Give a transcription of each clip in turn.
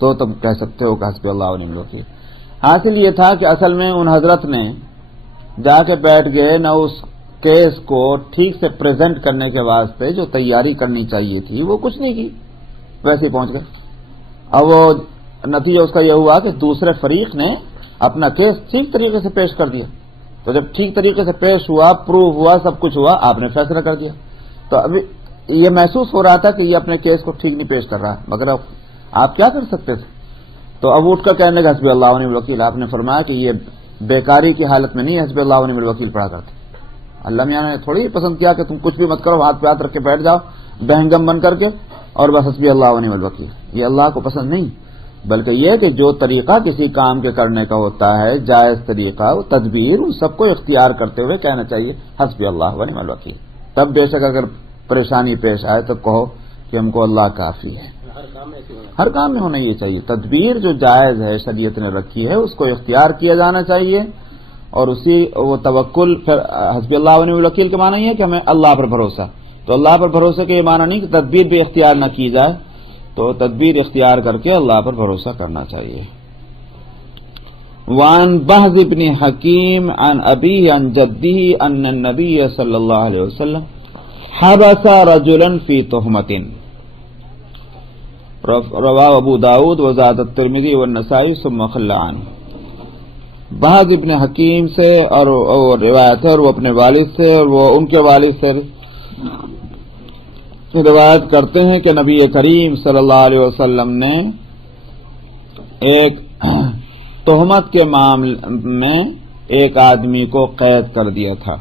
تو تم کہہ سکتے ہو کہ حسبی اللہ و نعم الوکیل۔ حاصل یہ تھا کہ اصل میں ان حضرت نے جا کے بیٹھ گئے، نہ اس کیس کو ٹھیک سے پریزنٹ کرنے کے واسطے جو تیاری کرنی چاہیے تھی وہ کچھ نہیں کی، ویسے ہی پہنچ گئے۔ اب وہ نتیجہ اس کا یہ ہوا کہ دوسرے فریق نے اپنا کیس ٹھیک طریقے سے پیش کر دیا، تو جب ٹھیک طریقے سے پیش ہوا، پروف ہوا، سب کچھ ہوا، آپ نے فیصلہ کر دیا۔ تو ابھی یہ محسوس ہو رہا تھا کہ یہ اپنے کیس کو ٹھیک نہیں پیش کر رہا، مگر اب آپ کیا کر سکتے تھے؟ تو اب اٹھ کر کہنے لگا حسبی اللہ و نعم الوکیل۔ آپ نے فرمایا کہ یہ بیکاری کی حالت میں نہیں حسبی اللہ و نعم الوکیل پڑھا کرتے۔ اللہ میاں نے تھوڑی پسند کیا کہ تم کچھ بھی مت کرو، ہاتھ پہ ہاتھ رکھ کے بیٹھ جاؤ بہنگم بن کر کے اور بس حسبی اللہ و نعم الوکیل، یہ اللہ کو پسند نہیں، بلکہ یہ کہ جو طریقہ کسی کام کے کرنے کا ہوتا ہے، جائز طریقہ، وہ تدبیر، ان سب کو اختیار کرتے ہوئے کہنا چاہیے حسبی اللہ و نعم الوکیل۔ تب بے شک اگر پریشانی پیش آئے تو کہو کہ ہم کو اللہ کافی ہے۔ ہر کام میں ہونا یہ چاہیے، تدبیر جو جائز ہے شریعت نے رکھی ہے اس کو اختیار کیا جانا چاہیے، اور اسی وہ توکل۔ پھر حسبی اللہ و نعم الوکیل کا معنی یہ ہے کہ ہمیں اللہ پر بھروسہ، تو اللہ پر بھروسے کا یہ معنی نہیں کہ تدبیر بھی اختیار نہ کی جائے، تو تدبیر اختیار کر کے اللہ پر بھروسہ کرنا چاہیے۔ وعن بہز بن حکیم عن ابیہ عن جدہ ان النبی صلی اللہ علیہ وسلم حبس رجلا فی تہمۃ، رواہ ابو داود وزاد الترمذی والنسائی ثم خلى عنہ۔ بہز ابن حکیم سے اور روایت ہے، اور وہ اپنے والد سے، اور وہ ان کے والد سے روایت کرتے ہیں کہ نبی کریم صلی اللہ علیہ وسلم نے ایک تہمت کے معاملے میں ایک آدمی کو قید کر دیا تھا۔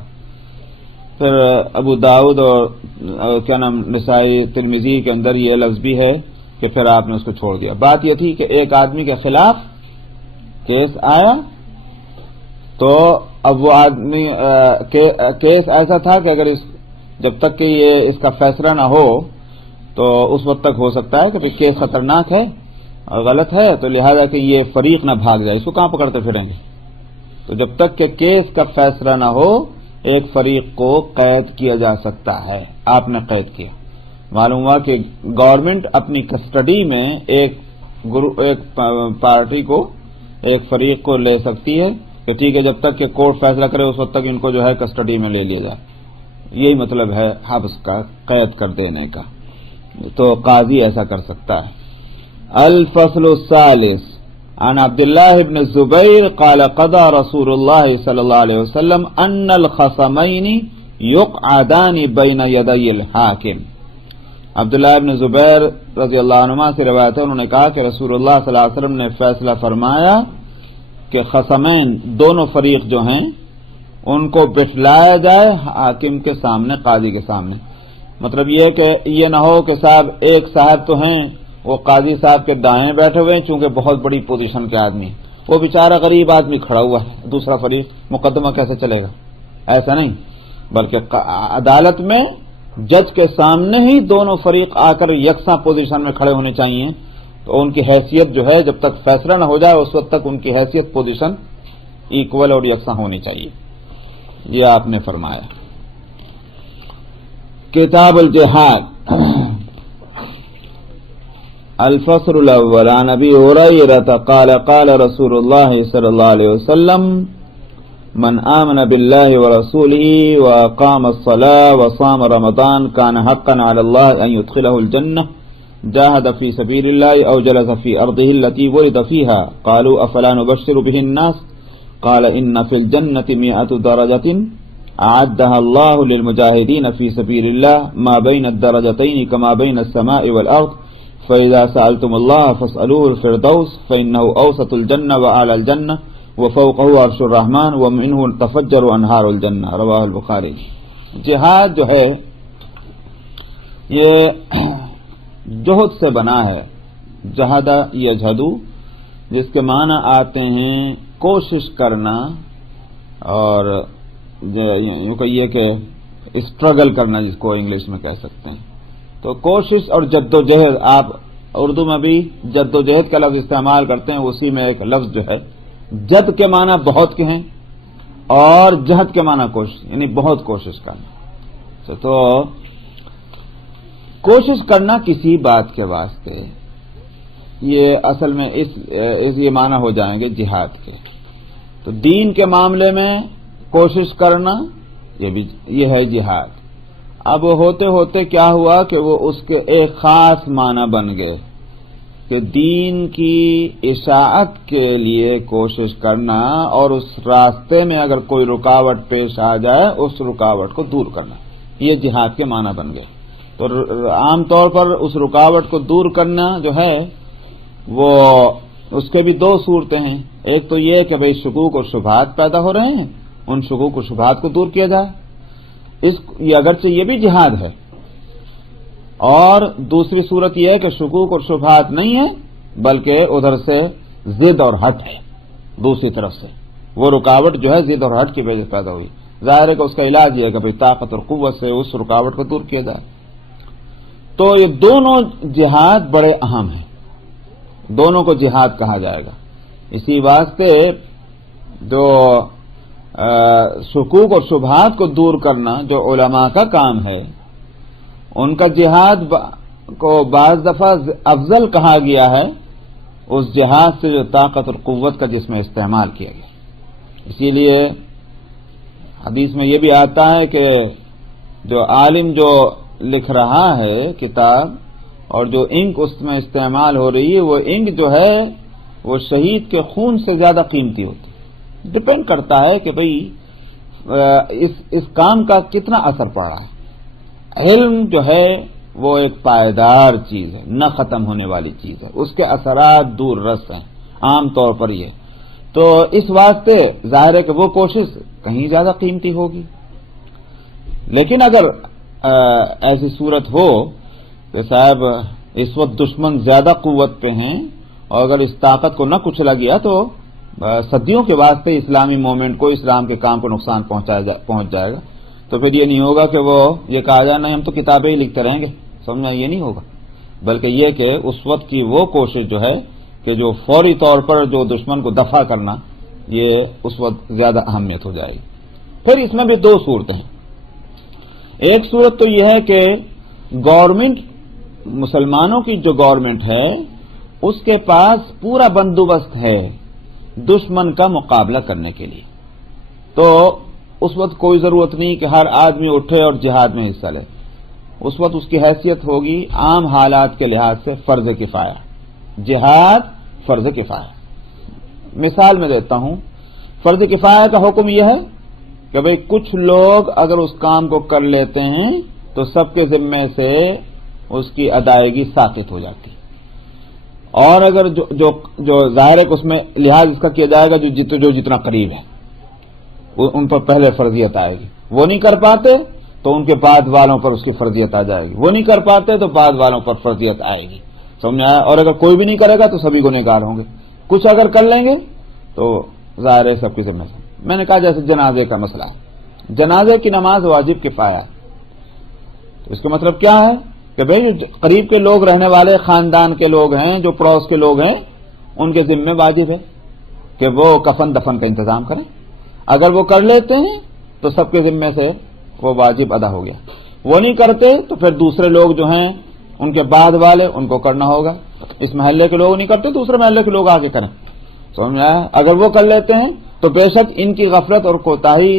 پھر ابو داؤد اور کیا نام نسائی ترمذی کے اندر یہ لفظ بھی ہے کہ پھر آپ نے اس کو چھوڑ دیا۔ بات یہ تھی کہ ایک آدمی کے خلاف کیس آیا، تو اب وہ آدمی کیس ایسا تھا کہ اگر جب تک کہ یہ اس کا فیصلہ نہ ہو تو اس وقت تک ہو سکتا ہے کہ کیس خطرناک ہے اور غلط ہے، تو لہذا کہ یہ فریق نہ بھاگ جائے، اس کو کہاں پکڑتے پھریں گے۔ تو جب تک کہ کیس کا فیصلہ نہ ہو ایک فریق کو قید کیا جا سکتا ہے۔ آپ نے قید کیا، معلوم ہوا کہ گورنمنٹ اپنی کسٹڈی میں ایک پارٹی کو، ایک فریق کو لے سکتی ہے کہ ٹھیک ہے جب تک کہ کورٹ فیصلہ کرے اس وقت تک ان کو جو ہے کسٹڈی میں لے لیا جائے۔ یہی مطلب ہے حبس کا، قید کر دینے کا، تو قاضی ایسا کر سکتا ہے۔ الفصل الثالث عن عبداللہ بن الزبیر قال قضى رسول اللہ صلی اللہ علیہ وسلم ان الخصمین یقعدان بین یدی الحاکم۔ عبداللہ بن زبیر رضی اللہ عنہما سے روایت ہے، انہوں نے کہا کہ رسول اللہ صلی اللہ علیہ وسلم نے فیصلہ فرمایا کہ خصمین دونوں فریق جو ہیں ان کو بٹھلایا جائے حاکم کے سامنے، قاضی کے سامنے۔ مطلب یہ کہ یہ نہ ہو کہ صاحب ایک صاحب تو ہیں وہ قاضی صاحب کے دائیں بیٹھے ہوئے ہیں چونکہ بہت بڑی پوزیشن کے آدمی، وہ بیچارہ غریب آدمی کھڑا ہوا ہے، دوسرا فریق مقدمہ کیسے چلے گا؟ ایسا نہیں، بلکہ عدالت میں جج کے سامنے ہی دونوں فریق آ کر یکساں پوزیشن میں کھڑے ہونے چاہیے، تو ان کی حیثیت جو ہے جب تک فیصلہ نہ ہو جائے اس وقت تک ان کی حیثیت پوزیشن ایکول اور یکساں ہونی چاہیے، یہ آپ نے فرمایا۔ کتاب الجہاد۔ الفصل الاول عن ابی ہریرہ قال قال رسول اللہ صلی اللہ علیہ وسلم من آمن باللہ ورسولہ واقام الصلاة وصام رمضان كان حقا على الله ان يدخله الجنة جاهد في سبيل الله او جلس في ارضه التي ولد فيها قالوا افلا نبشر به الناس قال ان في الجنة 100 درجة اعدها الله للمجاهدين في سبيل الله ما بين الدرجتين كما بين السماء والارض فاذا سألتم الله فاسألوه الفردوس فانه اوسط الجنة واعلى الجنة وفوقه عرش الرحمن ومنه تفجر انہار الجنہ، رواہ البخاری۔ جہاد جو ہے یہ جہد سے بنا ہے، جہد یجہدو، جس کے معنی آتے ہیں کوشش کرنا، اور یوں کہیے کہ اسٹرگل کرنا جس کو انگلش میں کہہ سکتے ہیں۔ تو کوشش اور جد و جہد، آپ اردو میں بھی جد و جہد کا لفظ استعمال کرتے ہیں، اسی میں ایک لفظ جو ہے جد کے معنی بہت کے ہیں اور جہد کے معنی کوشش، یعنی بہت کوشش کرنا۔ تو کوشش کرنا کسی بات کے واسطے، یہ اصل میں یہ معنی ہو جائیں گے جہاد کے. تو دین کے معاملے میں کوشش کرنا یہ ہے جہاد. اب ہوتے ہوتے کیا ہوا کہ وہ اس کے ایک خاص معنی بن گئے کہ دین کی اشاعت کے لیے کوشش کرنا اور اس راستے میں اگر کوئی رکاوٹ پیش آ جائے اس رکاوٹ کو دور کرنا، یہ جہاد کے معنی بن گئے. تو عام طور پر اس رکاوٹ کو دور کرنا جو ہے وہ اس کے بھی دو صورتیں ہیں. ایک تو یہ کہ بھئی شکوک اور شبہات پیدا ہو رہے ہیں، ان شکوک اور شبہات کو دور کیا جائے، یہ اگرچہ یہ بھی جہاد ہے. اور دوسری صورت یہ ہے کہ شکوک اور شبہات نہیں ہے بلکہ ادھر سے ضد اور ہٹ ہے، دوسری طرف سے وہ رکاوٹ جو ہے ضد اور ہٹ کی وجہ سے پیدا ہوئی. ظاہر ہے کہ اس کا علاج یہ ہے کہ بھئی طاقت اور قوت سے اس رکاوٹ کو دور کیا جائے. تو یہ دونوں جہاد بڑے اہم ہیں، دونوں کو جہاد کہا جائے گا. اسی واسطے جو شکوک اور شبہات کو دور کرنا جو علماء کا کام ہے، ان کا جہاد کو بعض دفعہ افضل کہا گیا ہے اس جہاد سے جو طاقت اور قوت کا جس میں استعمال کیا گیا. اسی لیے حدیث میں یہ بھی آتا ہے کہ جو عالم جو لکھ رہا ہے کتاب اور جو انک اس میں استعمال ہو رہی ہے، وہ انک جو ہے وہ شہید کے خون سے زیادہ قیمتی ہوتی ہے. ڈپینڈ کرتا ہے کہ بھئی اس کام کا کتنا اثر پڑ رہا ہے. علم جو ہے وہ ایک پائیدار چیز ہے، نہ ختم ہونے والی چیز ہے، اس کے اثرات دور رس ہیں عام طور پر. یہ تو اس واسطے ظاہر ہے کہ وہ کوشش کہیں زیادہ قیمتی ہوگی. لیکن اگر ایسی صورت ہو کہ صاحب اس وقت دشمن زیادہ قوت پہ ہیں اور اگر اس طاقت کو نہ کچلا گیا تو صدیوں کے واسطے اسلامی موومنٹ کو، اسلام کے کام کو نقصان پہنچ جائے گا، تو پھر یہ نہیں ہوگا کہ وہ یہ کہا جائے نہیں ہم تو کتابیں ہی لکھتے رہیں گے. سمجھنا یہ نہیں ہوگا، بلکہ یہ کہ اس وقت کی وہ کوشش جو ہے کہ جو فوری طور پر جو دشمن کو دفع کرنا، یہ اس وقت زیادہ اہمیت ہو جائے گی. پھر اس میں بھی دو صورتیں ہیں. ایک صورت تو یہ ہے کہ گورنمنٹ، مسلمانوں کی جو گورنمنٹ ہے اس کے پاس پورا بندوبست ہے دشمن کا مقابلہ کرنے کے لیے. تو اس وقت کوئی ضرورت نہیں کہ ہر آدمی اٹھے اور جہاد میں حصہ لے. اس وقت اس کی حیثیت ہوگی عام حالات کے لحاظ سے فرض کفایہ. جہاد فرض کفایہ. مثال میں دیتا ہوں، فرض کفایہ کا حکم یہ ہے کہ بھئی کچھ لوگ اگر اس کام کو کر لیتے ہیں تو سب کے ذمے سے اس کی ادائیگی ساقط ہو جاتی. اور اگر جو ظاہر ہے کہ اس میں لحاظ اس کا کیا جائے گا جو جتنا قریب ہے ان پر پہلے فرضیت آئے گی. وہ نہیں کر پاتے تو ان کے بعد والوں پر اس کی فرضیت آ جائے گی، وہ نہیں کر پاتے تو بعد والوں پر فرضیت آئے گی. سمجھ آیا؟ اور اگر کوئی بھی نہیں کرے گا تو سبھی گنہگار ہوں گے. کچھ اگر کر لیں گے تو ظاہر ہے سب کے ذمہ سے. میں نے کہا جیسے جنازے کا مسئلہ ہے، جنازے کی نماز واجب کفایہ. تو اس کا مطلب کیا ہے کہ بھئی جو قریب کے لوگ رہنے والے خاندان کے لوگ ہیں، جو پڑوس کے لوگ ہیں، ان کے ذمہ واجب ہے کہ وہ کفن دفن کا انتظام کریں. اگر وہ کر لیتے ہیں تو سب کے ذمے سے وہ واجب ادا ہو گیا. وہ نہیں کرتے تو پھر دوسرے لوگ جو ہیں ان کے بعد والے ان کو کرنا ہوگا. اس محلے کے لوگ نہیں کرتے، دوسرے محلے کے لوگ آگے کریں. سمجھ آیا؟ اگر وہ کر لیتے ہیں تو بے شک ان کی غفلت اور کوتاہی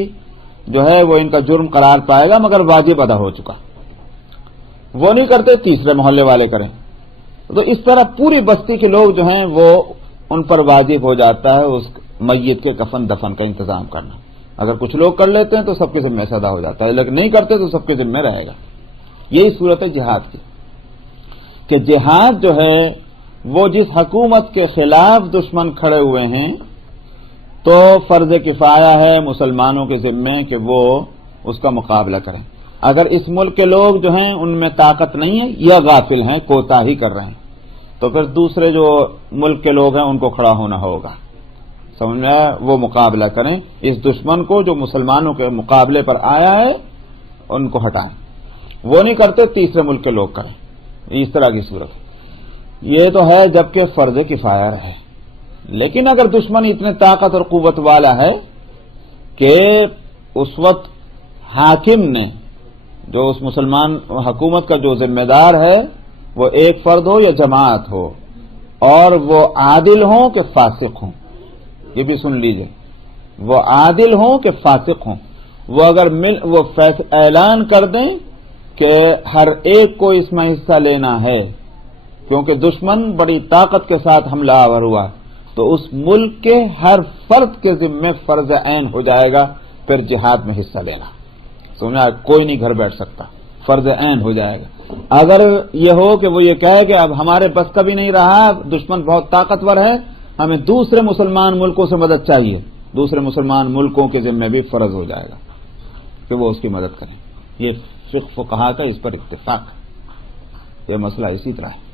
جو ہے وہ ان کا جرم قرار پائے گا، مگر واجب ادا ہو چکا. وہ نہیں کرتے، تیسرے محلے والے کریں. تو اس طرح پوری بستی کے لوگ جو ہیں وہ ان پر واجب ہو جاتا ہے اس میت کے کفن دفن کا انتظام کرنا. اگر کچھ لوگ کر لیتے ہیں تو سب کے ذمہ سے ادا ہو جاتا ہے، لیکن نہیں کرتے تو سب کے ذمہ رہے گا. یہی صورت ہے جہاد کی کہ جہاد جو ہے وہ جس حکومت کے خلاف دشمن کھڑے ہوئے ہیں تو فرض کفایہ ہے مسلمانوں کے ذمے کہ وہ اس کا مقابلہ کریں. اگر اس ملک کے لوگ جو ہیں ان میں طاقت نہیں ہے یا غافل ہیں، کوتاہی کر رہے ہیں، تو پھر دوسرے جو ملک کے لوگ ہیں ان کو کھڑا ہونا ہوگا. سمجھ میں آیا؟ وہ مقابلہ کریں اس دشمن کو جو مسلمانوں کے مقابلے پر آیا ہے، ان کو ہٹائیں. وہ نہیں کرتے، تیسرے ملک کے لوگ کریں. اس طرح کی صورت یہ تو ہے جبکہ فرض کفایہ رہے. لیکن اگر دشمن اتنے طاقت اور قوت والا ہے کہ اس وقت حاکم نے، جو اس مسلمان حکومت کا جو ذمہ دار ہے، وہ ایک فرد ہو یا جماعت ہو، اور وہ عادل ہوں کہ فاسق ہوں، یہ بھی سن لیجئے، وہ عادل ہوں کہ فاسق ہوں، وہ اگر وہ اعلان کر دیں کہ ہر ایک کو اس میں حصہ لینا ہے، کیونکہ دشمن بڑی طاقت کے ساتھ حملہ آور ہوا، تو اس ملک کے ہر فرد کے ذمے فرض عین ہو جائے گا پھر جہاد میں حصہ لینا۔ سمجھا؟ کوئی نہیں گھر بیٹھ سکتا، فرض عین ہو جائے گا۔ اگر یہ ہو کہ وہ یہ کہے کہ اب ہمارے بس کا بھی نہیں رہا، دشمن بہت طاقتور ہے، ہمیں دوسرے مسلمان ملکوں سے مدد چاہیے، دوسرے مسلمان ملکوں کے ذمے بھی فرض ہو جائے گا کہ وہ اس کی مدد کریں۔ یہ فقہا کا اس پر اتفاق ہے، یہ مسئلہ اسی طرح ہے۔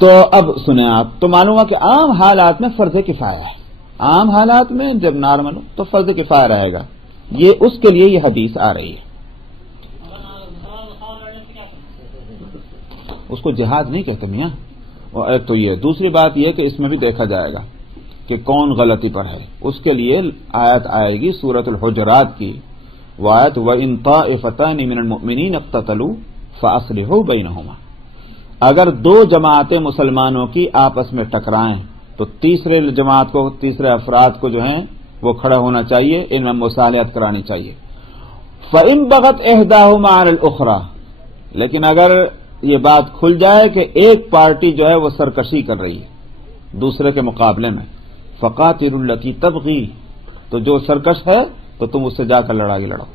تو اب سنیں آپ، تو معلوم ہوا کہ عام حالات میں فرض کفایہ ہے، عام حالات میں جب نارمل ہو تو فرض کفایہ رہے گا، یہ اس کے لیے یہ حدیث آ رہی ہے۔ اس کو جہاد نہیں کہتے میاں، اور ایک تو یہ، دوسری بات یہ کہ اس میں بھی دیکھا جائے گا کہ کون غلطی پر ہے، اس کے لیے آیت آئے گی سورۃ الحجرات کی، وہ آیت وَإِن طَائِفَتَانِ مِنَ الْمُؤْمِنِينَ اقْتَتَلُوا فَأَصْلِحُوا بَيْنَهُمَا، اگر دو جماعتیں مسلمانوں کی آپس میں ٹکرائیں تو تیسرے جماعت کو، تیسرے افراد کو جو ہیں وہ کھڑا ہونا چاہیے، ان میں مصالحت کرانی چاہیے۔ فَإِن بَغَتْ إِحْدَاهُمَا عَلَى الْأُخْرَى، لیکن اگر یہ بات کھل جائے کہ ایک پارٹی جو ہے وہ سرکشی کر رہی ہے دوسرے کے مقابلے میں، فَقَاتِلُوا الَّتِي تَبْغِي، تو جو سرکش ہے تو تم اس سے جا کر لڑائی لڑو،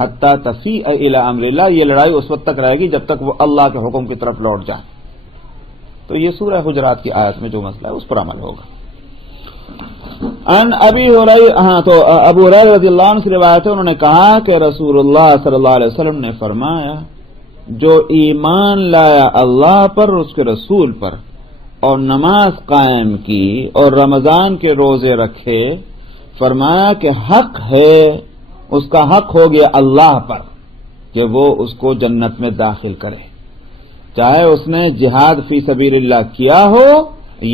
حَتَّى تَفِيءَ إِلَى أَمْرِ اللَّهِ، یہ لڑائی اس وقت تک رہے گی جب تک وہ اللہ کے حکم کی طرف لوٹ جائے۔ تو یہ سورہ حجرات کی آیت میں جو مسئلہ ہے اس پر عمل ہوگا۔ ان ابی ہریرہ، تو ابو ہریرہ رضی اللہ عنہ سے روایت ہے، انہوں نے کہا کہ رسول اللہ صلی اللہ علیہ وسلم نے فرمایا، جو ایمان لایا اللہ پر اور اس کے رسول پر اور نماز قائم کی اور رمضان کے روزے رکھے، فرمایا کہ حق ہے، اس کا حق ہو گیا اللہ پر کہ وہ اس کو جنت میں داخل کرے، چاہے اس نے جہاد فی سبیل اللہ کیا ہو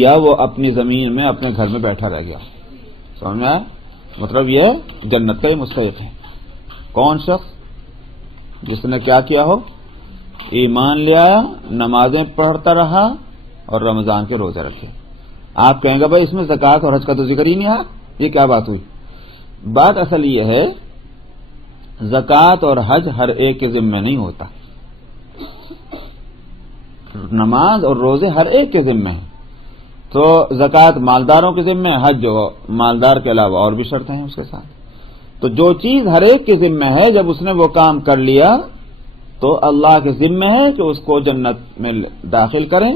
یا وہ اپنی زمین میں اپنے گھر میں بیٹھا رہ گیا۔ سمجھ میں آیا؟ مطلب یہ جنت کا ہی مستحق ہے۔ کون شخص؟ جس نے کیا کیا ہو؟ ایمان لے آیا، نمازیں پڑھتا رہا اور رمضان کے روزے رکھے۔ آپ کہیں گے بھائی اس میں زکوٰۃ اور حج کا تو ذکر ہی نہیں آیا، یہ کیا بات ہوئی؟ بات اصل یہ ہے، زکوٰۃ اور حج ہر ایک کے ذمہ نہیں ہوتا، نماز اور روزے ہر ایک کے ذمہ ہیں۔ تو زکوٰۃ مالداروں کے ذمہ ہے، حج جو مالدار کے علاوہ اور بھی شرطیں ہیں اس کے ساتھ۔ تو جو چیز ہر ایک کے ذمہ ہے، جب اس نے وہ کام کر لیا تو اللہ کے ذمہ ہے کہ اس کو جنت میں داخل کریں،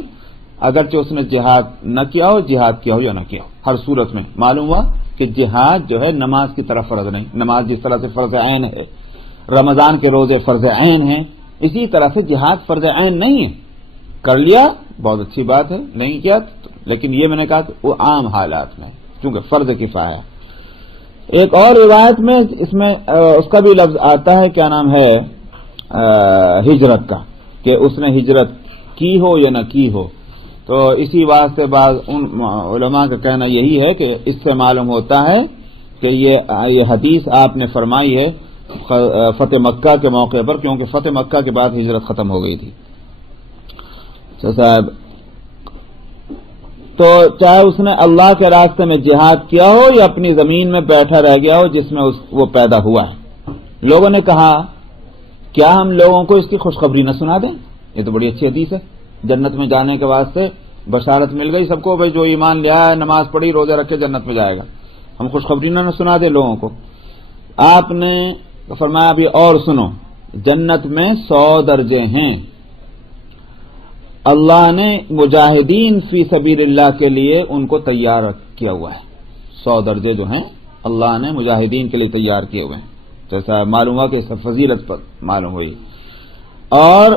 اگرچہ اس نے جہاد نہ کیا ہو، جہاد کیا ہو یا نہ کیا ہو، ہر صورت میں معلوم ہوا کہ جہاد جو ہے نماز کی طرف فرض نہیں، نماز جس طرح سے فرض عین ہے، رمضان کے روزے فرض عین ہیں، اسی طرح سے جہاد فرض عین نہیں ہے۔ کر لیا بہت اچھی بات ہے، نہیں کیا لیکن یہ میں نے کہا کہ وہ عام حالات میں چونکہ فرض کفایہ۔ ایک اور روایت میں اس میں اس کا بھی لفظ آتا ہے، کیا نام ہے، ہجرت کا، کہ اس نے ہجرت کی ہو یا نہ کی ہو۔ تو اسی واسطے بعض ان علماء کا کہنا یہی ہے کہ اس سے معلوم ہوتا ہے کہ یہ حدیث آپ نے فرمائی ہے فتح مکہ کے موقع پر، کیونکہ فتح مکہ کے بعد ہجرت ختم ہو گئی تھی۔ صاحب تو چاہے اس نے اللہ کے راستے میں جہاد کیا ہو یا اپنی زمین میں بیٹھا رہ گیا ہو جس میں وہ پیدا ہوا ہے۔ لوگوں نے کہا کیا ہم لوگوں کو اس کی خوشخبری نہ سنا دیں؟ یہ تو بڑی اچھی حدیث ہے، جنت میں جانے کے واسطے بشارت مل گئی سب کو، بھائی جو ایمان لیا ہے، نماز پڑھی، روزے رکھے، جنت میں جائے گا، ہم خوشخبری نہ سنا دیں لوگوں کو۔ آپ نے فرمایا ابھی اور سنو، جنت میں 100 درجے ہیں، اللہ نے مجاہدین فی سبیل اللہ کے لیے ان کو تیار کیا ہوا ہے۔ 100 درجے جو ہیں اللہ نے مجاہدین کے لیے تیار کیے ہوئے ہیں، جیسا معلوم ہوا کہ اس فضیلت پر معلوم ہوئی۔ اور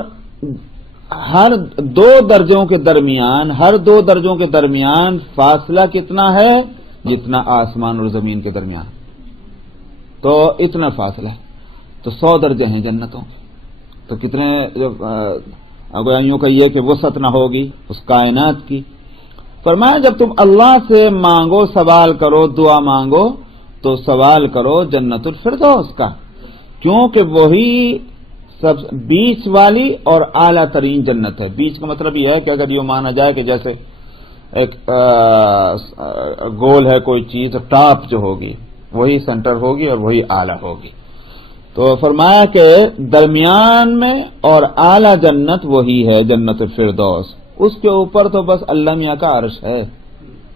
ہر 2 درجوں کے درمیان، ہر 2 درجوں کے درمیان فاصلہ کتنا ہے؟ جتنا آسمان اور زمین کے درمیان، تو اتنا فاصلہ ہے، تو 100 درجے ہیں جنتوں، تو کتنے، اگر یوں کہیے کہ وسعت نہ ہوگی اس کائنات کی۔ فرمایا جب تم اللہ سے مانگو، سوال کرو، دعا مانگو تو سوال کرو جنت الفردوس کا، کیونکہ وہی سب بیچ والی اور اعلیٰ ترین جنت ہے. بیچ کا مطلب یہ ہے کہ اگر یہ مانا جائے کہ جیسے ایک گول ہے کوئی چیز، ٹاپ جو ہوگی وہی سینٹر ہوگی اور وہی اعلیٰ ہوگی. تو فرمایا کہ درمیان میں اور اعلیٰ جنت وہی ہے جنت الفردوس. اس کے اوپر تو بس اللہ میاں کا عرش ہے،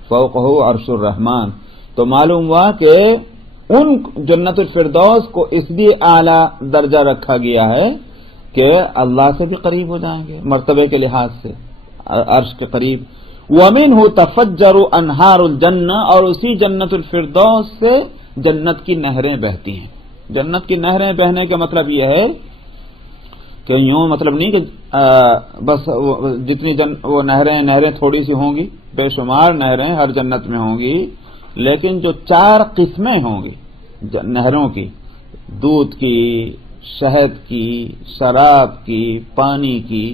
فوقہ عرش الرحمن. تو معلوم ہوا کہ ان جنت الفردوس کو اس لیے اعلیٰ درجہ رکھا گیا ہے کہ اللہ سے بھی قریب ہو جائیں گے مرتبے کے لحاظ سے، عرش کے قریب. وَمِنْهُ تَفَجَّرُ أَنْهَارُ الْجَنَّةِ، اور اسی جنت الفردوس سے جنت کی نہریں بہتی ہیں. جنت کی نہریں بہنے کا مطلب یہ ہے کہ یوں مطلب نہیں کہ بس جتنی وہ نہریں تھوڑی سی ہوں گی، بے شمار نہریں ہر جنت میں ہوں گی، لیکن جو 4 قسمیں ہوں گی نہروں کی، دودھ کی، شہد کی، شراب کی، پانی کی،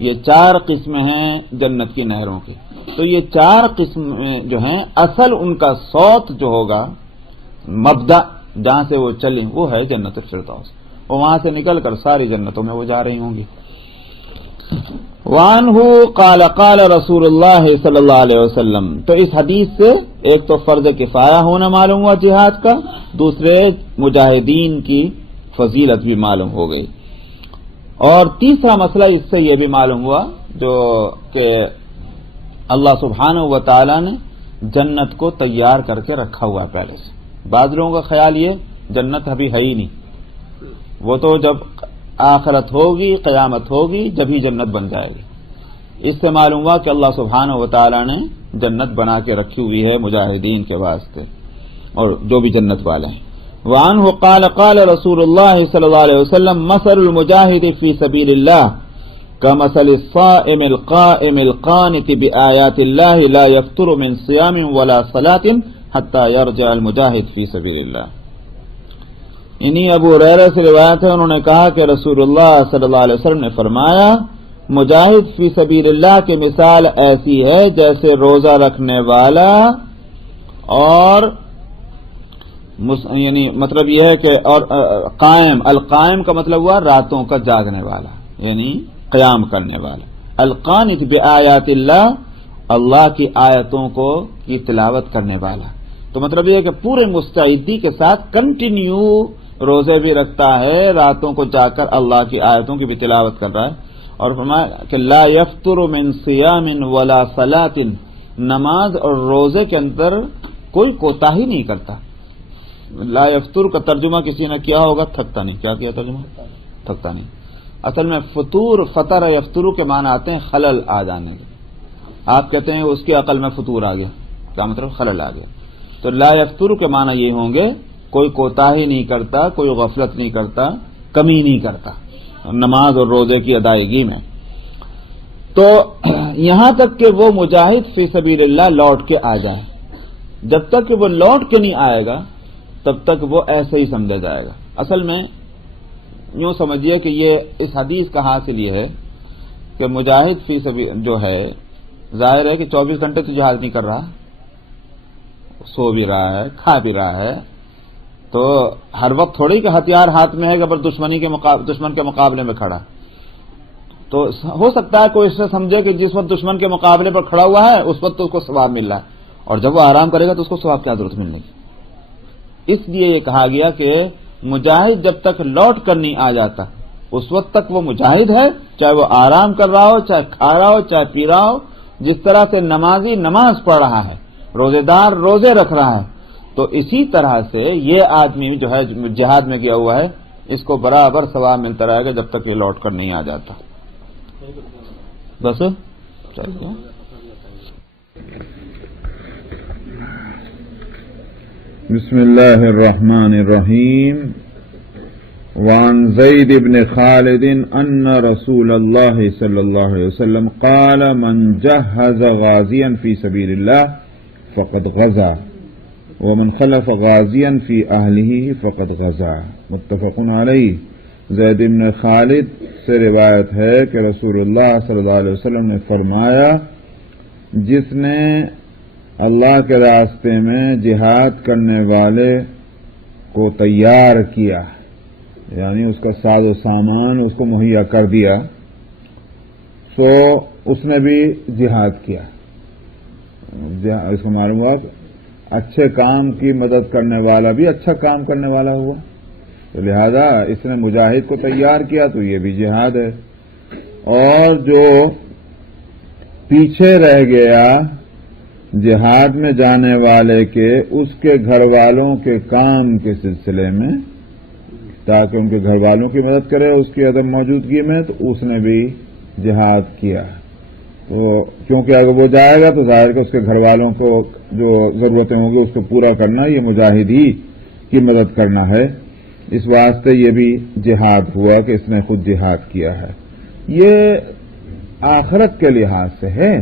یہ 4 قسمیں ہیں جنت کی نہروں کی. تو یہ 4 قسمیں جو ہیں اصل ان کا صوت جو ہوگا، مبدا جہاں سے وہ چلیں، وہ ہے جنت الفردوس، اور وہاں سے نکل کر ساری جنتوں میں وہ جا رہی ہوں گی. وعنہ قال قال رسول اللہ صلی اللہ علیہ وسلم. تو اس حدیث سے ایک تو فرض کفایہ ہونا معلوم ہوا جہاد کا، دوسرے مجاہدین کی فضیلت بھی معلوم ہو گئی، اور تیسرا مسئلہ اس سے یہ بھی معلوم ہوا جو کہ اللہ سبحانہ و تعالی نے جنت کو تیار کر کے رکھا ہوا پہلے سے. بعض لوگوں کا خیال یہ جنت ابھی ہے ہی نہیں، وہ تو جب آخرت ہوگی، قیامت ہوگی، جب ہی جنت بن جائے گی. اس سے معلوم ہوا کہ اللہ سبحانہ و تعالی نے جنت بنا کے رکھی ہوئی ہے مجاہدین کے واسطے اور جو بھی جنت والے ہیں. وعنہ قال قال رسول اللہ صلی اللہ علیہ وسلم مثل المجاہد فی سبیل اللہ كمثل الصائم القائم القانت بآیات اللہ لا یفتر من صیام ولا صلاة حتی یرجع المجاہد فی سبیل اللہ. انہی ابو ہریرہ سے روایت ہے، انہوں نے کہا کہ رسول اللہ صلی اللہ علیہ وسلم نے فرمایا مجاہد فی سبیل اللہ کی مثال ایسی ہے جیسے روزہ رکھنے والا اور یعنی مطلب یہ ہے کہ اور قائم، القائم کا مطلب ہوا راتوں کا جاگنے والا یعنی قیام کرنے والا، القانت بآیات اللہ، اللہ کی آیتوں کو کی تلاوت کرنے والا. تو مطلب یہ ہے کہ پورے مستعدی کے ساتھ کنٹینیو روزے بھی رکھتا ہے، راتوں کو جا کر اللہ کی آیتوں کی بھی تلاوت کر رہا ہے. اور فرمایا کہ لا یفتر من صیام ولا صلاۃ، نماز اور روزے کے اندر کوئی کوتاہی نہیں کرتا. لا یفتر کا ترجمہ کسی نے کیا ہوگا تھکتا نہیں. کیا کیا ترجمہ؟ تھکتا نہیں. اصل میں فطور، فطر یفتر کے معنی آتے ہیں خلل آ جانے کے. آپ کہتے ہیں اس کی عقل میں فطور آ گیا، کیا مطلب؟ خلل آ گیا. تو لا یفتر کے معنی یہ ہوں گے کوئی کوتاہی نہیں کرتا، کوئی غفلت نہیں کرتا، کمی نہیں کرتا نماز اور روزے کی ادائیگی میں. تو یہاں تک کہ وہ مجاہد فی سبیل اللہ لوٹ کے آ جائے، جب تک کہ وہ لوٹ کے نہیں آئے گا تب تک وہ ایسے ہی سمجھا جائے گا. اصل میں یوں سمجھیے کہ یہ اس حدیث کا حاصل یہ ہے کہ مجاہد فی سبیل جو ہے ظاہر ہے کہ 24 گھنٹے تو جہاد نہیں کر رہا، سو بھی رہا ہے، کھا بھی رہا ہے، تو ہر وقت تھوڑی کہ ہتھیار ہاتھ میں ہے کہ پر دشمن کے مقابلے میں کھڑا. تو ہو سکتا ہے کوئی اس سے سمجھے کہ جس وقت دشمن کے مقابلے پر کھڑا ہوا ہے اس وقت تو اس کو ثواب مل رہا ہے، اور جب وہ آرام کرے گا تو اس کو ثواب کیا ضرورت ملنے کی. اس لیے یہ کہا گیا کہ مجاہد جب تک لوٹ کر نہیں آ جاتا اس وقت تک وہ مجاہد ہے، چاہے وہ آرام کر رہا ہو، چاہے کھا رہا ہو، چاہے پی رہا ہو. جس طرح سے نمازی نماز پڑھ رہا ہے، روزے دار روزے رکھ رہا ہے، تو اسی طرح سے یہ آدمی جو ہے جہاد میں گیا ہوا ہے اس کو برابر ثواب ملتا رہے گا جب تک یہ لوٹ کر نہیں آ جاتا. بس چلیے. بسم اللہ الرحمن الرحیم. وعن زید بن خالد ان رسول اللہ صلی اللہ علیہ وسلم قال من جهز غازیا فی سبیل اللہ فقد غزا ومن خلف غازیا فی اہلہ فقد غزا. متفق علیہ. زید بن خالد سے روایت ہے کہ رسول اللہ صلی اللہ علیہ وسلم نے فرمایا جس نے اللہ کے راستے میں جہاد کرنے والے کو تیار کیا یعنی اس کا ساز و سامان اس کو مہیا کر دیا، تو اس نے بھی جہاد کیا۔ اس کو معلوم ہوا اچھے کام کی مدد کرنے والا بھی اچھا کام کرنے والا ہوا، تو لہذا اس نے مجاہد کو تیار کیا، تو یہ بھی جہاد ہے۔ اور جو پیچھے رہ گیا جہاد میں جانے والے کے، اس کے گھر والوں کے کام کے سلسلے میں، تاکہ ان کے گھر والوں کی مدد کرے اس کی عدم موجودگی میں، تو اس نے بھی جہاد کیا۔ تو کیونکہ اگر وہ جائے گا تو ظاہر کہ اس کے گھر والوں کو جو ضرورتیں ہوں گی اس کو پورا کرنا، یہ مجاہد ہی کی مدد کرنا ہے، اس واسطے یہ بھی جہاد ہوا کہ اس نے خود جہاد کیا ہے۔ یہ آخرت کے لحاظ سے ہے،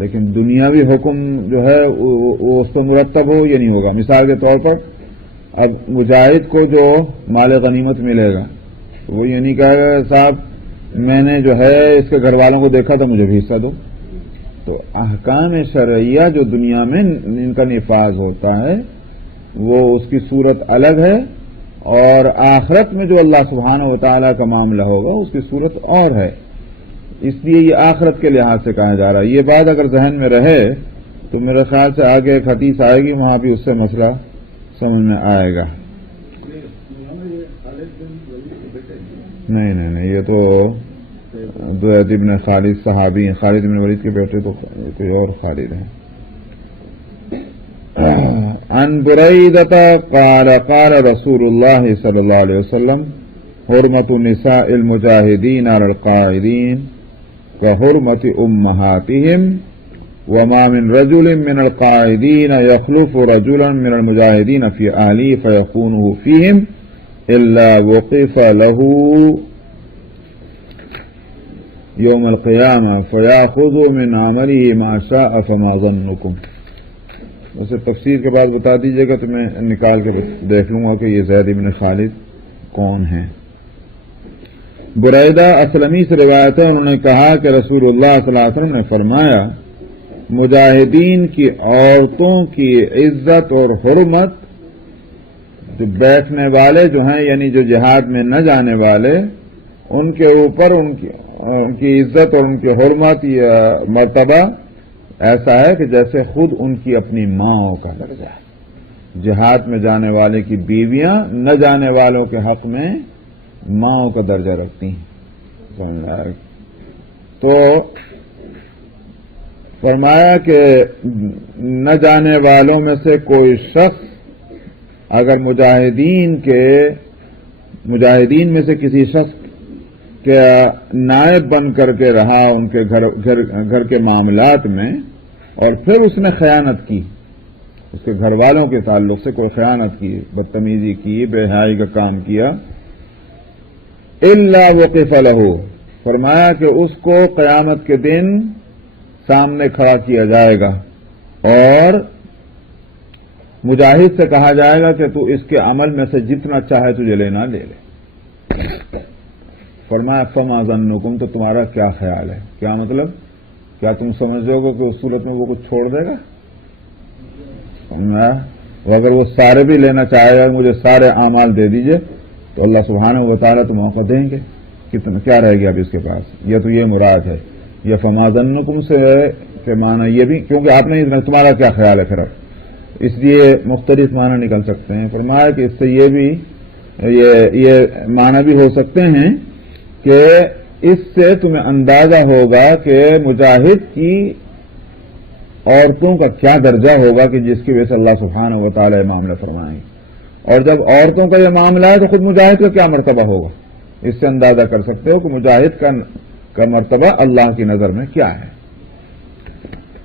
لیکن دنیاوی حکم جو ہے وہ اس پر مرتب ہو یہ نہیں ہوگا۔ مثال کے طور پر اب مجاہد کو جو مال غنیمت ملے گا وہ یہ نہیں کہے گا صاحب میں نے جو ہے اس کے گھر والوں کو دیکھا تو مجھے بھی حصہ دو۔ تو احکام شرعیہ جو دنیا میں ان کا نفاذ ہوتا ہے وہ اس کی صورت الگ ہے، اور آخرت میں جو اللہ سبحانہ و تعالیٰ کا معاملہ ہوگا اس کی صورت اور ہے۔ اس لیے یہ آخرت کے لحاظ سے کہا جا رہا ہے۔ یہ بات اگر ذہن میں رہے تو میرے خیال سے آگے ایک حدیث آئے گی، وہاں بھی اس سے مسئلہ سمجھ میں آئے گا۔ نہیں، یہ تو دوید بن خالد صحابی ہیں، خالد بن ولید کے بیٹے تو کوئی اور خالد ہیں۔ عن بريدة قال قال رسول الله صلى الله عليه وسلم حرمة نساء المجاهدين على القاعدين وحرمة أمهاتهم، وما من رجل من القاعدين يخلف رجلا من المجاهدين في أهله فيخونه فيهم إلا وقف له يوم القيامة فيأخذ من عمله ما شاء فما ظنكم۔ اسے تفسیر کے بعد بتا دیجئے گا تو میں نکال کے دیکھ لوں گا کہ یہ زید بن خالد کون ہیں۔ بریدہ اسلمی سے روایت ہے، انہوں نے کہا کہ رسول اللہ صلی اللہ علیہ وسلم نے فرمایا مجاہدین کی عورتوں کی عزت اور حرمت، جو بیٹھنے والے جو ہیں یعنی جو جہاد میں نہ جانے والے، ان کے اوپر ان کی عزت اور ان کی حرمت یا مرتبہ ایسا ہے کہ جیسے خود ان کی اپنی ماں کا درجہ ہے۔ جہاد میں جانے والے کی بیویاں نہ جانے والوں کے حق میں ماں کا درجہ رکھتی ہیں۔ تو فرمایا کہ نہ جانے والوں میں سے کوئی شخص اگر مجاہدین میں سے کسی شخص کے نائب بن کر کے رہا ان کے گھر کے معاملات میں، اور پھر اس نے خیانت کی، اس کے گھر والوں کے تعلق سے کوئی خیانت کی، بدتمیزی کی، بے حیائی کا کام کیا، الا وقف لہ، فرمایا کہ اس کو قیامت کے دن سامنے کھڑا کیا جائے گا اور مجاہد سے کہا جائے گا کہ تو اس کے عمل میں سے جتنا چاہے تجھے لینا لے لے۔ فرمایا فما ظنکم، تو تمہارا کیا خیال ہے؟ کیا مطلب؟ کیا تم سمجھو گے کہ اس صورت میں وہ کچھ چھوڑ دے گا؟ اگر وہ سارے بھی لینا چاہے گا مجھے سارے اعمال دے دیجئے تو اللہ سبحانہ و تعالیٰ تو موقع دیں گے، کیا رہے گا اب اس کے پاس؟ یہ تو یہ مراد ہے، یہ فما ظنکم سے ہے کہ معنی یہ بھی، کیونکہ آپ نے تمہارا کیا خیال ہے پھر، اس لیے مختلف معنی نکل سکتے ہیں۔ فرمایا کہ اس سے یہ بھی یہ معنی بھی ہو سکتے ہیں کہ اس سے تمہیں اندازہ ہوگا کہ مجاہد کی عورتوں کا کیا درجہ ہوگا کہ جس کی وجہ سے اللہ سبحانہ و تعالی یہ معاملہ فرمائیں، اور جب عورتوں کا یہ معاملہ ہے تو خود مجاہد کا کیا مرتبہ ہوگا، اس سے اندازہ کر سکتے ہو کہ مجاہد کا مرتبہ اللہ کی نظر میں کیا ہے۔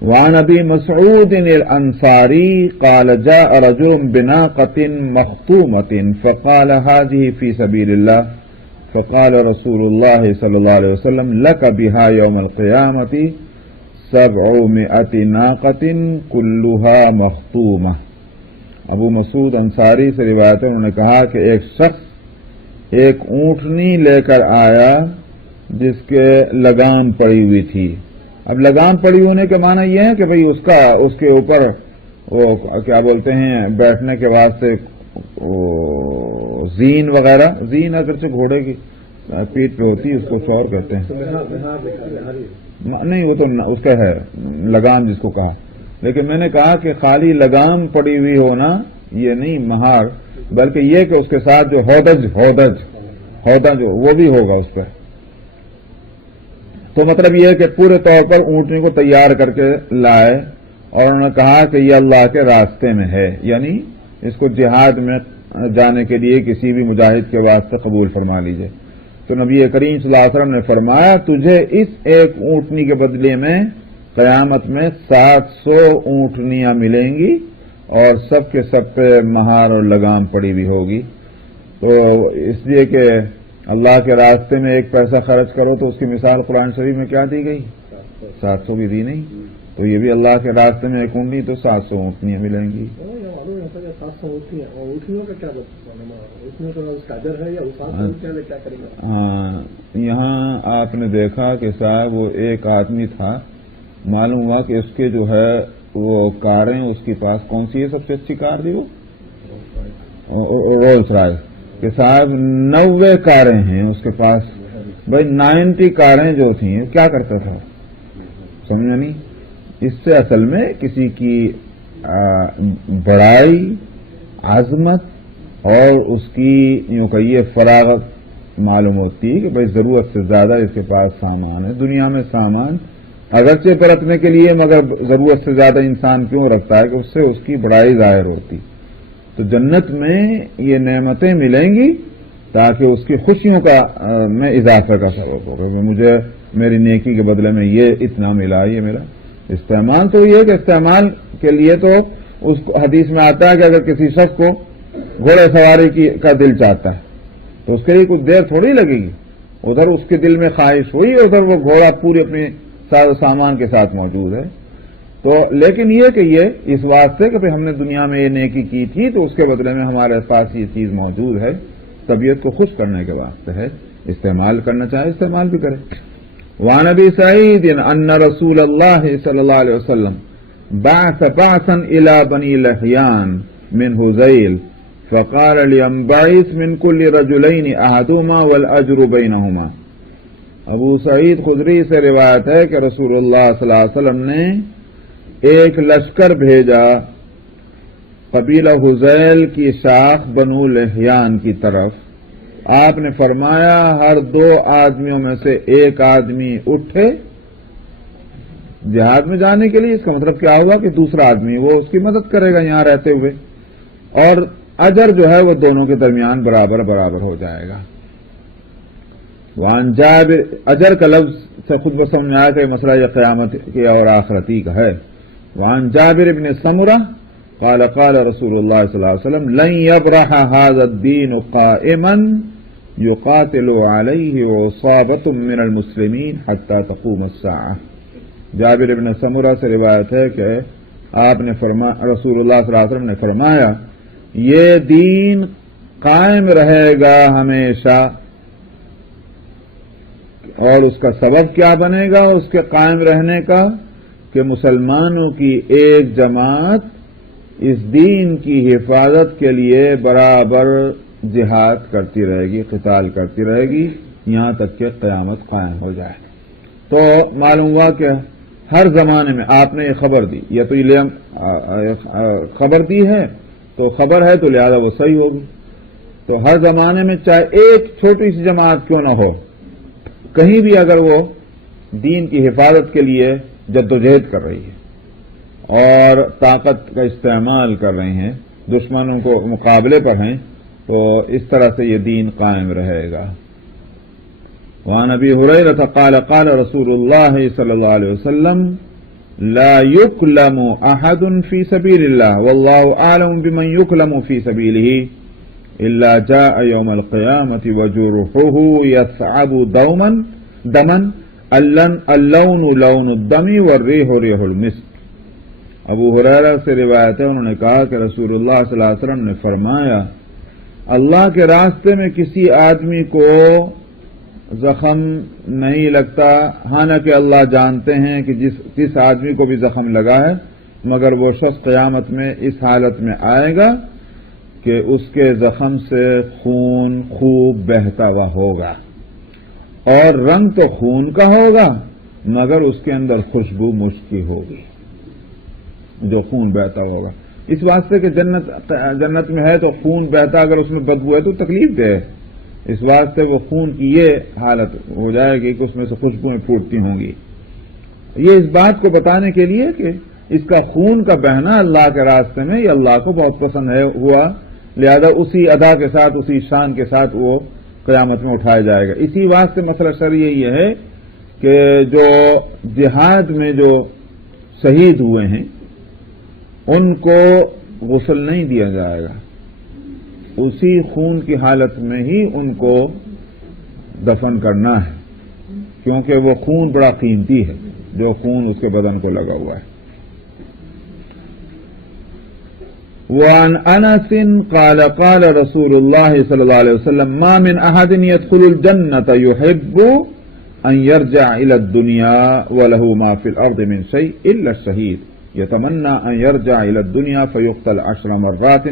وعن ابی مسعود الانصاری قال جاء رجل بناقة مختومة فقال هذه في سبيل الله، فقال رسول الله صلى الله عليه وسلم لك بها يوم القيامة 700 ناقة كلها مختومة۔ ابو مسعود انصاری سے روایت ہے، انہوں نے کہا کہ ایک شخص ایک اونٹنی لے کر آیا جس کے لگام پڑی ہوئی تھی۔ اب لگام پڑی ہونے کے معنی یہ ہے کہ بھئی اس کے اوپر وہ کیا بولتے ہیں بیٹھنے کے واسطے زین وغیرہ، زین اگرچہ گھوڑے کی پیٹ پہ ہوتی ہے، اس کو شور کہتے ہیں، نہیں وہ تو اس کا ہے لگام جس کو کہا، لیکن میں نے کہا کہ خالی لگام پڑی ہوئی ہونا یہ نہیں مہار، بلکہ یہ کہ اس کے ساتھ جو ہودج جو وہ بھی ہوگا اس کا. تو مطلب یہ ہے کہ پورے طور پر اونٹنی کو تیار کر کے لائے، اور انہوں نے کہا کہ یہ اللہ کے راستے میں ہے، یعنی اس کو جہاد میں جانے کے لیے کسی بھی مجاہد کے واسطے قبول فرما لیجئے. تو نبی کریم صلی اللہ علیہ وسلم نے فرمایا تجھے اس ایک اونٹنی کے بدلے میں قیامت میں 700 اونٹنیاں ملیں گی اور سب کے سب پہ مہار اور لگام پڑی ہوئی ہوگی. تو اس لیے کہ اللہ کے راستے میں ایک پیسہ خرچ کرو تو اس کی مثال قرآن شریف میں کیا دی گئی؟ 700 بھی دی نہیں. تو یہ بھی اللہ کے راستے میں ایک اونٹنی تو 700 اونٹنیاں ملیں گی. ہاں یہاں آپ نے دیکھا کہ صاحب وہ ایک آدمی تھا، معلوم ہوا کہ اس کے جو ہے وہ کاریں اس کے پاس کون سی ہے سب سے اچھی کار تھی؟ وہ رولز رائس کہ صاحب 90 کاریں ہیں اس کے پاس. بھائی 90 کاریں جو تھیں کیا کرتا تھا سمجھا نہیں؟ اس سے اصل میں کسی کی بڑائی، عظمت اور اس کی یوں کہیے فراغت معلوم ہوتی ہے کہ بھائی ضرورت سے زیادہ اس کے پاس سامان ہے. دنیا میں سامان اگرچہ برتنے کے لیے مگر ضرورت سے زیادہ انسان کیوں رکھتا ہے کہ اس سے اس کی بڑائی ظاہر ہوتی. تو جنت میں یہ نعمتیں ملیں گی تاکہ اس کی خوشیوں کا میں اضافہ کا سبب ہوگا. مجھے میری نیکی کے بدلے میں یہ اتنا ملا، یہ میرا استعمال. تو یہ کہ استعمال کے لیے تو اس حدیث میں آتا ہے کہ اگر کسی شخص کو گھوڑے سواری کا دل چاہتا ہے تو اس کے لیے کچھ دیر تھوڑی لگے گی، ادھر اس کے دل میں خواہش ہوئی، ادھر وہ گھوڑا پوری اپنی سامان کے ساتھ موجود ہے. تو لیکن یہ کہ یہ اس واسطے کہ ہم نے دنیا میں یہ نیکی کی تھی تو اس کے بدلے میں ہمارے پاس یہ چیز موجود ہے، طبیعت کو خوش کرنے کے واسطے ہے. استعمال کرنا چاہے استعمال بھی کرے. وعن ابي سعيد ان رسول الله صلى الله عليه وسلم بعث بعثا الى بني لحيان من هذيل فقال لينبعث من كل رجلين احدهما والاجر بينهما. ابو سعید خدری سے روایت ہے کہ رسول اللہ صلی اللہ علیہ وسلم نے ایک لشکر بھیجا قبیلہ حذیل کی شاخ بنو لحیان کی طرف. آپ نے فرمایا ہر 2 آدمیوں میں سے ایک آدمی اٹھے جہاد میں جانے کے لیے. اس کا مطلب کیا ہوا کہ دوسرا آدمی وہ اس کی مدد کرے گا یہاں رہتے ہوئے، اور اجر جو ہے وہ دونوں کے درمیان برابر برابر ہو جائے گا. وان جابر، اجر کا لفظ سے خود بس سمجھ آیا کہ مسئلہ یہ قیامت کی اور آخرتی کا ہے. وان جابر بن سمرہ قال قال رسول اللہ صلی اللہ علیہ وسلم لن يبرح هذا الدين قائما يقاتل عليه عصابة من المسلمين حتى تقوم الساعة. جابر بن سمرہ سے روایت ہے کہ آپ نے رسول اللہ صلی اللہ علیہ وسلم نے فرمایا یہ دین قائم رہے گا ہمیشہ، اور اس کا سبب کیا بنے گا اس کے قائم رہنے کا کہ مسلمانوں کی ایک جماعت اس دین کی حفاظت کے لیے برابر جہاد کرتی رہے گی، قتال کرتی رہے گی یہاں تک کہ قیامت قائم ہو جائے. تو معلوم ہوا کہ ہر زمانے میں آپ نے یہ خبر دی، یا تو یہ خبر دی ہے تو خبر ہے تو لہذا وہ صحیح ہوگی. تو ہر زمانے میں چاہے ایک چھوٹی سی جماعت کیوں نہ ہو، کہیں بھی اگر وہ دین کی حفاظت کے لیے جدوجہد کر رہی ہے اور طاقت کا استعمال کر رہے ہیں، دشمنوں کو مقابلے پر ہیں، تو اس طرح سے یہ دین قائم رہے گا. وعن ابی ہریرہ قال قال رسول اللہ صلی اللہ علیہ وسلم لا يكلم احد في سبيل الله والله اعلم بمن يكلم في سبيله الا جاء يوم القيامة وجرحه يثعب دما اللون لون الدم والريح ريح المسك. ابو ہریرہ سے روایت ہے، انہوں نے کہا کہ رسول اللہ صلی اللہ علیہ وسلم نے فرمایا اللہ کے راستے میں کسی آدمی کو زخم نہیں لگتا، حالانکہ اللہ جانتے ہیں کہ جس آدمی کو بھی زخم لگا ہے مگر وہ شخص قیامت میں اس حالت میں آئے گا کہ اس کے زخم سے خون خوب بہتا ہوا ہوگا، اور رنگ تو خون کا ہوگا مگر اس کے اندر خوشبو مشک کی ہوگی جو خون بہتا ہوگا۔ اس واسطے کہ جنت میں ہے تو خون بہتا، اگر اس میں بدبو ہے تو تکلیف دہ ہے، اس واسطے وہ خون کی یہ حالت ہو جائے گی کہ اس میں سے خوشبوئیں پھوٹتی ہوں گی۔ یہ اس بات کو بتانے کے لیے کہ اس کا خون کا بہنا اللہ کے راستے میں یہ اللہ کو بہت پسند ہوا، لہذا اسی ادا کے ساتھ، اسی شان کے ساتھ وہ قیامت میں اٹھایا جائے گا۔ اسی واسطے مسئلہ شرعی یہ ہے کہ جو جہاد میں جو شہید ہوئے ہیں ان کو غسل نہیں دیا جائے گا، اسی خون کی حالت میں ہی ان کو دفن کرنا ہے، کیونکہ وہ خون بڑا قیمتی ہے جو خون اس کے بدن کو لگا ہوا ہے۔ وعن انس قال قال رسول الله صلى الله عليه وسلم ما من احد يدخل الجنة يحب ان يرجع الى الدنيا وله ما في الارض من شيء الا الشهيد يتمنى ان يرجع الى الدنيا فيقتل 10 مرات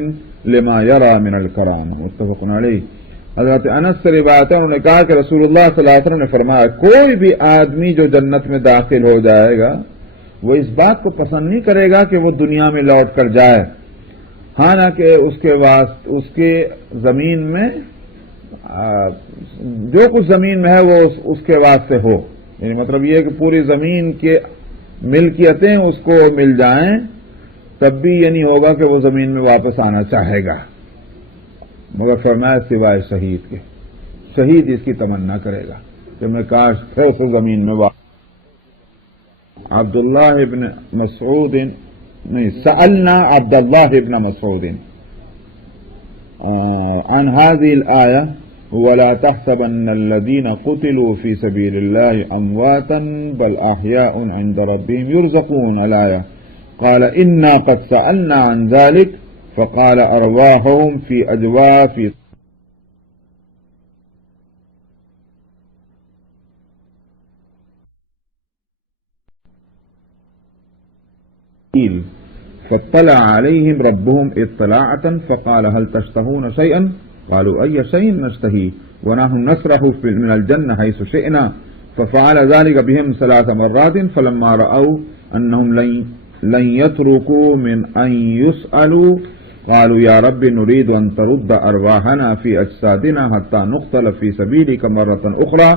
لما يرى من الكرامة متفق علیہ۔ حضرت انس سے روایت ہے، انہوں نے کہا کہ رسول اللہ صلی اللہ علیہ وسلم نے فرمایا کوئی بھی آدمی جو جنت میں داخل ہو جائے گا وہ اس بات کو پسند نہیں کرے گا کہ وہ دنیا میں لوٹ کر جائے، حالانکہ اس کے زمین میں جو کچھ زمین میں ہے وہ اس کے واسطے ہو، یعنی مطلب یہ کہ پوری زمین کے ملکیتیں اس کو مل جائیں تب بھی یہ نہیں ہوگا کہ وہ زمین میں واپس آنا چاہے گا، مگر فرمایا سوائے شہید کے، شہید اس کی تمنا کرے گا کہ میں کاش پھر سے زمین میں واپس۔ عبداللہ ابن مسعود نہیں سألنا عبد الله ابن مسعود عن هذه الآية ولا تحسبن الذين قتلوا في سبيل الله أمواتا بل أحياء عند ربهم يرزقون الآية قال إنا قد سألنا عن ذلك فقال أرواحهم في أجواف فاطلع عليهم ربهم اطلاعة فقال هل تشتهون شيئا قالوا أي شيء نشتهي ونحن نسرح من الجنة حيث شئنا ففعل ذلك بهم 3 مرات فلما رأوا أنهم لن يتركوا من أن يسألوا قالوا يا رب نريد أن ترد أرواحنا في أجسادنا حتى نقتل في سبيلك مرة أخرى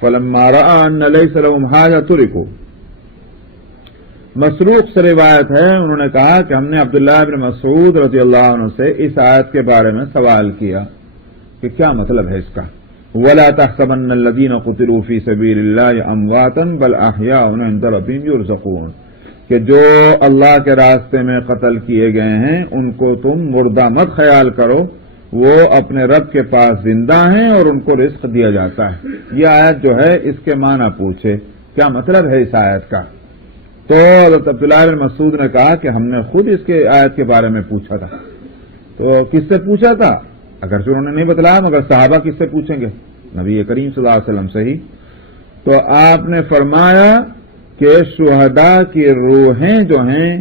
فلما رأى أن ليس لهم حاجة تركوا۔ مسروق سے روایت ہے، انہوں نے کہا کہ ہم نے عبداللہ بن مسعود رضی اللہ عنہ سے اس آیت کے بارے میں سوال کیا کہ کیا مطلب ہے اس کا، وَلَا تَحْسَبَنَّ الَّذِينَ قُتِلُوا فِي سَبِيلِ اللَّهِ أَمْوَاتًا بَلْ أَحْيَاءٌ عِندَ رَبِّهِمْ يُرْزَقُونَ، کہ جو اللہ کے راستے میں قتل کیے گئے ہیں ان کو تم مردہ مت خیال کرو، وہ اپنے رب کے پاس زندہ ہیں اور ان کو رزق دیا جاتا ہے۔ یہ آیت جو ہے اس کے معنی پوچھے کیا مطلب ہے اس آیت کا، تو حضرت عبداللہ بن مسعود نے کہا کہ ہم نے خود اس کے آیت کے بارے میں پوچھا تھا۔ تو کس سے پوچھا تھا؟ اگرچہ انہوں نے نہیں بتلایا مگر صحابہ کس سے پوچھیں گے؟ نبی کریم صلی اللہ علیہ وسلم سے ہی۔ تو آپ نے فرمایا کہ شہداء کی روحیں جو ہیں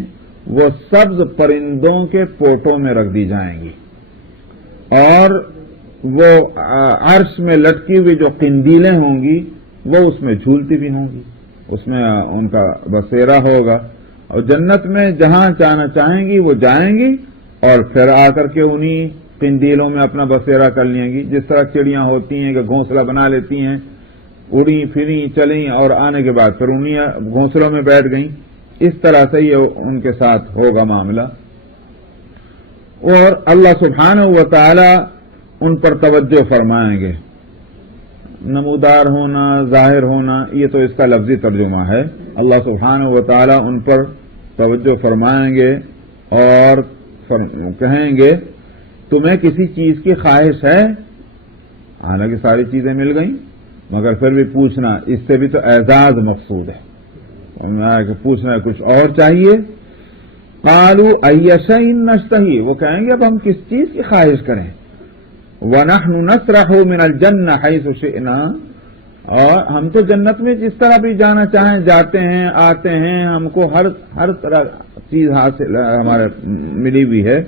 وہ سبز پرندوں کے پوٹوں میں رکھ دی جائیں گی، اور وہ عرش میں لٹکی ہوئی جو قندیلیں ہوں گی وہ اس میں جھولتی بھی ہوں گی، اس میں ان کا بسیرا ہوگا، اور جنت میں جہاں جانا چاہیں گی وہ جائیں گی اور پھر آ کر کے انہی قندیلوں میں اپنا بسیرا کر لیں گی، جس طرح چڑیاں ہوتی ہیں کہ گھونسلہ بنا لیتی ہیں، اڑی پھری چلیں اور آنے کے بعد پھر انہی گھونسلوں میں بیٹھ گئیں، اس طرح سے یہ ان کے ساتھ ہوگا معاملہ۔ اور اللہ سبحانہ و تعالی ان پر توجہ فرمائیں گے، نمودار ہونا، ظاہر ہونا، یہ تو اس کا لفظی ترجمہ ہے۔ اللہ سبحانہ و تعالی ان پر توجہ فرمائیں گے اور کہیں گے تمہیں کسی چیز کی خواہش ہے؟ حالانکہ ساری چیزیں مل گئیں مگر پھر بھی پوچھنا، اس سے بھی تو اعزاز مقصود ہے کہ پوچھنا ہے کچھ اور چاہیے۔ قالوا ای شیء نشتہی، وہ کہیں گے اب ہم کس چیز کی خواہش کریں؟ وَنَحْنُ نَسْرَحُ مِنَ الْجَنَّةِ حَيْثُ شِئْنَا، اور ہم تو جنت میں جس طرح بھی جانا چاہیں جاتے ہیں، آتے ہیں، ہم کو ہر طرح چیز حاصل ہمارے ملی ہوئی ہے۔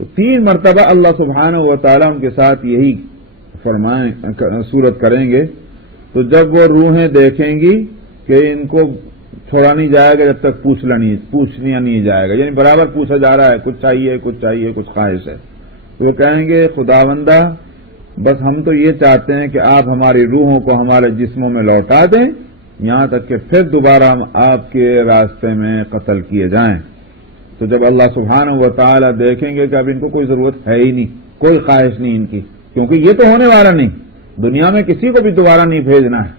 تو 3 مرتبہ اللہ سبحانہ و تعالیٰ ان کے ساتھ یہی صورت کریں گے. تو جب وہ روحیں دیکھیں گی کہ ان کو چھوڑا نہیں جائے گا جب تک پوچھنا نہیں جائے گا، یعنی برابر پوچھا جا رہا ہے، کچھ چاہیے کچھ خواہش ہے، تو وہ کہیں گے خداوندہ بس ہم تو یہ چاہتے ہیں کہ آپ ہماری روحوں کو ہمارے جسموں میں لوٹا دیں، یہاں تک کہ پھر دوبارہ ہم آپ کے راستے میں قتل کیے جائیں. تو جب اللہ سبحانہ و تعالیٰ دیکھیں گے کہ اب ان کو کوئی ضرورت ہے ہی نہیں، کوئی خواہش نہیں ان کی، کیونکہ یہ تو ہونے والا نہیں، دنیا میں کسی کو بھی دوبارہ نہیں بھیجنا ہے،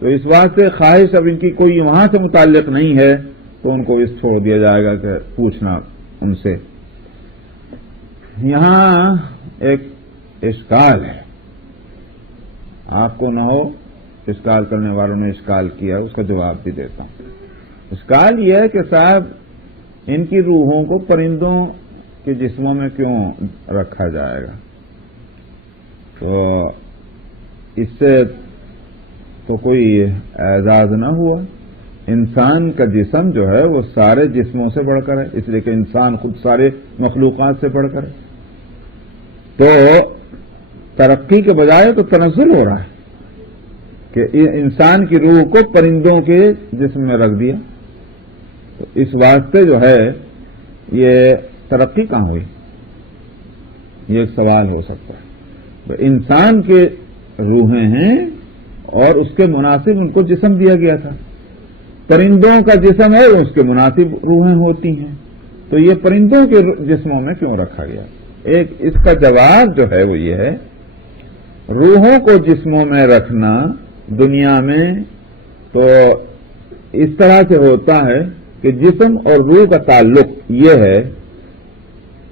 تو اس واسطے خواہش اب ان کی کوئی وہاں سے متعلق نہیں ہے، تو ان کو اس چھوڑ دیا جائے گا کہ پوچھنا ان سے. یہاں ایک اشکال ہے، آپ کو نہ ہو اشکال کرنے والوں نے اشکال کیا، اس کا جواب بھی دیتا ہوں. اشکال یہ ہے کہ صاحب ان کی روحوں کو پرندوں کے جسموں میں کیوں رکھا جائے گا؟ تو اس سے تو کوئی اعزاز نہ ہوا. انسان کا جسم جو ہے وہ سارے جسموں سے بڑھ کر ہے، اس لیے کہ انسان خود سارے مخلوقات سے بڑھ کر ہے. تو ترقی کے بجائے تو تنزل ہو رہا ہے کہ انسان کی روح کو پرندوں کے جسم میں رکھ دیا. تو اس واسطے جو ہے یہ ترقی کہاں ہوئی؟ یہ ایک سوال ہو سکتا ہے. انسان کے روحیں ہیں اور اس کے مناسب ان کو جسم دیا گیا تھا. پرندوں کا جسم ہے، اس کے مناسب روحیں ہوتی ہیں، تو یہ پرندوں کے جسموں میں کیوں رکھا گیا؟ ایک اس کا جواب جو ہے وہ یہ ہے، روحوں کو جسموں میں رکھنا دنیا میں تو اس طرح سے ہوتا ہے کہ جسم اور روح کا تعلق یہ ہے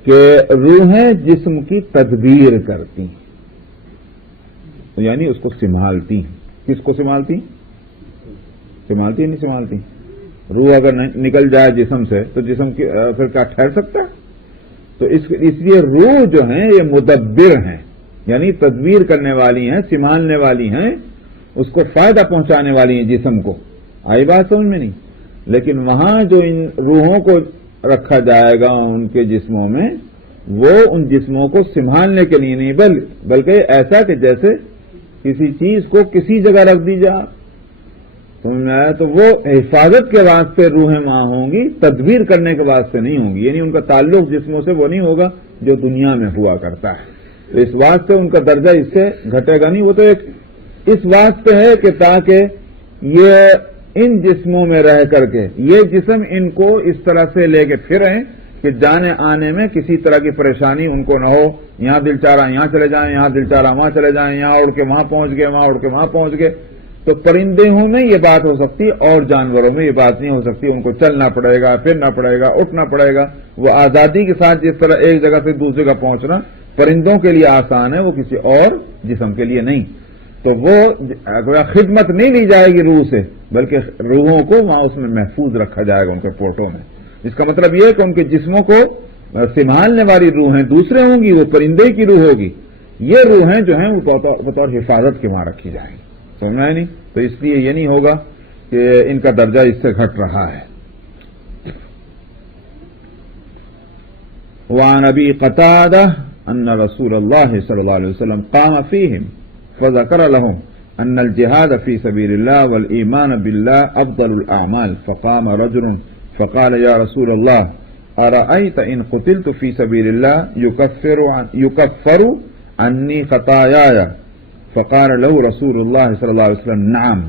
کہ روحیں جسم کی تدبیر کرتی ہیں، یعنی اس کو سنبھالتی ہیں. کس کو سنبھالتی نہیں سنبھالتی. روح اگر نکل جائے جسم سے تو جسم پھر کیا ٹھہر سکتا ہے؟ تو اس لیے روح جو ہیں یہ مدبر ہیں، یعنی تدبیر کرنے والی ہیں، سنبھالنے والی ہیں، اس کو فائدہ پہنچانے والی ہیں جسم کو. آئی بات سمجھ میں نہیں؟ لیکن وہاں جو ان روحوں کو رکھا جائے گا ان کے جسموں میں، وہ ان جسموں کو سنبھالنے کے لیے نہیں، بلکہ ایسا کہ جیسے کسی چیز کو کسی جگہ رکھ دی جائے، تو وہ حفاظت کے واسطے روحیں وہاں ہوں گی، تدبیر کرنے کے واسطے نہیں ہوں گی. یعنی ان کا تعلق جسموں سے وہ نہیں ہوگا جو دنیا میں ہوا کرتا ہے. تو اس واسطے ان کا درجہ اس سے گھٹے گا نہیں. وہ تو ایک اس واسطے ہے کہ تاکہ یہ ان جسموں میں رہ کر کے یہ جسم ان کو اس طرح سے لے کے پھریں کہ جانے آنے میں کسی طرح کی پریشانی ان کو نہ ہو. یہاں دل چاہ رہا یہاں چلے جائیں، یہاں دل چاہ رہا وہاں چلے جائیں، یہاں اڑ کے وہاں پہنچ گئے، وہاں اڑ کے وہاں پہنچ گئے. تو پرندوں میں یہ بات ہو سکتی اور جانوروں میں یہ بات نہیں ہو سکتی. ان کو چلنا پڑے گا، پھرنا پڑے گا، اٹھنا پڑے گا. وہ آزادی کے ساتھ جس طرح ایک جگہ سے دوسری جگہ پہنچنا پرندوں کے لیے آسان ہے، وہ کسی اور جسم کے لیے نہیں. تو وہ خدمت نہیں لی جائے گی روح سے، بلکہ روحوں کو وہاں اس میں محفوظ رکھا جائے گا ان کے پورٹوں میں. اس کا مطلب یہ ہے کہ ان کے جسموں کو سنبھالنے والی روحیں دوسرے ہوں گی، وہ پرندے کی روح ہوگی. یہ روحیں جو ہیں وہ بطور حفاظت کے وہاں رکھی جائیں گی. سمجھا ہے نہیں؟ تو اس لیے یہ نہیں ہوگا کہ ان کا درجہ اس سے گھٹ رہا ہے. وعن ابی قتادہ ان رسول اللہ صلی اللہ علیہ وسلم قام فیہم فذکر لهم ان الجہاد فی سبیل اللہ والایمان باللہ افضل الاعمال. فقام رجل فقال یا رسول اللہ ارأیت ان قتلت فی سبیل اللہ یکفر عنی خطایایا. فقال له رسول الله صلى الله عليه وسلم نعم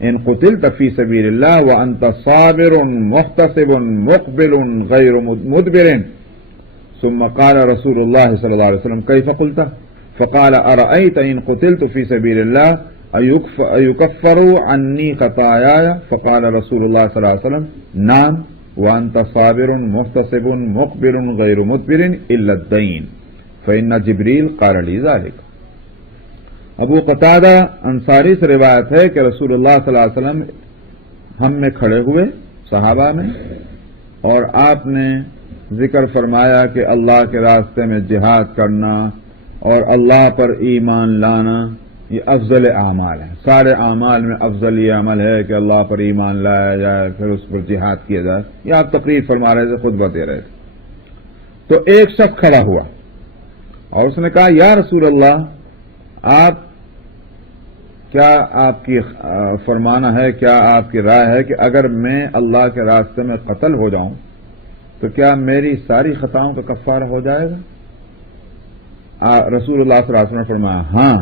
ان قتلت في سبيل الله وأنت صابر محتسب مقبل غير مدبر. ثم قال رسول الله صلى الله عليه وسلم كيف قلت؟ فقال أرأيت إن قتلت في سبيل الله أيكفر عني خطاياي؟ فقال رسول الله صلى الله عليه وسلم نعم وأنت صابر محتسب مقبل غير مدبر إلا الدين فإن جبريل قال لي ذلك. ابو قتادہ انصاری سے روایت ہے کہ رسول اللہ صلی اللہ علیہ وسلم ہم میں کھڑے ہوئے صحابہ میں، اور آپ نے ذکر فرمایا کہ اللہ کے راستے میں جہاد کرنا اور اللہ پر ایمان لانا یہ افضل اعمال ہے. سارے اعمال میں افضل یہ عمل ہے کہ اللہ پر ایمان لایا جائے، پھر اس پر جہاد کیا جائے. یہ آپ تقریر فرما رہے تھے، خطبہ دے رہے تھے. تو ایک شخص کھڑا ہوا اور اس نے کہا یا رسول اللہ، کیا آپ کی فرمانا ہے، کیا آپ کی رائے ہے کہ اگر میں اللہ کے راستے میں قتل ہو جاؤں تو کیا میری ساری خطاؤں کا کفارہ ہو جائے گا؟ رسول اللہ صلی اللہ علیہ وسلم نے فرمایا ہاں،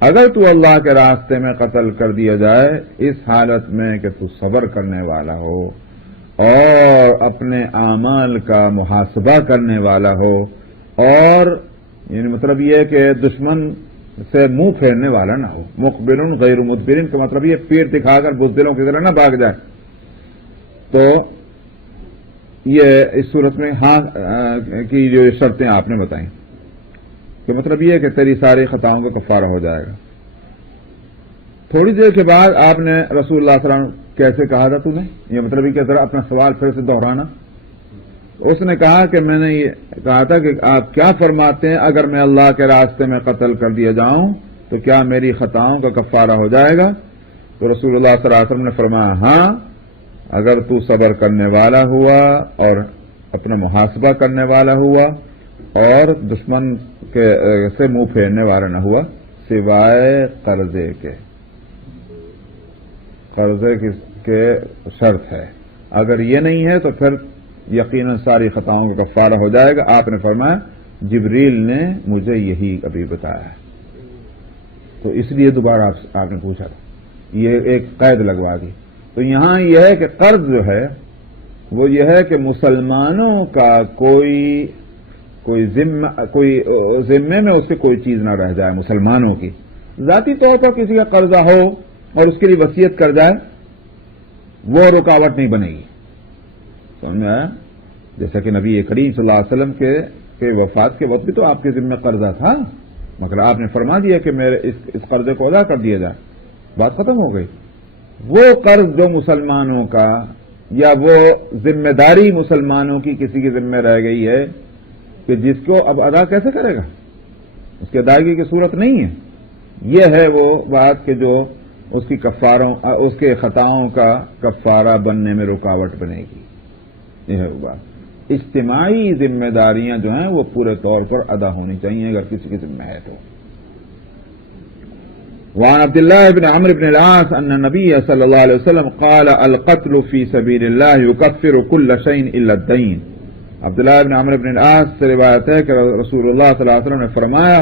اگر تو اللہ کے راستے میں قتل کر دیا جائے اس حالت میں کہ تو صبر کرنے والا ہو اور اپنے اعمال کا محاسبہ کرنے والا ہو، اور یعنی مطلب یہ کہ دشمن سے منہ پھیرنے والا نہ ہو، مقبلن غیر مدبرن کا مطلب یہ پیٹ دکھا کر بزدلوں کی طرح نہ بھاگ جائے، تو یہ اس صورت میں ہاں کی جو شرطیں آپ نے بتائیں کہ مطلب یہ کہ تیری ساری خطاؤں کا کفارہ ہو جائے گا۔ تھوڑی دیر کے بعد آپ نے رسول اللہ صلی اللہ علیہ وسلم کیسے کہا تھا تمہیں، یہ مطلب یہ کہ ذرا اپنا سوال پھر سے دہرانا۔ اس نے کہا کہ میں نے یہ کہا تھا کہ آپ کیا فرماتے ہیں اگر میں اللہ کے راستے میں قتل کر دیا جاؤں تو کیا میری خطاؤں کا کفارہ ہو جائے گا؟ تو رسول اللہ صلی اللہ علیہ وسلم نے فرمایا ہاں، اگر تو صبر کرنے والا ہوا اور اپنا محاسبہ کرنے والا ہوا اور دشمن سے منہ پھیرنے والا نہ ہوا، سوائے قرضے کے۔ قرضے کے شرط ہے، اگر یہ نہیں ہے تو پھر یقیناً ساری خطاؤں کا کفارہ ہو جائے گا۔ آپ نے فرمایا جبریل نے مجھے یہی ابھی بتایا ہے، تو اس لیے دوبارہ آپ نے پوچھا تھا، یہ ایک قید لگوا دی۔ تو یہاں یہ ہے کہ قرض جو ہے وہ یہ ہے کہ مسلمانوں کا کوئی ذمے میں اس سے کوئی چیز نہ رہ جائے، مسلمانوں کی ذاتی طور پر کسی کا قرضہ ہو اور اس کے لیے وصیت کر جائے، وہ رکاوٹ نہیں بنے گی۔ سمجھ میں آیا؟ جیسا کہ نبی کریم صلی اللہ علیہ وسلم کے وفات کے وقت بھی تو آپ کے ذمہ قرضہ تھا، مگر آپ نے فرما دیا کہ میرے اس قرضے کو ادا کر دیا جائے، بات ختم ہو گئی۔ وہ قرض جو مسلمانوں کا یا وہ ذمہ داری مسلمانوں کی کسی کی ذمہ رہ گئی ہے کہ جس کو اب ادا کیسے کرے گا، اس کی ادائیگی کی صورت نہیں ہے، یہ ہے وہ بات کہ جو اس کے خطاؤں کا کفارہ بننے میں رکاوٹ بنے گی۔ یہ ہے بات، اجتماعی ذمہ داریاں جو ہیں وہ پورے طور پر ادا ہونی چاہیے اگر کسی کی ذمہ ہے تو۔ وعن عبد الله بن عمرو بن العاص ان النبي صلى الله عليه وسلم قال القتل في سبيل الله يكفر كل شيء الا الدين۔ عبداللہ بن عمرو بن العاص سے روایت ہے کہ رسول اللہ صلی اللہ علیہ وسلم نے فرمایا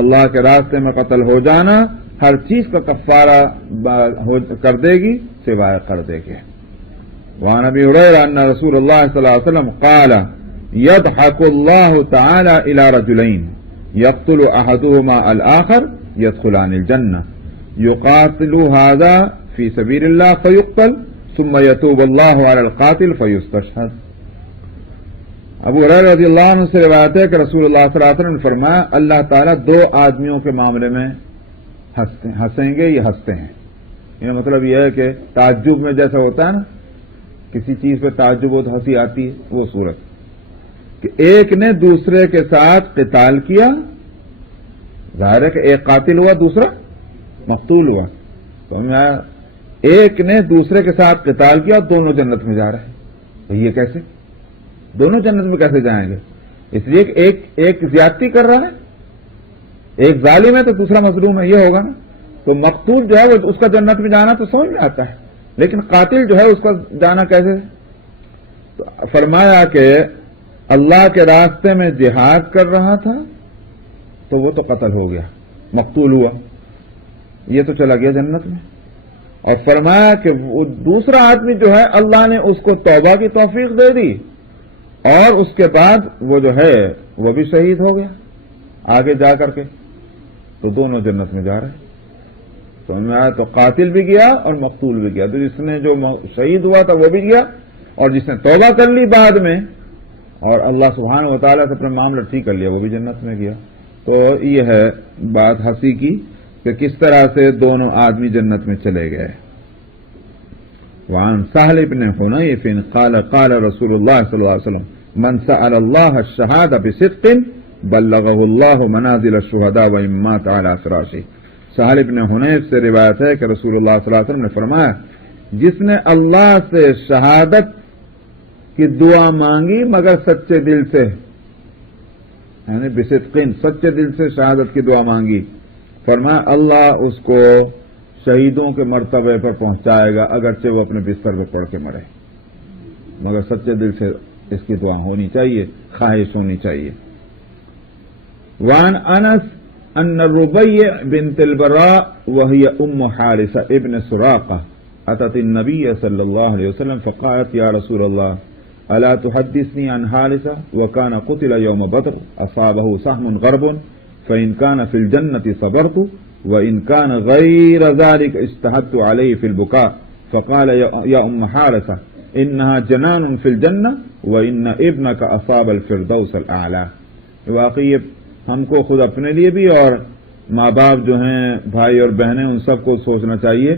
اللہ کے راستے میں قتل ہو جانا ہر چیز کا کفارہ کر دے گی سوائے قرضے کے۔ وعن ابی ہریرہ ان رسول اللہ صلی اللہ علیہ وسلم قال يضحك الله تعالى الى رجلين يقتل احدهما الاخر يدخلان الجنة يقاتل هذا في سبيل الله فيقتل ثم يتوب الله على القاتل فيستشهد۔ ابو ہریرہ رضی اللہ عنہ سے روایت ہے کہ رسول اللہ صلی اللہ علیہ وسلم نے فرمایا اللہ تعالیٰ دو آدمیوں کے معاملے میں ہنسیں گے یا ہنستے ہیں، یہ مطلب یہ ہے کہ تعجب میں جیسا ہوتا ہے نا کسی چیز پہ تعجب ہو تو ہنسی آتی ہے، وہ صورت کہ ایک نے دوسرے کے ساتھ قتال کیا، ظاہر ہے کہ ایک قاتل ہوا دوسرا مقتول ہوا، تو ایک نے دوسرے کے ساتھ قتال کیا دونوں جنت میں جا رہے ہیں، تو یہ کیسے دونوں جنت میں کیسے جائیں گے؟ اس لیے کہ ایک زیادتی کر رہا ہے، ایک ظالم ہے تو دوسرا مظلوم ہے، یہ ہوگا نا، تو مقتول جو ہے وہ اس کا جنت میں جانا تو سمجھ میں آتا ہے، لیکن قاتل جو ہے اس کا جانا کیسے؟ تو فرمایا کہ اللہ کے راستے میں جہاد کر رہا تھا تو وہ تو قتل ہو گیا، مقتول ہوا، یہ تو چلا گیا جنت میں، اور فرمایا کہ وہ دوسرا آدمی جو ہے اللہ نے اس کو توبہ کی توفیق دے دی اور اس کے بعد وہ جو ہے وہ بھی شہید ہو گیا آگے جا کر کے، تو دونوں جنت میں جا رہے ہیں۔ تو قاتل بھی گیا اور مقتول بھی گیا، تو جس نے جو شہید ہوا تھا وہ بھی گیا اور جس نے توبہ کر لی بعد میں اور اللہ سبحانہ و تعالیٰ سے اپنا معاملہ ٹھیک کر لیا وہ بھی جنت میں گیا۔ تو یہ ہے بات ہنسی کی کہ کس طرح سے دونوں آدمی جنت میں چلے گئے۔ وعن سہل بن حنیف قال قال رسول اللہ صلی اللہ علیہ وسلم من سأل اللہ الشہادہ بصدق بلغہ اللہ منازل الشہداء وإن مات على فراشہ۔ سہل بن حنیف سے روایت ہے کہ رسول اللہ صلی اللہ علیہ وسلم نے فرمایا جس نے اللہ سے شہادت کی دعا مانگی مگر سچے دل سے، یعنی بصدقین، سچے دل سے شہادت کی دعا مانگی، فرمایا اللہ اس کو شہیدوں کے مرتبے پر پہنچائے گا اگرچہ وہ اپنے بستر پر پڑھ کے مرے، مگر سچے دل سے اس کی دعا ہونی چاہیے، خواہش ہونی چاہیے۔ وعن انس ان الربيع بنت البراء وهي ام حارثة ابن سراقة اتت النبي صلى الله عليه وسلم فقالت يا رسول الله الا تحدثني عن حارثة وكان قتل يوم بدر اصابه سهم غرب فان كان في الجنة صبرت وان كان غير ذلك اجتهدت عليه في البكاء فقال يا ام حارثة انها جنان في الجنة وان ابنك اصاب الفردوس الاعلى۔ واقعی ہم کو خود اپنے لیے بھی اور ماں باپ جو ہیں، بھائی اور بہنیں، ان سب کو سوچنا چاہیے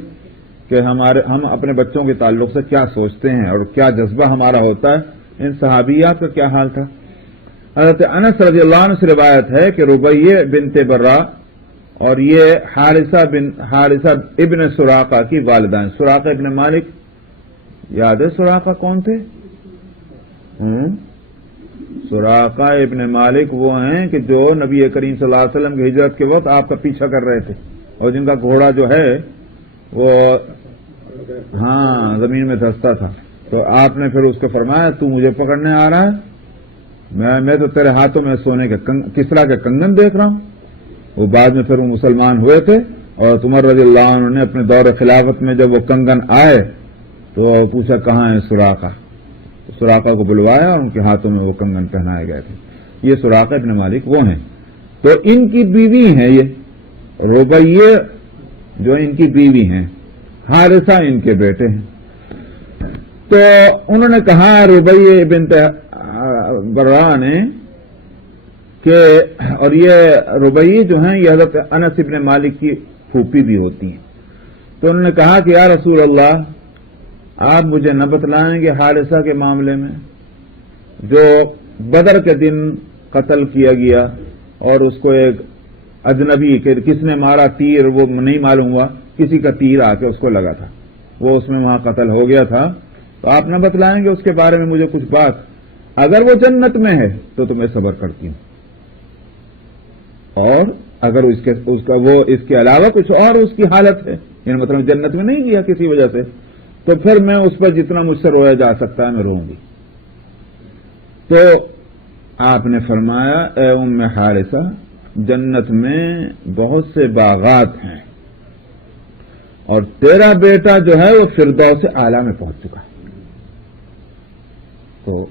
کہ ہم اپنے بچوں کے تعلق سے کیا سوچتے ہیں اور کیا جذبہ ہمارا ہوتا ہے۔ ان صحابیات کا کیا حال تھا؟ حضرت انس رضی اللہ عنہ سے روایت ہے کہ ربیع بنت برا اور یہ حارثہ ابن سراقہ کی والدہ، سراقہ ابن مالک، یاد ہے سراقہ کون تھے؟ سراقہ ابن مالک وہ ہیں کہ جو نبی کریم صلی اللہ علیہ وسلم کی ہجرت کے وقت آپ کا پیچھا کر رہے تھے اور جن کا گھوڑا جو ہے وہ زمین میں دھستا تھا، تو آپ نے پھر اس کو فرمایا تو مجھے پکڑنے آ رہا ہے، میں تو تیرے ہاتھوں میں سونے کے کسرا کے کنگن دیکھ رہا ہوں۔ وہ بعد میں پھر وہ مسلمان ہوئے تھے اور عمر رضی اللہ عنہ نے اپنے دور خلافت میں جب وہ کنگن آئے تو پوچھا کہاں ہے سراقہ، سراقہ کو بلوایا اور ان کے ہاتھوں میں وہ کنگن پہنائے گئے تھے۔ یہ سراقہ ابن مالک وہ ہیں، تو ان کی بیوی ہیں، یہ ربیع جو ان کی بیوی ہیں، حارثہ ان کے بیٹے ہیں۔ تو انہوں نے کہا ربیع بنت برا نے کہ، اور یہ ربیع جو ہیں یہ حضرت انس ابن مالک کی پھوپھی بھی ہوتی ہیں، تو انہوں نے کہا کہ یا رسول اللہ آپ مجھے نہ بتلائیں گے حارثہ کے معاملے میں جو بدر کے دن قتل کیا گیا اور اس کو ایک اجنبی کہ کس نے مارا تیر وہ نہیں معلوم ہوا، کسی کا تیر آ کے اس کو لگا تھا، وہ اس میں وہاں قتل ہو گیا تھا، تو آپ نہ بتلائیں گے اس کے بارے میں مجھے کچھ بات؟ اگر وہ جنت میں ہے تو تمہیں صبر کرتی ہوں، اور اگر اس کے علاوہ کچھ اور اس کی حالت ہے، یعنی مطلب جنت میں نہیں گیا کسی وجہ سے، تو پھر میں اس پر جتنا مجھ سے رویا جا سکتا ہے میں روں گی۔ تو آپ نے فرمایا اے ام حارثہ، جنت میں بہت سے باغات ہیں اور تیرا بیٹا جو ہے وہ فردوس اعلیٰ میں پہنچ چکا ہے، تو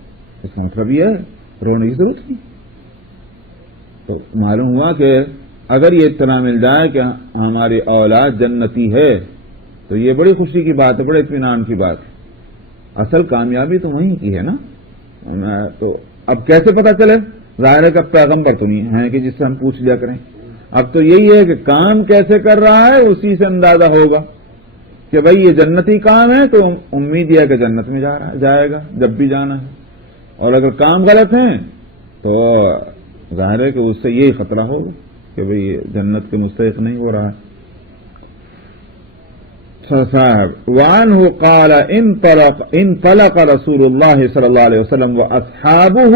اس کا مطلب یہ ہے رونے کی ضرورت نہیں۔ تو معلوم ہوا کہ اگر یہ اطلاع مل جائے کہ ہماری اولاد جنتی ہے تو یہ بڑی خوشی کی بات ہے، بڑے اطمینان کی بات ہے۔ اصل کامیابی تو وہیں کی ہے نا۔ تو اب کیسے پتہ چلے؟ ظاہر ہے کہ پیغمبر تو نہیں ہے کہ جس سے ہم پوچھ لیا کریں، اب تو یہی ہے کہ کام کیسے کر رہا ہے اسی سے اندازہ ہوگا کہ بھئی یہ جنتی کام ہے تو امید یہ ہے کہ جنت میں جائے گا جب بھی جانا ہے، اور اگر کام غلط ہیں تو ظاہر ہے کہ اس سے یہی خطرہ ہوگا کہ بھئی جنت کے مستحق نہیں ہو رہا ہے۔ صاحب وعنه قال انطلق رسول الله صلى الله عليه وسلم واصحابه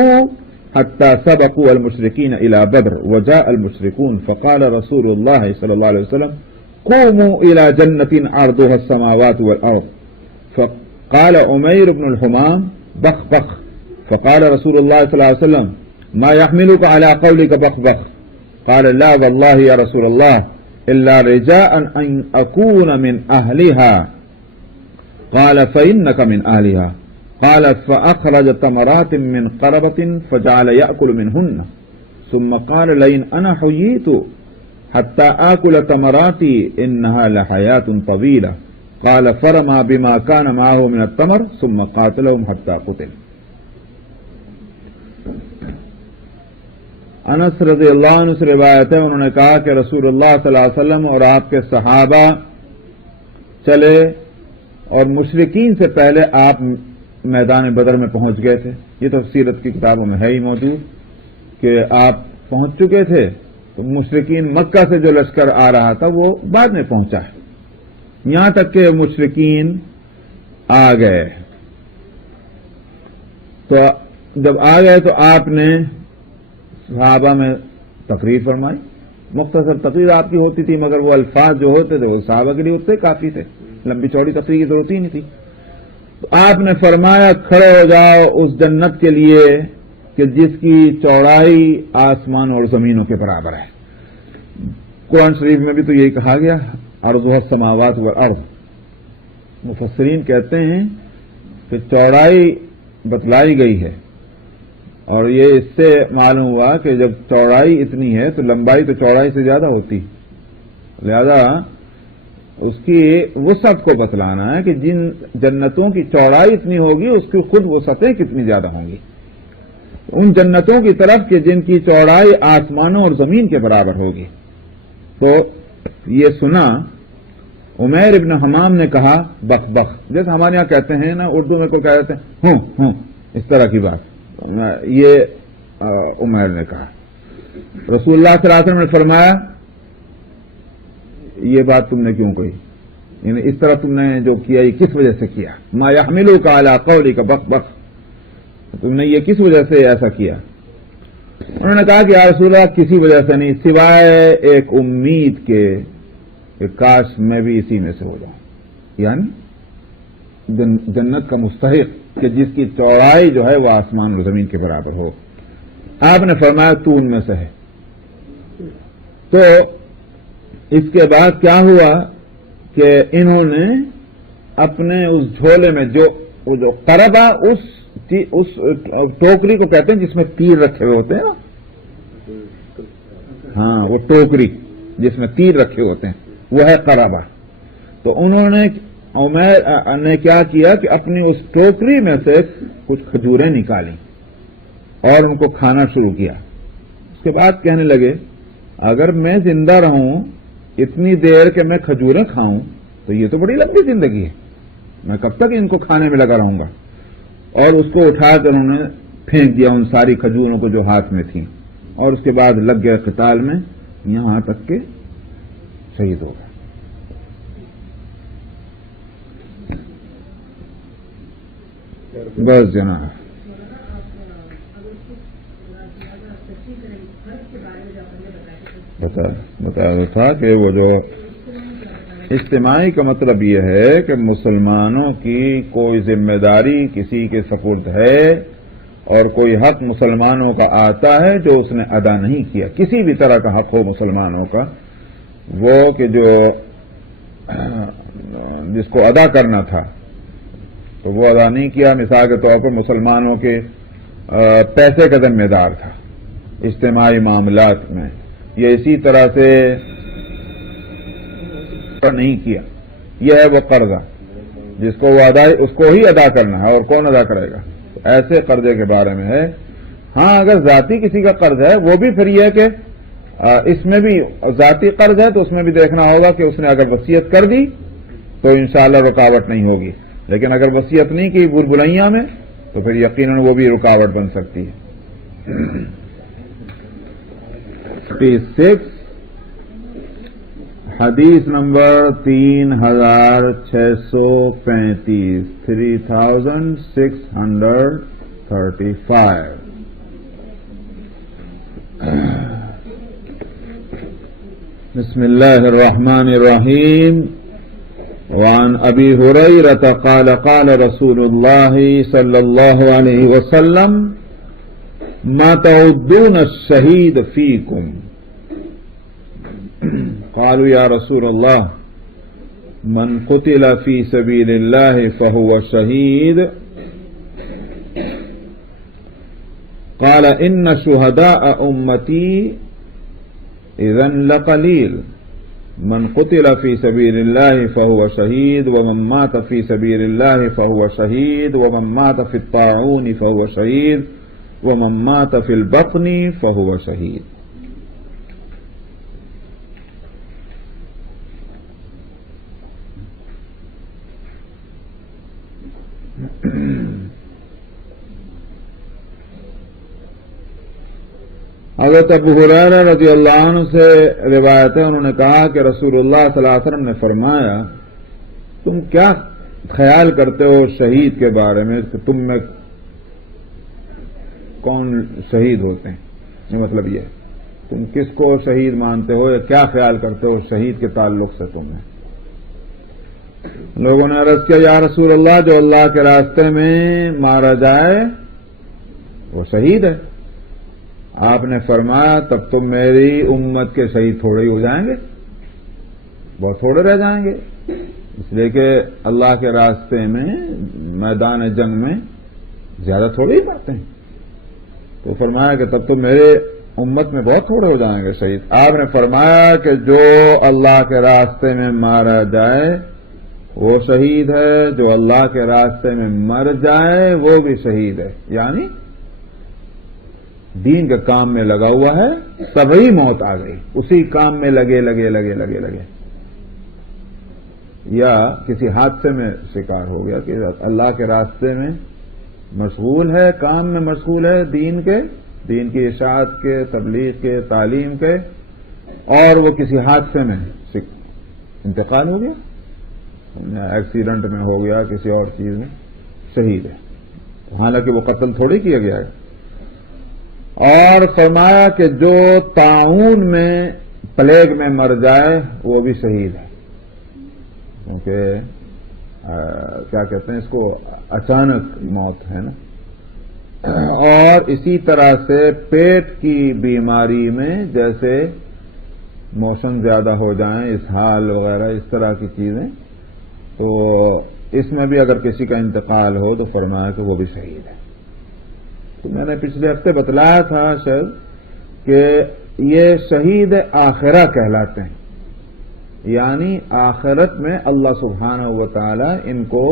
حتى سبقوا المشركين الى بدر وجاء المشركون فقال رسول الله صلى الله عليه وسلم قوموا الى جنة عرضها السماوات والارض فقال عمير بن الحمام بخ بخ فقال رسول الله صلى الله عليه وسلم ما يحملك على قولك بخ بخ قال لا والله يا رسول الله إلا رجاء أن أكون من أهلها قال فإنك من أهلها قال فأخرج تمرات من قربة فجعل يأكل منهن ثم قال لئن أنا حييت حتى آكل تمراتي إنها لحياة طويلة قال فرمى بما كان معه من التمر ثم قاتلهم حتى قتل۔ انس رضی اللہ عنہ سے روایت ہے، انہوں نے کہا کہ رسول اللہ صلی اللہ علیہ وسلم اور آپ کے صحابہ چلے اور مشرکین سے پہلے آپ میدان بدر میں پہنچ گئے تھے۔ یہ تو سیرت کی کتابوں میں ہے ہی موجود کہ آپ پہنچ چکے تھے، تو مشرکین مکہ سے جو لشکر آ رہا تھا وہ بعد میں پہنچا ہے، یہاں تک کہ مشرکین آ گئے۔ تو جب آ گئے تو آپ نے صحابہ میں تقریر فرمائی. مختصر تقریر آپ کی ہوتی تھی، مگر وہ الفاظ جو ہوتے تھے وہ صحابہ کے لیے اتنے کافی تھے، لمبی چوڑی تقریر کی ضرورت ہی نہیں تھی. تو آپ نے فرمایا کھڑے ہو جاؤ اس جنت کے لیے کہ جس کی چوڑائی آسمان اور زمینوں کے برابر ہے. قرآن شریف میں بھی تو یہی کہا گیا، عرضها السماوات والارض. مفسرین کہتے ہیں کہ چوڑائی بتلائی گئی ہے، اور یہ اس سے معلوم ہوا کہ جب چوڑائی اتنی ہے تو لمبائی تو چوڑائی سے زیادہ ہوتی، لہذا اس کی وسعت کو بتلانا ہے کہ جن جنتوں کی چوڑائی اتنی ہوگی اس کی خود وسعتیں کتنی زیادہ ہوں گی. ان جنتوں کی طرف کہ جن کی چوڑائی آسمانوں اور زمین کے برابر ہوگی. تو یہ سنا عمیر ابن حمام نے کہا بخ بخ، جیسے ہمارے یہاں کہتے ہیں نا اردو میں کوئی کہتے ہیں ہوں اس طرح کی بات، یہ عمیر نے کہا. رسول اللہ صلی اللہ علیہ وسلم نے فرمایا یہ بات تم نے کیوں کہی، یعنی اس طرح تم نے جو کیا یہ کس وجہ سے کیا؟ ما یحملک علی قولک بخ بخ، تم نے یہ کس وجہ سے ایسا کیا؟ انہوں نے کہا کہ یا رسول اللہ کسی وجہ سے نہیں، سوائے ایک امید کے کہ کاش میں بھی اسی میں سے ہو جاؤں، یعنی جنت کا مستحق کہ جس کی چوڑائی جو ہے وہ آسمان اور زمین کے برابر ہو. آپ نے فرمایا تو ان میں سے ہے. تو اس کے بعد کیا ہوا کہ انہوں نے اپنے اس جھولے میں جو قربہ اس ٹوکری کو کہتے ہیں جس میں تیر رکھے ہوئے ہوتے ہیں نا، ہاں وہ ٹوکری جس میں تیر رکھے ہوتے ہیں وہ ہے قربہ. تو انہوں نے عمیر نے کیا کیا کہ اپنی اس ٹوکری میں سے کچھ کھجوریں نکالی اور ان کو کھانا شروع کیا. اس کے بعد کہنے لگے اگر میں زندہ رہوں اتنی دیر کہ میں کھجوریں کھاؤں تو یہ تو بڑی لمبی زندگی ہے، میں کب تک ان کو کھانے میں لگا رہوں گا. اور اس کو اٹھا کر انہوں نے پھینک دیا ان ساری کھجوروں کو جو ہاتھ میں تھیں، اور اس کے بعد لگ گئے قتال میں یہاں تک کہ شہید ہو گئے. بس جناب بتایا تھا کہ وہ جو اجتماعی کا مطلب یہ ہے کہ مسلمانوں کی کوئی ذمہ داری کسی کے سپرد ہے اور کوئی حق مسلمانوں کا آتا ہے جو اس نے ادا نہیں کیا، کسی بھی طرح کا حق ہو مسلمانوں کا، وہ کہ جو جس کو ادا کرنا تھا تو وہ ادا نہیں کیا. مثال کے طور پر مسلمانوں کے پیسے کا ذمہ دار تھا اجتماعی معاملات میں، یہ اسی طرح سے نہیں کیا، یہ ہے وہ قرضہ جس کو وہ اس کو ہی ادا کرنا ہے، اور کون ادا کرے گا؟ ایسے قرضے کے بارے میں ہے. ہاں اگر ذاتی کسی کا قرض ہے وہ بھی پھر یہ ہے کہ اس میں بھی ذاتی قرض ہے تو اس میں بھی دیکھنا ہوگا کہ اس نے اگر وصیت کر دی تو انشاءاللہ رکاوٹ نہیں ہوگی، لیکن اگر وصیت نہیں کی بلبلیاں میں تو پھر یقیناً وہ بھی رکاوٹ بن سکتی ہے. 36 حدیث نمبر 3635 3635. بسم اللہ الرحمن الرحیم. وعن ابی ہریرہ قال قال رسول اللہ صلی اللہ علیہ وسلم ما تعدون الشہید فیکم قالوا یا رسول اللہ من قتل فی سبیل اللہ فہو شہید قال ان شہداء امتی اذن لقلیل من قتل فی سبیل اللہ فہو شہید ومن مات فی سبیل اللہ فہو شہید ومن مات فی الطاعون فہو شہید ومن مات فی البطن فہو شہید. حضرت ابو ہریرہ رضی اللہ عنہ سے روایت ہے، انہوں نے کہا کہ رسول اللہ صلی اللہ علیہ وسلم نے فرمایا تم کیا خیال کرتے ہو شہید کے بارے میں کہ تم میں کون شہید ہوتے ہیں؟ یہ مطلب یہ ہے تم کس کو شہید مانتے ہو یا کیا خیال کرتے ہو شہید کے تعلق سے تمہیں؟ لوگوں نے عرض کیا یا رسول اللہ جو اللہ کے راستے میں مارا جائے وہ شہید ہے۔ آپ نے فرمایا تب تم میری امت کے شہید تھوڑے ہی ہو جائیں گے، بہت تھوڑے رہ جائیں گے، اس لیے کہ اللہ کے راستے میں میدان جنگ میں زیادہ تھوڑے ہی پڑتے ہیں۔ تو فرمایا کہ تب تم میرے امت میں بہت تھوڑے ہو جائیں گے شہید۔ آپ نے فرمایا کہ جو اللہ کے راستے میں مارا جائے وہ شہید ہے، جو اللہ کے راستے میں مر جائے وہ بھی شہید ہے، یعنی دین کے کام میں لگا ہوا ہے، سبھی موت آ گئی، اسی کام میں لگے یا کسی حادثے میں شکار ہو گیا کہ اللہ کے راستے میں مشغول ہے، کام میں مشغول ہے، دین کی اشاعت کے، تبلیغ کے، تعلیم کے، اور وہ کسی حادثے میں انتقال ہو گیا، ایکسیڈنٹ میں ہو گیا، کسی اور چیز میں، شہید ہے، حالانکہ وہ قتل تھوڑی کیا گیا ہے۔ اور فرمایا کہ جو طاعون میں پلیگ میں مر جائے وہ بھی شہید ہے، کیونکہ کیا کہتے ہیں اس کو، اچانک موت ہے نا۔ اور اسی طرح سے پیٹ کی بیماری میں جیسے موشن زیادہ ہو جائیں، اسہال وغیرہ اس طرح کی چیزیں، تو اس میں بھی اگر کسی کا انتقال ہو تو فرمایا کہ وہ بھی شہید ہے۔ تو میں نے پچھلے ہفتے بتلایا تھا شاید کہ یہ شہید آخرہ کہلاتے ہیں، یعنی آخرت میں اللہ سبحانہ و تعالی ان کو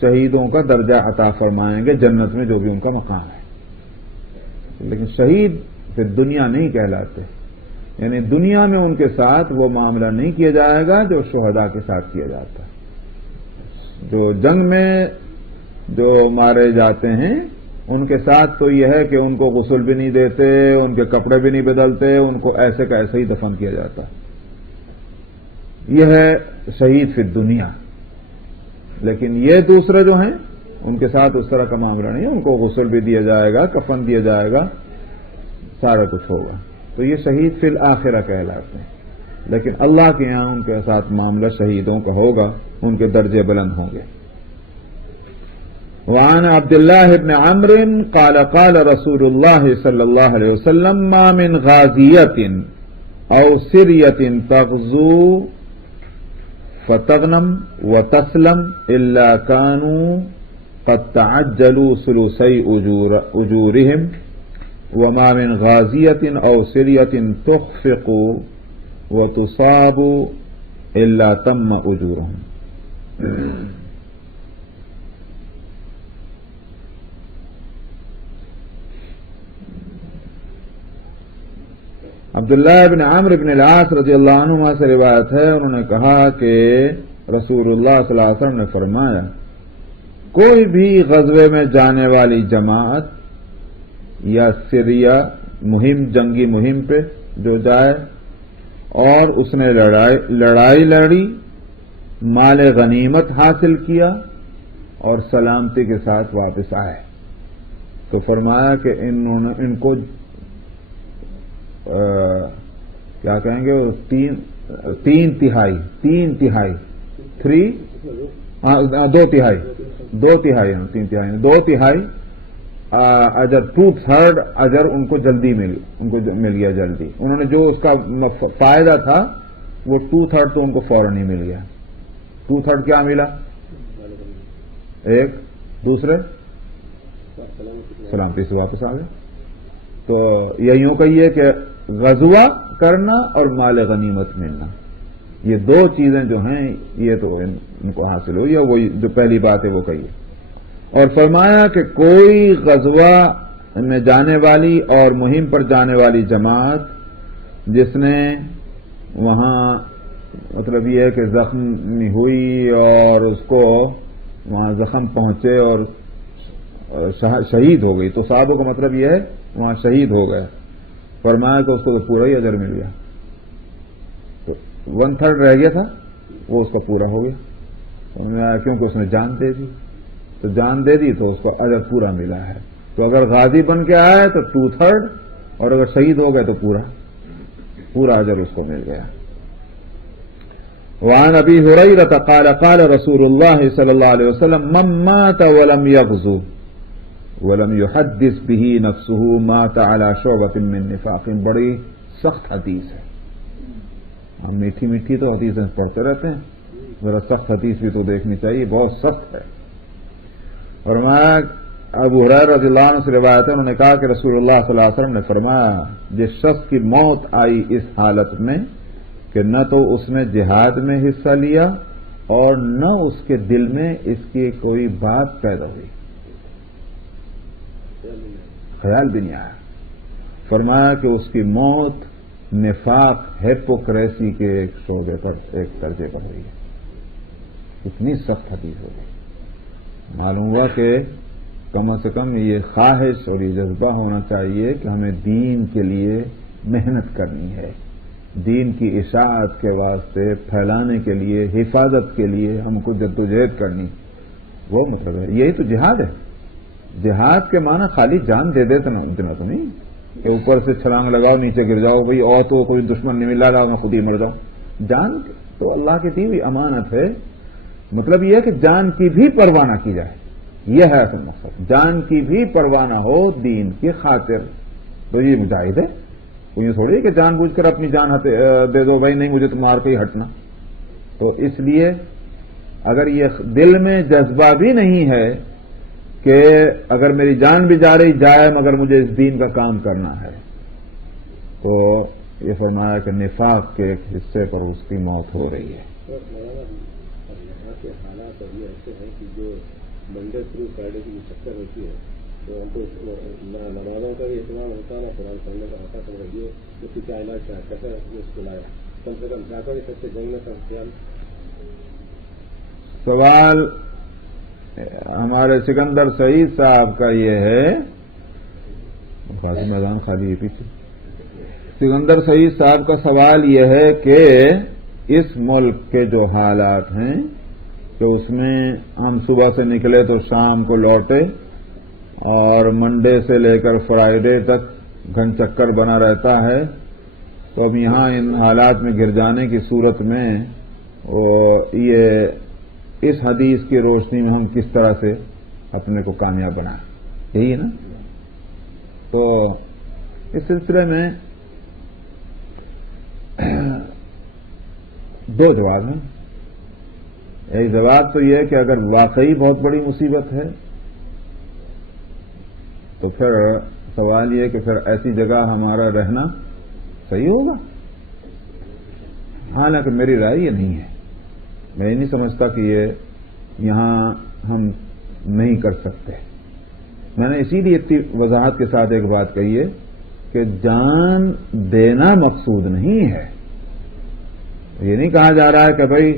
شہیدوں کا درجہ عطا فرمائیں گے جنت میں، جو بھی ان کا مقام ہے۔ لیکن شہید پھر دنیا نہیں کہلاتے، یعنی دنیا میں ان کے ساتھ وہ معاملہ نہیں کیا جائے گا جو شہداء کے ساتھ کیا جاتا ہے۔ جو جنگ میں جو مارے جاتے ہیں ان کے ساتھ تو یہ ہے کہ ان کو غسل بھی نہیں دیتے، ان کے کپڑے بھی نہیں بدلتے، ان کو ایسے کا ایسے ہی دفن کیا جاتا ہے۔ یہ ہے شہید فی الدنیا۔ لیکن یہ دوسرے جو ہیں ان کے ساتھ اس طرح کا معاملہ نہیں ہے، ان کو غسل بھی دیا جائے گا، کفن دیا جائے گا، سارا کچھ ہوگا۔ تو یہ شہید فی الآخرہ کہلاتے ہیں، لیکن اللہ کے یہاں ان کے ساتھ معاملہ شہیدوں کا ہوگا، ان کے درجے بلند ہوں گے۔ وعن عبد الله بن عمرو قال قال رسول الله صلى الله عليه وسلم ما من غازية أو سرية تغزو فتغنم وتسلم إلا كانوا قد تعجلوا ثلثي أجورهم وما من غازية أو سرية تخفق وتصاب إلا تم أجورهم۔ عبداللہ بن عمرو بن العاص رضی اللہ عنہما سے روایت ہے، انہوں نے کہا کہ رسول اللہ صلی اللہ علیہ وسلم نے فرمایا کوئی بھی غزوے میں جانے والی جماعت یا سریہ مہم، جنگی مہم پہ جو جائے اور اس نے لڑائی لڑی، مال غنیمت حاصل کیا اور سلامتی کے ساتھ واپس آئے، تو فرمایا کہ ان کو کیا کہیں گے، تین تہائی اجر، 2/3 اجر ان کو جلدی مل گیا جلدی۔ انہوں نے جو اس کا فائدہ تھا وہ 2/3 تو ان کو فوراً ہی مل گیا۔ 2/3 کیا ملا؟ ایک دوسرے سلامتی سے واپس آ گئے۔ تو یوں کہیے کہ غزوہ کرنا اور مال غنیمت ملنا، یہ دو چیزیں جو ہیں یہ تو ان کو حاصل ہوئی، اور وہی جو پہلی بات ہے وہ کہیے۔ اور فرمایا کہ کوئی غزوہ میں جانے والی اور مہم پر جانے والی جماعت جس نے وہاں مطلب یہ ہے کہ زخمی ہوئی اور اس کو وہاں زخم پہنچے اور شہید ہو گئی، تو صحابوں کا مطلب یہ ہے وہاں شہید ہو گئے، فرمایا کہ اس کو تو پورا ہی اجر مل گیا، تو 1/3 رہ گیا تھا وہ اس کا پورا ہو گیا، کیونکہ اس نے جان دے دی، تو جان دے دی تو اس کو اجر پورا ملا ہے۔ تو اگر غازی بن کے آئے تو 2/3، اور اگر شہید ہو گئے تو پورا اجر اس کو مل گیا. وعن ابی ہریرہ قال قال رسول اللہ صلی اللہ علیہ وسلم من مات ولم یغزو ولم يحدث به نفسه مات على شعبة من نفاق. بڑی سخت حدیث ہے. ہم میٹھی میٹھی تو حدیثیں پڑھتے رہتے ہیں, ذرا سخت حدیث بھی تو دیکھنی چاہیے, بہت سخت ہے. اور میں ابو ہریرہ رضی اللہ عنہ سے روایت ہے, انہوں نے کہا کہ رسول اللہ صلی اللہ علیہ وسلم نے فرمایا جس شخص کی موت آئی اس حالت میں کہ نہ تو اس نے جہاد میں حصہ لیا اور نہ اس کے دل میں اس کی کوئی بات پیدا ہوئی, خیال بھی نہیں آیا. فرمایا کہ اس کی موت نفاق ہیپوکریسی کے ایک شعبے پر, ایک درجے پر ہوئی ہے. اتنی سخت حدیث ہو گئی. معلوم ہوا کہ کم از کم یہ خواہش اور یہ جذبہ ہونا چاہیے کہ ہمیں دین کے لیے محنت کرنی ہے, دین کی اشاعت کے واسطے, پھیلانے کے لیے, حفاظت کے لیے ہم کو جدوجہد کرنی. وہ مطلب ہے, یہی تو جہاد ہے. جہاد کے معنی خالی جان دے دیتے اتنا تو نہیں کہ اوپر سے چھلانگ لگاؤ نیچے گر جاؤ, بھائی اور تو کوئی دشمن نہیں ملا رہا میں خود ہی مر جاؤں. جان تو اللہ کی دی ہوئی امانت ہے. مطلب یہ ہے کہ جان کی بھی پرواہ نہ کی جائے, یہ ہے اصل مقصد. جان کی بھی پرواہ نہ ہو دین کی خاطر, تو یہ مجاہد ہے. وہ یہ تھوڑی کہ جان بوجھ کر اپنی جان دے دو, بھائی نہیں مجھے تو مار کے ہی ہٹنا. تو اس لیے اگر یہ دل میں جذبہ بھی نہیں ہے کہ اگر میری جان بھی جا رہی جائے مگر مجھے اس دین کا کام کرنا ہے, تو یہ فرمایا کہ نفاق کے ایک حصے پر اس کی موت ہو رہی ہے. یہاں کے حالات ابھی ایسے ہیں کہ جو منڈے تھرو فرائیڈے کی چکر ہوتی ہے تو ہم کو نہ نمازوں کا بھی اہتمام ہوتا نہ قرآن پڑھنے کا ہوتا. تو یہ کیا علاج کیا کیسے اس کو لایا, کم سے کم کیا کرے سب سے جنگ میں کا خیال. سوال ہمارے سکندر سعید صاحب کا یہ ہے, خاصی میدان خالی ہے پیچھے. سکندر سعید صاحب کا سوال یہ ہے کہ اس ملک کے جو حالات ہیں کہ اس میں ہم صبح سے نکلے تو شام کو لوٹے اور منڈے سے لے کر فرائیڈے تک گھن چکر بنا رہتا ہے, تو اب یہاں ان حالات میں گر جانے کی صورت میں یہ اس حدیث کی روشنی میں ہم کس طرح سے اپنے کو کامیاب بنائیں, یہی ہے نا. تو اس سلسلے میں دو جواب ہیں. ایک جواب تو یہ ہے کہ اگر واقعی بہت بڑی مصیبت ہے تو پھر سوال یہ ہے کہ پھر ایسی جگہ ہمارا رہنا صحیح ہوگا. حالانکہ میری رائے یہ نہیں ہے, میں یہ نہیں سمجھتا کہ یہ یہاں ہم نہیں کر سکتے. میں نے اسی لیے اتنی وضاحت کے ساتھ ایک بات کہی ہے کہ جان دینا مقصود نہیں ہے. یہ نہیں کہا جا رہا ہے کہ بھائی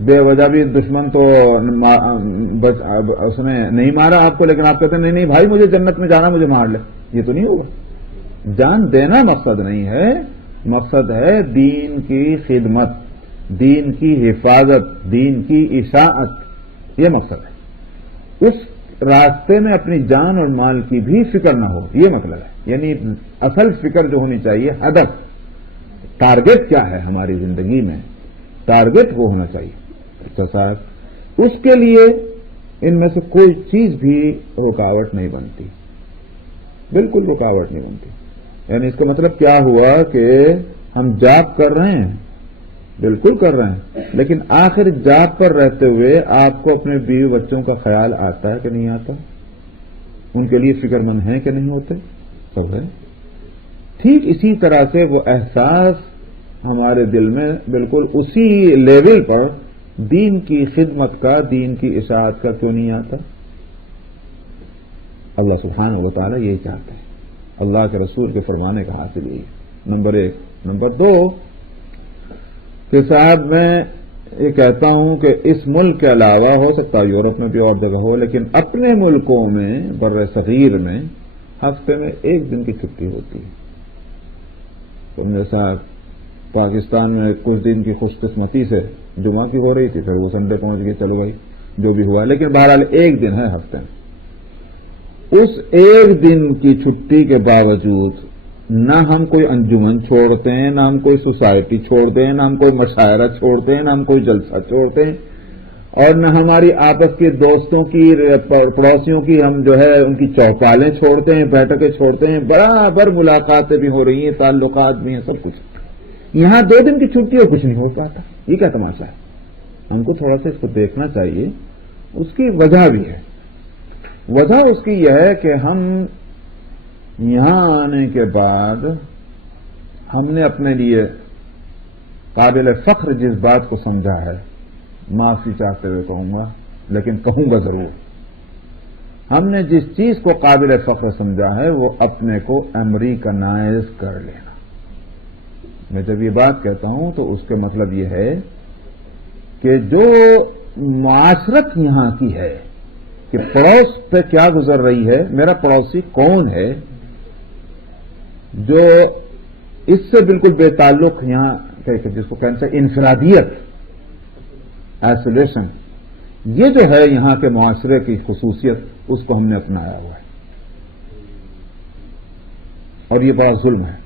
بے وجہ بھی دشمن تو اس نے نہیں مارا آپ کو, لیکن آپ کہتے ہیں نہیں بھائی مجھے جنت میں جانا, مجھے مار لے. یہ تو نہیں ہوگا. جان دینا مقصد نہیں ہے, مقصد ہے دین کی خدمت, دین کی حفاظت, دین کی اشاعت, یہ مقصد ہے. اس راستے میں اپنی جان اور مال کی بھی فکر نہ ہو, یہ مطلب ہے. یعنی اصل فکر جو ہونی چاہیے, ہدف, ٹارگٹ کیا ہے ہماری زندگی میں, ٹارگٹ وہ ہونا چاہیے. اچھا صاحب, اس کے لیے ان میں سے کوئی چیز بھی رکاوٹ نہیں بنتی, بالکل رکاوٹ نہیں بنتی. یعنی اس کا مطلب کیا ہوا کہ ہم جاب کر رہے ہیں, بالکل کر رہے ہیں, لیکن آخر جاب پر رہتے ہوئے آپ کو اپنے بیوی بچوں کا خیال آتا ہے کہ نہیں آتا, ان کے لیے فکر مند ہیں کہ نہیں ہوتے, سب ہے. ٹھیک اسی طرح سے وہ احساس ہمارے دل میں بالکل اسی لیول پر دین کی خدمت کا, دین کی اشاعت کا کیوں نہیں آتا. اللہ سبحانہ و تعالیٰ یہی چاہتے ہیں, اللہ کے رسول کے فرمانے کا حاصل یہی ہے. نمبر ایک. نمبر دو کہ صاحب میں یہ کہتا ہوں کہ اس ملک کے علاوہ, ہو سکتا ہے یورپ میں بھی اور جگہ ہو, لیکن اپنے ملکوں میں بر صغیر میں ہفتے میں ایک دن کی چھٹی ہوتی ہے. تو میرے صاحب پاکستان میں کچھ دن کی خوش قسمتی سے جمعہ کی ہو رہی تھی, پھر وہ سنڈے پہنچ گئی, چلو بھائی جو بھی ہوا, لیکن بہرحال ایک دن ہے ہفتے میں. اس ایک دن کی چھٹی کے باوجود نہ ہم کوئی انجمن چھوڑتے ہیں، نہ ہم کوئی سوسائٹی چھوڑتے ہیں، نہ ہم کوئی مشاعرہ چھوڑتے ہیں، نہ ہم کوئی جلسہ چھوڑتے ہیں، اور نہ ہماری آپس کے دوستوں کی پڑوسیوں کی ہم جو ہے ان کی چوپالیں چھوڑتے ہیں، بیٹھکیں چھوڑتے ہیں، برابر ملاقاتیں بھی ہو رہی ہیں، تعلقات بھی ہیں، سب کچھ۔ یہاں 2 دن کی چھٹی اور کچھ نہیں ہو پاتا، یہ کیا تماشا ہے؟ ہم کو تھوڑا سا اس کو دیکھنا چاہیے، اس کی وجہ بھی ہے۔ وجہ اس کی یہ ہے کہ ہم یہاں آنے کے بعد ہم نے اپنے لیے قابل فخر جس بات کو سمجھا ہے، معافی چاہتے ہوئے کہوں گا لیکن کہوں گا ضرور، ہم نے جس چیز کو قابل فخر سمجھا ہے وہ اپنے کو امریکنائز کر لینا۔ میں جب یہ بات کہتا ہوں تو اس کا مطلب یہ ہے کہ جو معاشرت یہاں کی ہے کہ پڑوس پہ کیا گزر رہی ہے، میرا پڑوسی کون ہے، جو اس سے بالکل بے تعلق یہاں جس کو کہنا چاہیے انفرادیت، آئسولیشن، یہ جو ہے یہاں کے معاشرے کی خصوصیت، اس کو ہم نے اپنایا ہوا ہے، اور یہ بڑا ظلم ہے۔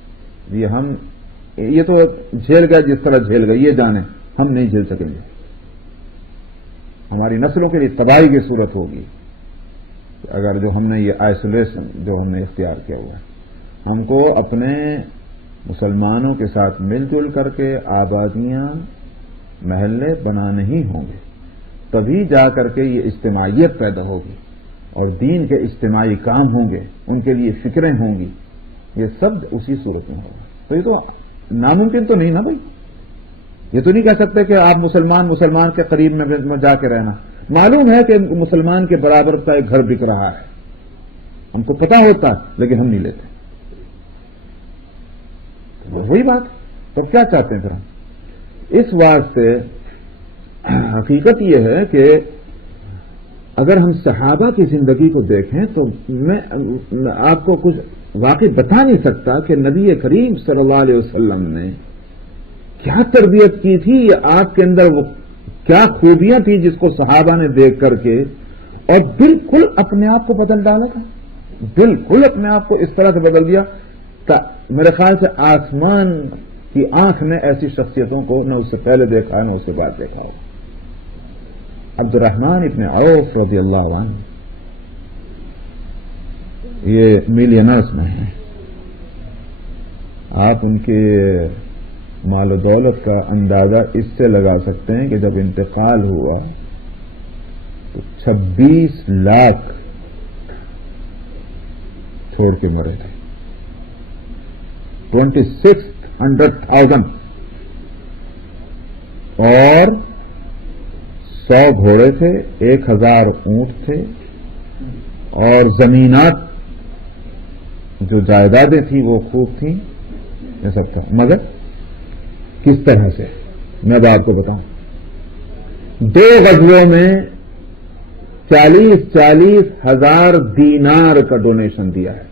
یہ تو جھیل گئے جس طرح جھیل گئے، یہ جانیں ہم نہیں جھیل سکیں گے، ہماری نسلوں کے لیے تباہی کی صورت ہوگی اگر جو ہم نے یہ آئسولیشن جو ہم نے اختیار کیا ہوا ہے۔ ہم کو اپنے مسلمانوں کے ساتھ مل جل کر کے آبادیاں، محلے بنانے ہی ہوں گے، تبھی جا کر کے یہ اجتماعیت پیدا ہوگی اور دین کے اجتماعی کام ہوں گے، ان کے لیے فکریں ہوں گی، یہ سب اسی صورت میں ہوگا۔ تو یہ تو ناممکن تو نہیں نا بھائی، یہ تو نہیں کہہ سکتے کہ آپ مسلمان کے قریب میں جا کے رہنا۔ معلوم ہے کہ مسلمان کے برابر کا ایک گھر بک رہا ہے، ہم کو پتا ہوتا ہے لیکن ہم نہیں لیتے، وہی بات۔ تو کیا چاہتے ہیں پھر ہم؟ اس واسطے حقیقت یہ ہے کہ اگر ہم صحابہ کی زندگی کو دیکھیں تو میں آپ کو کچھ واقعی بتا نہیں سکتا کہ نبی کریم صلی اللہ علیہ وسلم نے کیا تربیت کی تھی، یا آپ کے اندر وہ کیا خوبیاں تھیں جس کو صحابہ نے دیکھ کر کے اور بالکل اپنے آپ کو بدل ڈالا تھا، بالکل اپنے آپ کو اس طرح سے بدل دیا۔ میرے خیال سے آسمان کی آنکھ نے ایسی شخصیتوں کو نہ اس سے پہلے دیکھا ہے نہ اس سے بعد دیکھا ہو۔ عبد الرحمن ابن عوف رضی اللہ عنہ یہ ملینرز میں ہیں، آپ ان کے مال و دولت کا اندازہ اس سے لگا سکتے ہیں کہ جب انتقال ہوا تو 26 لاکھ چھوڑ کے مرے تھے، 2600,000، اور 100 گھوڑے تھے، 1000 اونٹ تھے، اور زمینات جو جائیدادیں تھیں وہ خوب تھیں، یہ سب تھا۔ مگر کس طرح سے میں اب آپ کو بتاؤں، 2 غزووں میں 40 ہزار دینار کا ڈونیشن دیا ہے،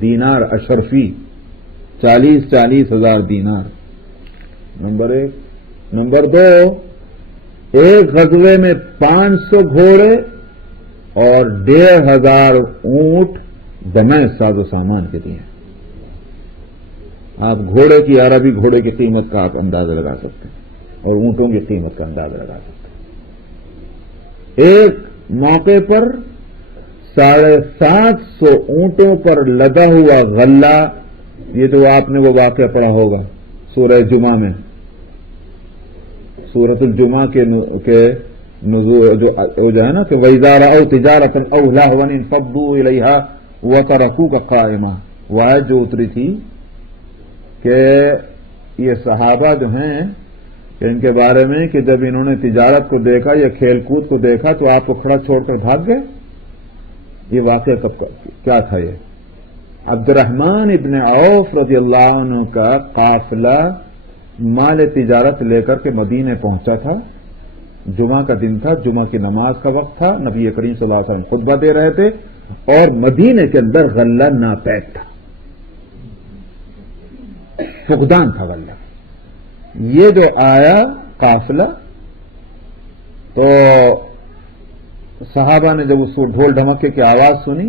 دینار اشرفی، 40 ہزار دینار، نمبر 1۔ نمبر 2، ایک غزوے میں 500 گھوڑے اور 1500 اونٹ جمع ساز و سامان کے دیے۔ آپ گھوڑے کی، عربی گھوڑے کی قیمت کا آپ اندازہ لگا سکتے ہیں اور اونٹوں کی قیمت کا اندازہ لگا سکتے ہیں۔ ایک موقع پر 750 اونٹوں پر لدا ہوا غلہ، یہ تو آپ نے وہ واقعہ پڑھا ہوگا سورہ جمعہ میں، سورۃ الجمعہ کے نزول جو ہے نا کہ وَإِذَا رَأَوْا تِجَارَةً أَوْ لَهْوًا انفضوا إِلَيْهَا وَتَرَكُوكَ قَائِمًا، وہ آیت جو اتری تھی کہ یہ صحابہ جو ہیں کہ ان کے بارے میں کہ جب انہوں نے تجارت کو دیکھا یا کھیل کود کو دیکھا تو آپ کو کھڑا چھوڑ کر بھاگ گئے۔ یہ واقعہ کب کیا تھا؟ یہ عبد الرحمن ابن عوف رضی اللہ عنہ کا قافلہ مال تجارت لے کر کے مدینے پہنچا تھا، جمعہ کا دن تھا، جمعہ کی نماز کا وقت تھا، نبی کریم صلی اللہ علیہ وسلم خطبہ دے رہے تھے اور مدینے کے اندر غلہ ناپید تھا، فقدان تھا غلہ۔ یہ جو آیا قافلہ تو صحابہ نے جب اس کو ڈھول ڈھمکے کی آواز سنی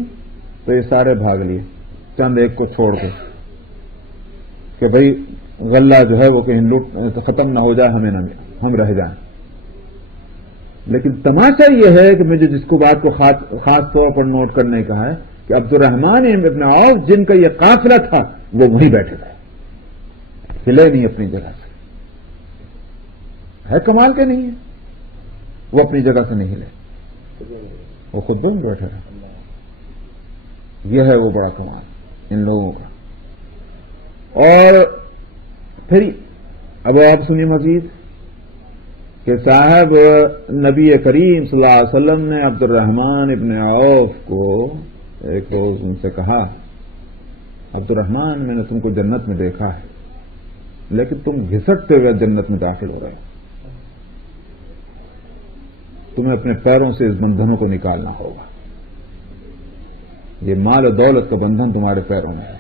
تو یہ سارے بھاگ لیے، چند ایک کو چھوڑ کے کہ بھئی غلہ جو ہے وہ کہیں لوٹ ختم نہ ہو جائے، ہم رہ جائیں. لیکن تماشا یہ ہے کہ مجھے جس کو بات کو خاص طور پر نوٹ کرنے کا ہے کہ عبد الرحمن ابن عوف جن کا یہ قافلہ تھا وہ وہیں بیٹھے تھے، ہلے نہیں اپنی جگہ سے. ہے کمال کے نہیں ہے؟ وہ اپنی جگہ سے نہیں ہلے، وہ خود بھی بیٹھے رہے. یہ ہے وہ بڑا کمال ان لوگوں کا. اور پھر اب آپ سنیے مزید کہ صاحب نبی کریم صلی اللہ علیہ وسلم نے عبد الرحمن ابن عوف کو ایک روز ان سے کہا، عبد الرحمن میں نے تم کو جنت میں دیکھا ہے لیکن تم گھسٹتے ہوئے جنت میں داخل ہو رہے ہو، تمہیں اپنے پیروں سے اس بندھنوں کو نکالنا ہوگا. یہ مال و دولت کا بندھن تمہارے پیروں میں ہے.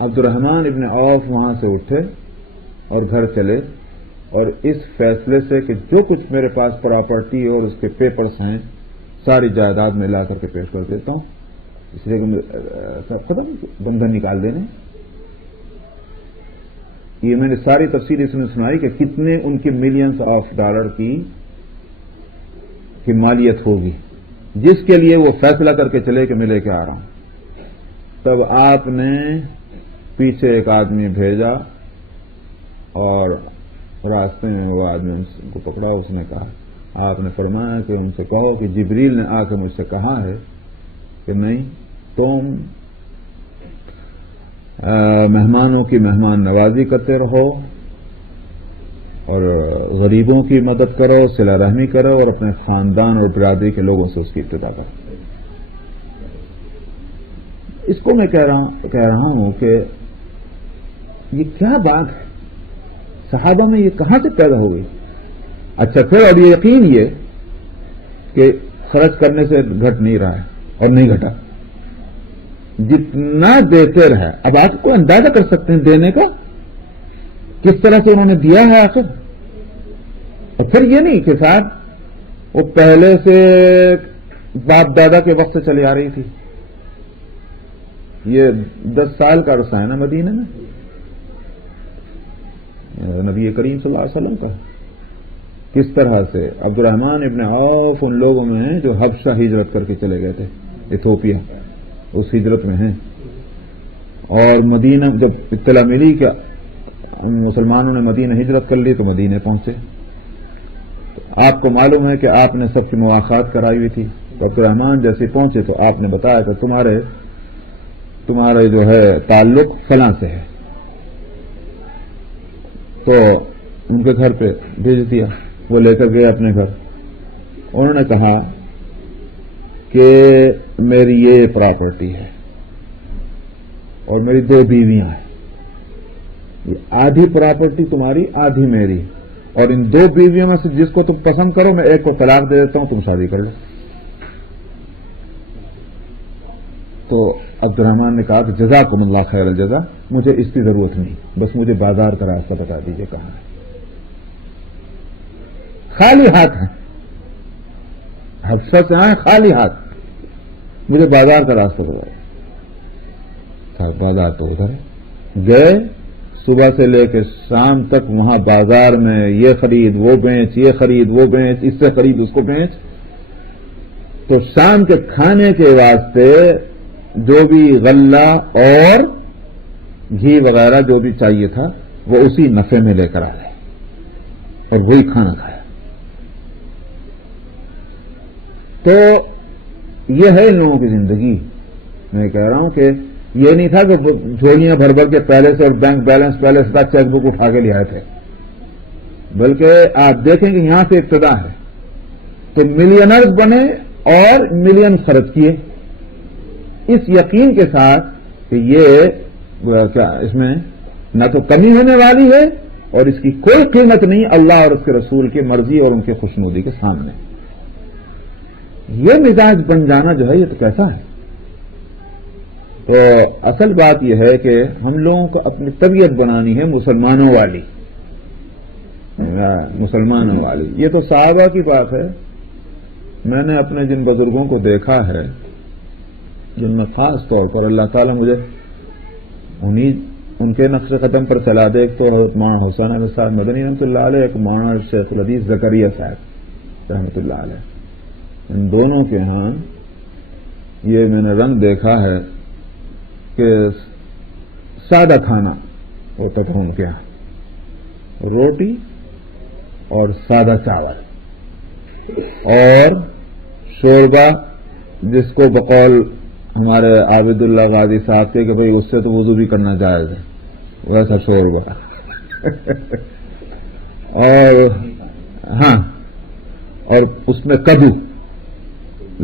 عبد الرحمن ابن عوف وہاں سے اٹھے اور گھر چلے، اور اس فیصلے سے کہ جو کچھ میرے پاس پراپرٹی اور اس کے پیپرز ہیں ساری جائیداد میں لا کر کے پیش کر دیتا ہوں، اس لیے کہ ختم بندھن نکال دینے. یہ میں نے ساری تفصیل اس میں سنائی کہ کتنے ان کی ملینز آف ڈالر کی مالیت ہوگی جس کے لیے وہ فیصلہ کر کے چلے کہ میں لے کے آ رہا ہوں. تب آپ نے پیچھے ایک آدمی بھیجا اور راستے میں وہ آدمی ان کو پکڑا. اس نے کہا، آپ نے فرمایا کہ ان سے کہو کہ جبریل نے آ کے مجھ سے کہا ہے کہ نہیں، تم مہمانوں کی مہمان نوازی کرتے رہو اور غریبوں کی مدد کرو، صلہ رحمی کرو اور اپنے خاندان اور برادری کے لوگوں سے اس کی ابتدا کرو. اس کو میں کہہ رہا ہوں کہ یہ کیا بات ہے، صحابہ میں یہ کہاں سے پیدا ہو گئی؟ اچھا پھر اور یہ یقین یہ کہ خرچ کرنے سے گھٹ نہیں رہا ہے اور نہیں گھٹا، جتنا دیتے رہے. اب آپ کو اندازہ کر سکتے ہیں دینے کا کس طرح سے انہوں نے دیا ہے آخر. اور پھر یہ نہیں کہ صاحب وہ پہلے سے باپ دادا کے وقت سے چلی آ رہی تھی. یہ 10 سال کا عرصہ ہے نا مدینہ میں نبی کریم صلی اللہ علیہ وسلم کا. کس طرح سے عبد الرحمن ابن عوف ان لوگوں میں ہیں جو حبشہ ہجرت کر کے چلے گئے تھے، ایتھوپیا، اس ہجرت میں ہیں. اور مدینہ جب اطلاع ملی کہ مسلمانوں نے مدینہ ہجرت کر لی تو مدینہ پہنچے. آپ کو معلوم ہے کہ آپ نے سب کی مواخات کرائی ہوئی تھی. عبد الرحمن جیسے پہنچے تو آپ نے بتایا کہ تمہارے جو ہے تعلق فلاں سے ہے، تو ان کے گھر پہ بھیج دیا. وہ لے کر گئے اپنے گھر. انہوں نے کہا کہ میری یہ پراپرٹی ہے اور میری 2 بیویاں ہیں، یہ آدھی پراپرٹی تمہاری آدھی میری، اور ان 2 بیویوں میں سے جس کو تم پسند کرو میں ایک کو طلاق دے دیتا ہوں، تم شادی کر لو. تو عبد الرحمن نے کہا کہ جزاکم اللہ خیر الجزا، مجھے اس کی ضرورت نہیں، بس مجھے بازار کا راستہ بتا دیجیے کہاں ہے. خالی ہاتھ ہیں، حفصہ سے آئے خالی ہاتھ، مجھے بازار کا راستہ بتاؤ. بازار تو ادھر ہے. گئے صبح سے لے کے شام تک وہاں بازار میں یہ خرید وہ بیچ، یہ خرید وہ بیچ، اس سے خرید اس کو بیچ. تو شام کے کھانے کے واسطے جو بھی غلہ اور گھی وغیرہ جو بھی چاہیے تھا وہ اسی نفے میں لے کر آئے اور وہی کھانا کھایا. تو یہ ہے ان لوگوں کی زندگی. میں کہہ رہا ہوں کہ یہ نہیں تھا کہ جھولیاں بھر بھر کے پہلے سے اور بینک بیلنس پہلے سے چیک بک اٹھا کے لے آئے تھے، بلکہ آپ دیکھیں کہ یہاں سے ابتدا ہے. تو ملینرز بنے اور ملین خرچ کیے اس یقین کے ساتھ کہ یہ کیا اس میں نہ تو کمی ہونے والی ہے اور اس کی کوئی قیمت نہیں اللہ اور اس کے رسول کی مرضی اور ان کی خوشنودی کے سامنے. یہ مزاج بن جانا جو ہے یہ تو کیسا ہے. تو اصل بات یہ ہے کہ ہم لوگوں کو اپنی طبیعت بنانی ہے مسلمانوں والی. یہ تو صحابہ کی بات ہے. میں نے اپنے جن بزرگوں کو دیکھا ہے جن میں خاص طور پر اللہ تعالیٰ مجھے ان کے نقش قدم پر چلا دے. ایک تو حضرت مولانا حسین احمد صاحب مدنی رحمۃ اللہ علیہ، ایک مولانا شیخ الحدیث زکریا صاحب رحمۃ اللہ علیہ. ان دونوں کے ہاں یہ میں نے رنگ دیکھا ہے کہ سادہ کھانا ہوتا تھا ان کے یہاں، روٹی اور سادہ چاول اور شوربہ، جس کو بقول ہمارے عابد اللہ غازی صاحب کے کہ بھئی اس سے تو وضو بھی کرنا جائز ہے، ویسا شوربہ اور ہاں، اور اس میں کدو،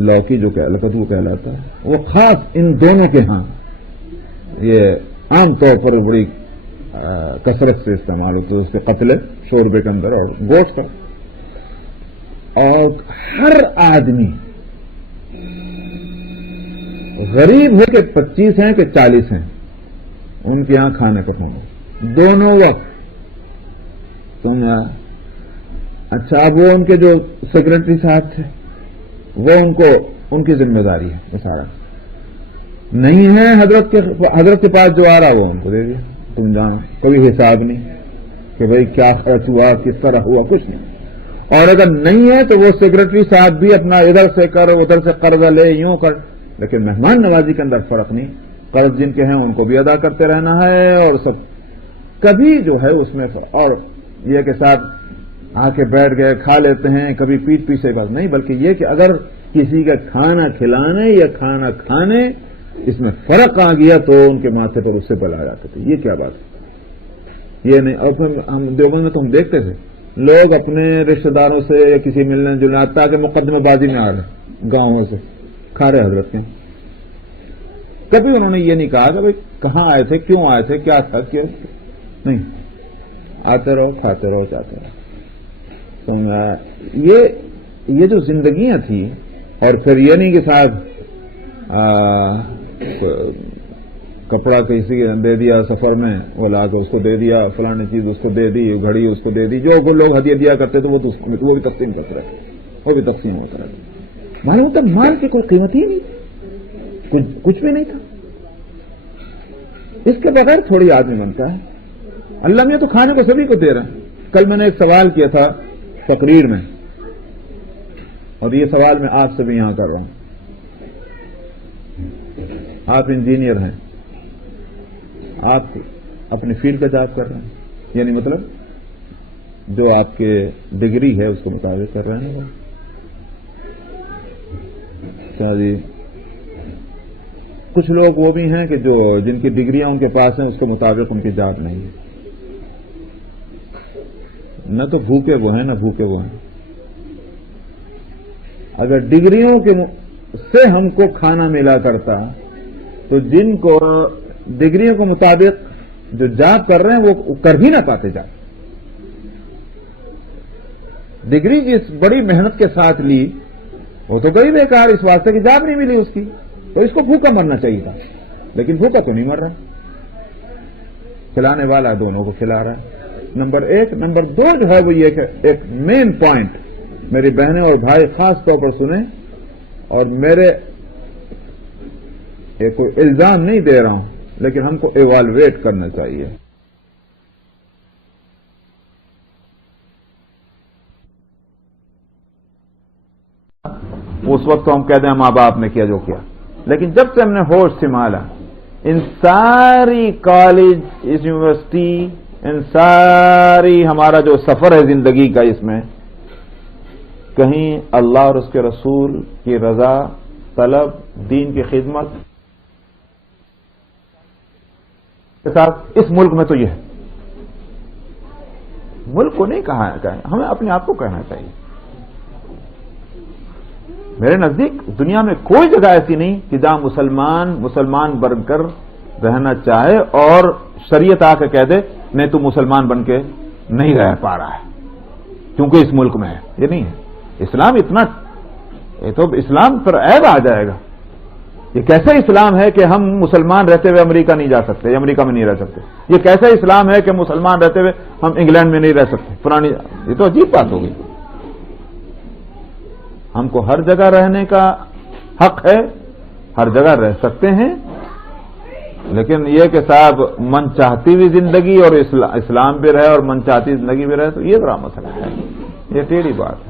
لوکی جو کدو کہلاتا ہے، وہ خاص ان دونوں کے ہاں یہ عام طور پر بڑی کثرت سے استعمال ہوتا ہے، اس کے قتل شوربے کے اندر اور گوشت کا. اور ہر آدمی غریب ہو کہ 25 ہیں کہ 40 ہیں، ان کے یہاں کھانے کا کھانا دونوں وقت. تم اچھا، اب وہ ان کے جو سیکرٹری صاحب تھے وہ ان کی ذمہ داری ہے، وہ سارا نہیں ہے. حضرت کے پاس جو آ رہا وہ ان کو دے دیا، تم جانا، کوئی حساب نہیں کہ بھئی کیا خرچ ہوا، کس طرح ہوا، کچھ نہیں. اور اگر نہیں ہے تو وہ سیکرٹری صاحب بھی اپنا ادھر سے کر ادھر سے قرضہ لے، یوں کر. لیکن مہمان نوازی کے اندر فرق نہیں، قرض جن کے ہیں ان کو بھی ادا کرتے رہنا ہے، اور سب کبھی جو ہے اس میں. اور یہ کہ صاحب آ کے بیٹھ گئے کھا لیتے ہیں، کبھی پیٹ پیچھے بات نہیں، بلکہ یہ کہ اگر کسی کا کھانا کھلانے یا کھانا کھانے اس میں فرق آ گیا تو ان کے ماتھے پر اس سے بلا جاتے تھے. یہ کیا بات ہے؟ یہ نہیں. اور پھر ہم دیوبند میں تو ہم دیکھتے تھے لوگ اپنے رشتہ داروں سے یا کسی ملنے جلنے تاکہ مقدمہ بازی میں آ رہے گاؤں سے کھا رہے حضرت کے. کبھی انہوں نے یہ نہیں کہا کہ بھائی کہاں آئے تھے، کیوں آئے تھے، کیا تھا، کیوں نہیں. آتے رہو، کھاتے رہو، چاہتے رہو. یہ جو زندگیاں تھیں. اور پھر یہ نہیں کہ صاحب کپڑا کسی کو دے دیا سفر میں، وہ لا کے اس کو دے دیا، فلانی چیز اس کو دے دی، گھڑی اس کو دے دی، جو لوگ ہدیہ دیا کرتے تھے وہ بھی تقسیم کرتے رہے، وہ بھی تقسیم ہوتا رہے. معلوم ہوتا مال کی کوئی قیمت ہی نہیں، کچھ بھی نہیں تھا. اس کے بغیر تھوڑی آدمی بنتا ہے. اللہ میں تو کھانے کو سبھی کو دے رہے ہیں. کل میں نے ایک سوال کیا تھا تقریر میں، اور یہ سوال میں آپ سے بھی یہاں کر رہا ہوں. آپ انجینئر ہیں، آپ اپنی فیلڈ کا جاب کر رہے ہیں، یعنی مطلب جو آپ کے ڈگری ہے اس کے مطابق کر رہے ہیں. اچھا جی، کچھ لوگ وہ بھی ہیں کہ جن کی ڈگریاں ان کے پاس ہیں اس کے مطابق ان کی جاب نہیں ہے. نہ تو بھوکے وہ ہیں نہ بھوکے وہ ہیں. اگر ڈگریوں سے ہم کو کھانا ملا کرتا تو جن کو ڈگریوں کے مطابق جو جاب کر رہے ہیں وہ کر بھی نہ پاتے جاب. ڈگری جس بڑی محنت کے ساتھ لی وہ تو کوئی بیکار، اس واسطے کی جاب نہیں ملی اس کی، تو اس کو بھوکا مرنا چاہیے تھا. لیکن بھوکا تو نہیں مر رہا، کھلانے والا دونوں کو کھلا رہا ہے. نمبر 1. نمبر 2 جو ہے وہ یہ کہ ایک مین پوائنٹ میری بہنیں اور بھائی خاص طور پر سنیں، اور میرے کوئی الزام نہیں دے رہا ہوں لیکن ہم کو ایوالویٹ کرنا چاہیے. اس وقت تو ہم کہتے ہیں ماں باپ نے کیا جو کیا، لیکن جب سے ہم نے ہوش سنبھالا، ان ساری کالج، اس یونیورسٹی، ان ساری ہمارا جو سفر ہے زندگی کا، اس میں کہیں اللہ اور اس کے رسول کی رضا طلب، دین کی خدمت کے ساتھ اس ملک میں تو یہ ہے. ملک کو نہیں کہیں، ہمیں اپنے آپ کو کہنا چاہیے. میرے نزدیک دنیا میں کوئی جگہ ایسی نہیں کہ جہاں مسلمان بن کر رہنا چاہے اور شریعت آ کے کہہ دے نہیں تو مسلمان بن کے نہیں رہ پا رہا ہے کیونکہ اس ملک میں ہے. یہ نہیں ہے. اسلام اتنا، یہ تو اسلام پر عیب آ جائے گا. یہ کیسا اسلام ہے کہ ہم مسلمان رہتے ہوئے امریکہ نہیں جا سکتے، امریکہ میں نہیں رہ سکتے؟ یہ کیسا اسلام ہے کہ مسلمان رہتے ہوئے ہم انگلینڈ میں نہیں رہ سکتے؟ پرانی، یہ تو عجیب بات ہوگی. ہم کو ہر جگہ رہنے کا حق ہے، ہر جگہ رہ سکتے ہیں، لیکن یہ کہ صاحب من چاہتی بھی زندگی اور اسلام بھی رہے اور من چاہتی زندگی بھی رہے، تو یہ بڑا مسئلہ ہے، یہ ٹیڑھی بات ہے،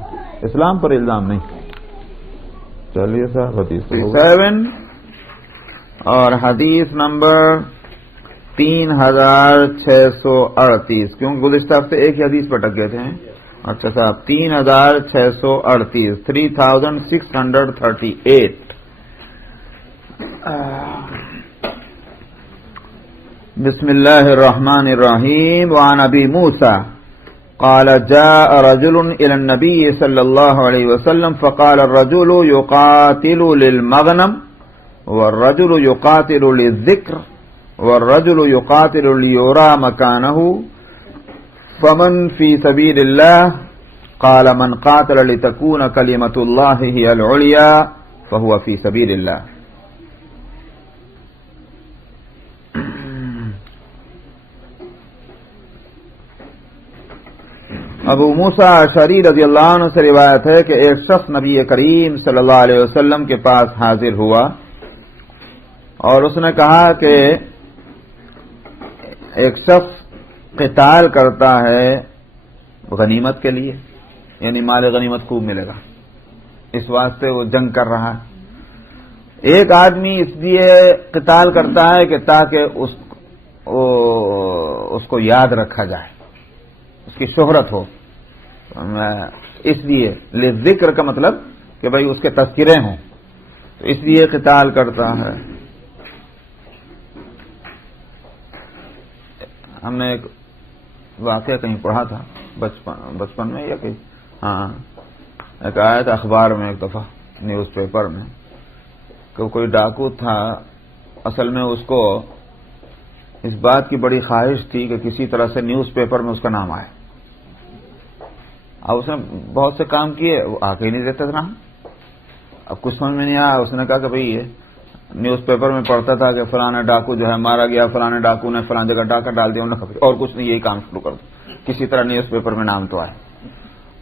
اسلام پر الزام نہیں۔ چلیے صاحب حدیث 7 اور حدیث نمبر 3638، کیونکہ گزشتہ ہفتے ایک ہی حدیث پر اٹک گئے تھے۔ اچھا صاحب 3638 3638۔ بسم الله الرحمن الرحيم۔ وعن ابي موسى قال جاء رجل الى النبي صلى الله عليه وسلم فقال الرجل يقاتل للمغنم والرجل يقاتل للذكر والرجل يقاتل ليرى مكانه فمن في سبيل الله؟ قال من قاتل لتكون كلمة الله هي العليا فهو في سبيل الله۔ ابو موسیٰ اشعری رضی اللہ عنہ سے روایت ہے کہ ایک شخص نبی کریم صلی اللہ علیہ وسلم کے پاس حاضر ہوا اور اس نے کہا کہ ایک شخص قتال کرتا ہے غنیمت کے لیے، یعنی مال غنیمت خوب ملے گا، اس واسطے وہ جنگ کر رہا ہے۔ ایک آدمی اس لیے قتال کرتا ہے کہ تاکہ اس کو یاد رکھا جائے، اس کی شہرت ہو، اس لیے ذکر کا مطلب کہ بھئی اس کے تذکرے ہوں، تو اس لیے قتال کرتا ہے۔ ہم نے ایک واقعہ کہیں پڑھا تھا بچپن میں یا کہیں، ہاں ایک آیا تھا اخبار میں ایک دفعہ نیوز پیپر میں کہ کوئی ڈاکو تھا، اصل میں اس کو اس بات کی بڑی خواہش تھی کہ کسی طرح سے نیوز پیپر میں اس کا نام آئے۔ اب اس نے بہت سے کام کیے، وہ آ کے ہی نہیں دیتا تھا نام۔ اب کچھ سمجھ میں نہیں آیا، اس نے کہا کہ بھئی یہ نیوز پیپر میں پڑھتا تھا کہ فلانا ڈاکو جو ہے مارا گیا، فلانے ڈاکو نے فلاں جگہ ڈاکہ ڈال دیا، اور کچھ نہیں، یہی کام شروع کر دو، کسی طرح نیوز پیپر میں نام تو آئے۔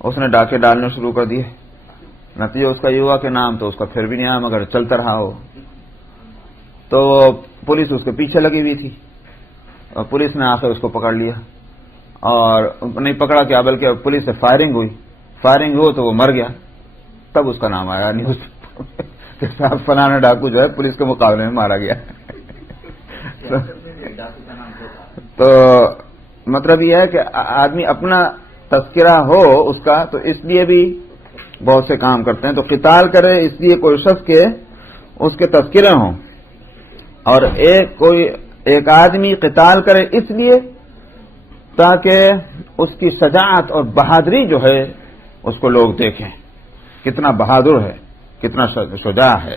اس نے ڈاکے ڈالنے شروع کر دیے، نتیجہ اس کا یہ ہوا کہ نام تو اس کا پھر بھی نہیں آیا، مگر چلتا رہا ہو۔ تو پولیس اس کے پیچھے لگی ہوئی تھی، اور پولیس نے آ کر اس کو پکڑ لیا، اور نہیں پکڑا کیا بلکہ پولیس سے فائرنگ ہوئی تو وہ مر گیا۔ تب اس کا نام آیا نیوز کہ صاحب فلانا ڈاکو جو ہے پولیس کے مقابلے میں مارا گیا۔ تو مطلب یہ ہے کہ آدمی اپنا تذکرہ ہو اس کا، تو اس لیے بھی بہت سے کام کرتے ہیں۔ تو قتال کرے اس لیے کوئی شخص کے اس کے تذکرے ہوں، اور ایک آدمی قتال کرے اس لیے تاکہ اس کی شجاعت اور بہادری جو ہے اس کو لوگ دیکھیں، کتنا بہادر ہے، کتنا شجاع ہے۔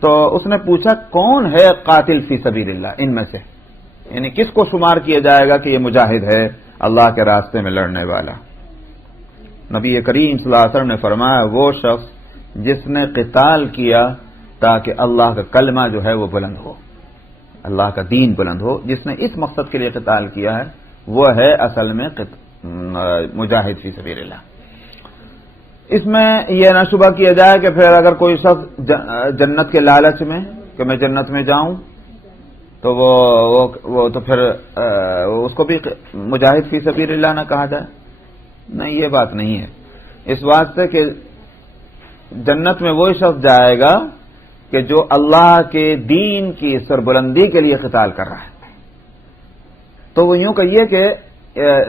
تو اس نے پوچھا کون ہے قاتل فی سبیل اللہ ان میں سے، یعنی کس کو شمار کیا جائے گا کہ یہ مجاہد ہے اللہ کے راستے میں لڑنے والا؟ نبی کریم صلی اللہ علیہ وسلم نے فرمایا وہ شخص جس نے قتال کیا تاکہ اللہ کا کلمہ جو ہے وہ بلند ہو، اللہ کا دین بلند ہو، جس نے اس مقصد کے لیے قتال کیا ہے وہ ہے اصل میں مجاہد فی سبیل اللہ۔ اس میں یہ نہ شبہ کیا جائے کہ پھر اگر کوئی شخص جنت کے لالچ میں کہ میں جنت میں جاؤں تو وہ تو پھر اس کو بھی مجاہد فی سبیل اللہ نہ کہا جائے، نہیں، یہ بات نہیں ہے۔ اس واسطے کہ جنت میں وہی شخص جائے گا کہ جو اللہ کے دین کی سربلندی کے لیے قتال کر رہا ہے۔ تو وہ یوں کہیے کہ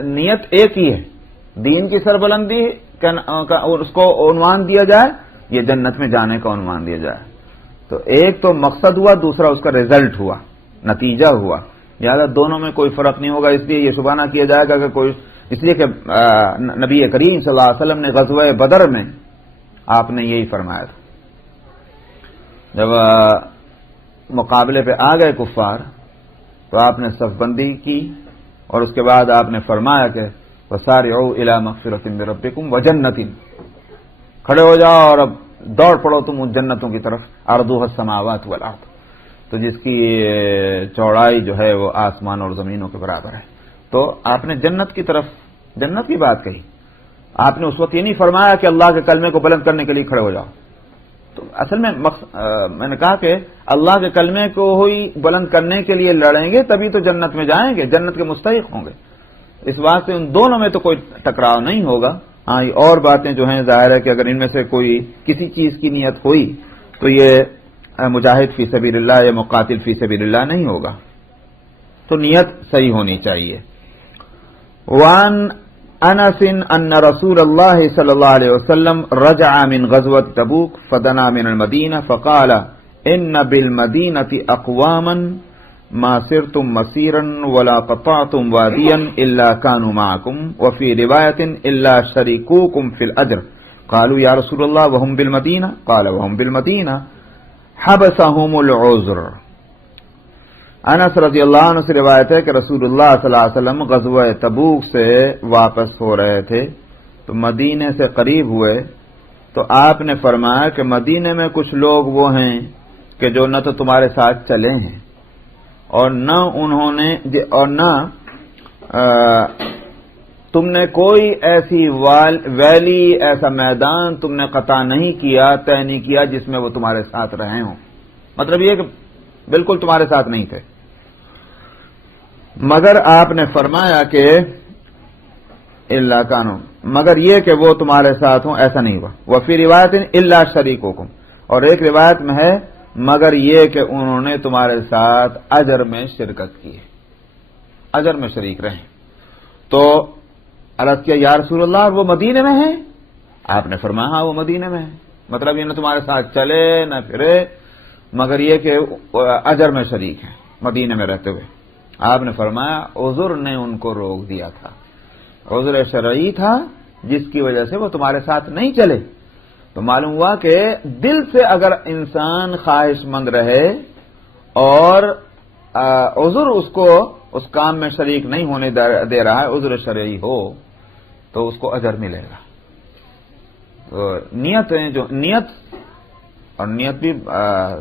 نیت ایک ہی ہے، دین کی سربلندی اس کو عنوان دیا جائے، یہ جنت میں جانے کا عنوان دیا جائے۔ تو ایک تو مقصد ہوا، دوسرا اس کا رزلٹ ہوا، نتیجہ ہوا، لہٰذا دونوں میں کوئی فرق نہیں ہوگا۔ اس لیے یہ شبہ نہ کیا جائے گا کہ کوئی، اس لیے کہ نبی کریم صلی اللہ علیہ وسلم نے غزوہ بدر میں آپ نے یہی فرمایا تھا، جب مقابلے پہ آ گئے کفار تو آپ نے صف بندی کی، اور اس کے بعد آپ نے فرمایا کہ وَسَارِعُوا إِلَىٰ مَغْفِرَةٍ مِّن رَبِّكُمْ وَجَنَّةٍ، کھڑے ہو جاؤ اور اب دوڑ پڑو تم ان جنتوں کی طرف، عَرْضُهَا السَّمَاوَاتُ وَالْأَرْضُ، تو جس کی چوڑائی جو ہے وہ آسمان اور زمینوں کے برابر ہے۔ تو آپ نے جنت کی طرف، جنت کی بات کہی، آپ نے اس وقت یہ نہیں فرمایا کہ اللہ کے کلمے کو بلند کرنے کے لیے کھڑے ہو جاؤ، تو اصل میں میں نے کہا کہ اللہ کے کلمے کو ہی بلند کرنے کے لیے لڑیں گے تبھی تو جنت میں جائیں گے، جنت کے مستحق ہوں گے. اس بات سے ان دونوں میں تو کوئی ٹکراؤ نہیں ہوگا. ہاں یہ اور باتیں جو ہیں ظاہر ہے کہ اگر ان میں سے کوئی کسی چیز کی نیت ہوئی تو یہ مجاہد فی سبیل اللہ یا مقاتل فی سبیل اللہ نہیں ہوگا. تو نیت صحیح ہونی چاہیے. وان انس ان رسول اللہ صلی اللہ علیہ وسلم رجع من غزوة تبوک فدنا من المدینہ فقال ان بالمدینة اقواما ما سرتم مسیرا ولا قطعتم وادیا الا كانوا معكم وفي روایت الا شریکوکم فی الاجر. قالوا یا رسول اللہ وهم بالمدینہ قال وهم بالمدینہ حبسهم العذر. انس رضی اللہ عنہ سے روایت ہے کہ رسول اللہ صلی اللہ علیہ وسلم غزوہ تبوک سے واپس ہو رہے تھے تو مدینے سے قریب ہوئے تو آپ نے فرمایا کہ مدینے میں کچھ لوگ وہ ہیں کہ جو نہ تو تمہارے ساتھ چلے ہیں اور نہ انہوں نے اور نہ تم نے کوئی ایسی ویلی ایسا میدان تم نے قطع نہیں کیا، طے نہیں کیا جس میں وہ تمہارے ساتھ رہے ہوں. مطلب یہ کہ بالکل تمہارے ساتھ نہیں تھے، مگر آپ نے فرمایا کہ الا کانوا، مگر یہ کہ وہ تمہارے ساتھ ہوں ایسا نہیں ہوا. وفی روایت الا شریکوکم، اور ایک روایت میں ہے مگر یہ کہ انہوں نے تمہارے ساتھ اجر میں شرکت کی، اجر میں شریک رہے. تو عرض کیا یا رسول اللہ وہ مدینے میں ہیں؟ آپ نے فرمایا ہاں وہ مدینے میں ہیں. مطلب یہ نہ تمہارے ساتھ چلے نہ پھرے مگر یہ کہ اجر میں شریک ہیں مدینے میں رہتے ہوئے. آپ نے فرمایا عذر نے ان کو روک دیا تھا، عذر شرعی تھا جس کی وجہ سے وہ تمہارے ساتھ نہیں چلے. تو معلوم ہوا کہ دل سے اگر انسان خواہش مند رہے اور عذر اس کو اس کام میں شریک نہیں ہونے دے رہا ہے، عذر شرعی ہو تو اس کو اجر ملے گا. تو نیت اور نیت بھی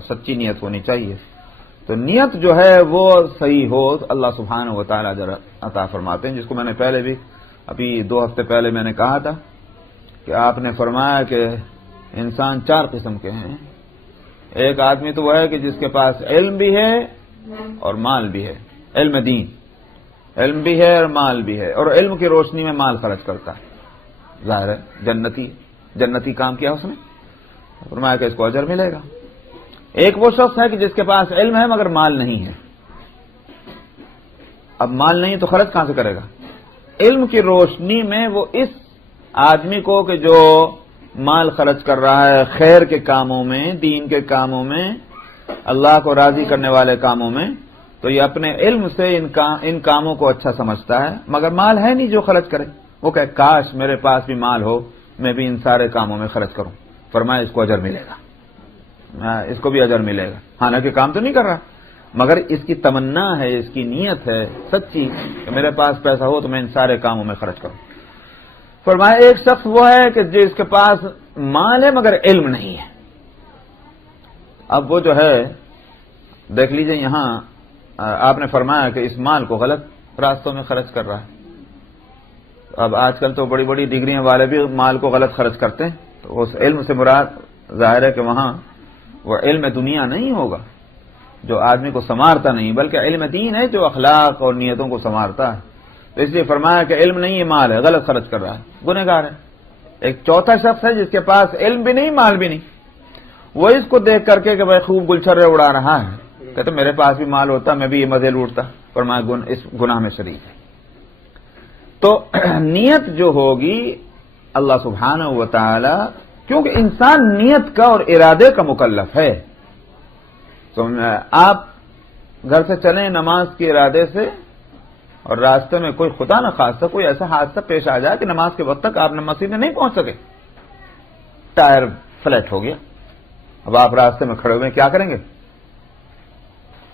سچی نیت ہونی چاہیے. تو نیت جو ہے وہ صحیح ہو تو اللہ سبحانہ و تعالی اجر عطا فرماتے ہیں، جس کو میں نے پہلے بھی ابھی 2 ہفتے پہلے میں نے کہا تھا کہ آپ نے فرمایا کہ انسان 4 قسم کے ہیں. ایک آدمی تو وہ ہے کہ جس کے پاس علم بھی ہے اور مال بھی ہے، علم دین، علم بھی ہے اور مال بھی ہے، اور علم کی روشنی میں مال خرچ کرتا ہے. ظاہر ہے جنتی کام کیا اس نے، فرمایا کہ اس کو اجر ملے گا. ایک وہ شخص ہے کہ جس کے پاس علم ہے مگر مال نہیں ہے. اب مال نہیں تو خرچ کہاں سے کرے گا؟ علم کی روشنی میں وہ اس آدمی کو کہ جو مال خرچ کر رہا ہے خیر کے کاموں میں، دین کے کاموں میں، اللہ کو راضی کرنے والے کاموں میں، تو یہ اپنے علم سے ان کاموں کو اچھا سمجھتا ہے مگر مال ہے نہیں جو خرچ کرے. وہ کہ کاش میرے پاس بھی مال ہو، میں بھی ان سارے کاموں میں خرچ کروں. فرمایا اس کو اجر ملے گا، اس کو بھی اجر ملے گا. حالانکہ کام تو نہیں کر رہا مگر اس کی تمنا ہے، اس کی نیت ہے سچی کہ میرے پاس پیسہ ہو تو میں ان سارے کاموں میں خرچ کروں. فرمایا ایک شخص وہ ہے کہ جس کے پاس مال ہے مگر علم نہیں ہے. اب وہ جو ہے دیکھ لیجئے یہاں آپ نے فرمایا کہ اس مال کو غلط راستوں میں خرچ کر رہا ہے. اب آج کل تو بڑی بڑی ڈگریاں والے بھی مال کو غلط خرچ کرتے ہیں. تو اس علم سے مراد ظاہر ہے کہ وہاں وہ علم دنیا نہیں ہوگا جو آدمی کو سنوارتا نہیں، بلکہ علم دین ہے جو اخلاق اور نیتوں کو سنوارتا ہے. تو اس لیے فرمایا کہ علم نہیں ہے مال ہے، غلط خرچ کر رہا ہے، گنہگار ہے. ایک چوتھا شخص ہے جس کے پاس علم بھی نہیں مال بھی نہیں، وہ اس کو دیکھ کر کے کہ بھائی خوب گلچھرے اڑا رہا ہے، کہتے میرے پاس بھی مال ہوتا میں بھی یہ مزے لوٹتا. فرمایا اس گناہ میں شریک ہے. تو نیت جو ہوگی اللہ سبحانہ و تعالی، کیونکہ انسان نیت کا اور ارادے کا مکلف ہے. تو آپ گھر سے چلیں نماز کے ارادے سے اور راستے میں کوئی خدا نہ خواستہ کوئی ایسا حادثہ پیش آ جائے کہ نماز کے وقت تک آپ مسجد میں نہیں پہنچ سکے، ٹائر فلیٹ ہو گیا، اب آپ راستے میں کھڑے ہوئے کیا کریں گے؟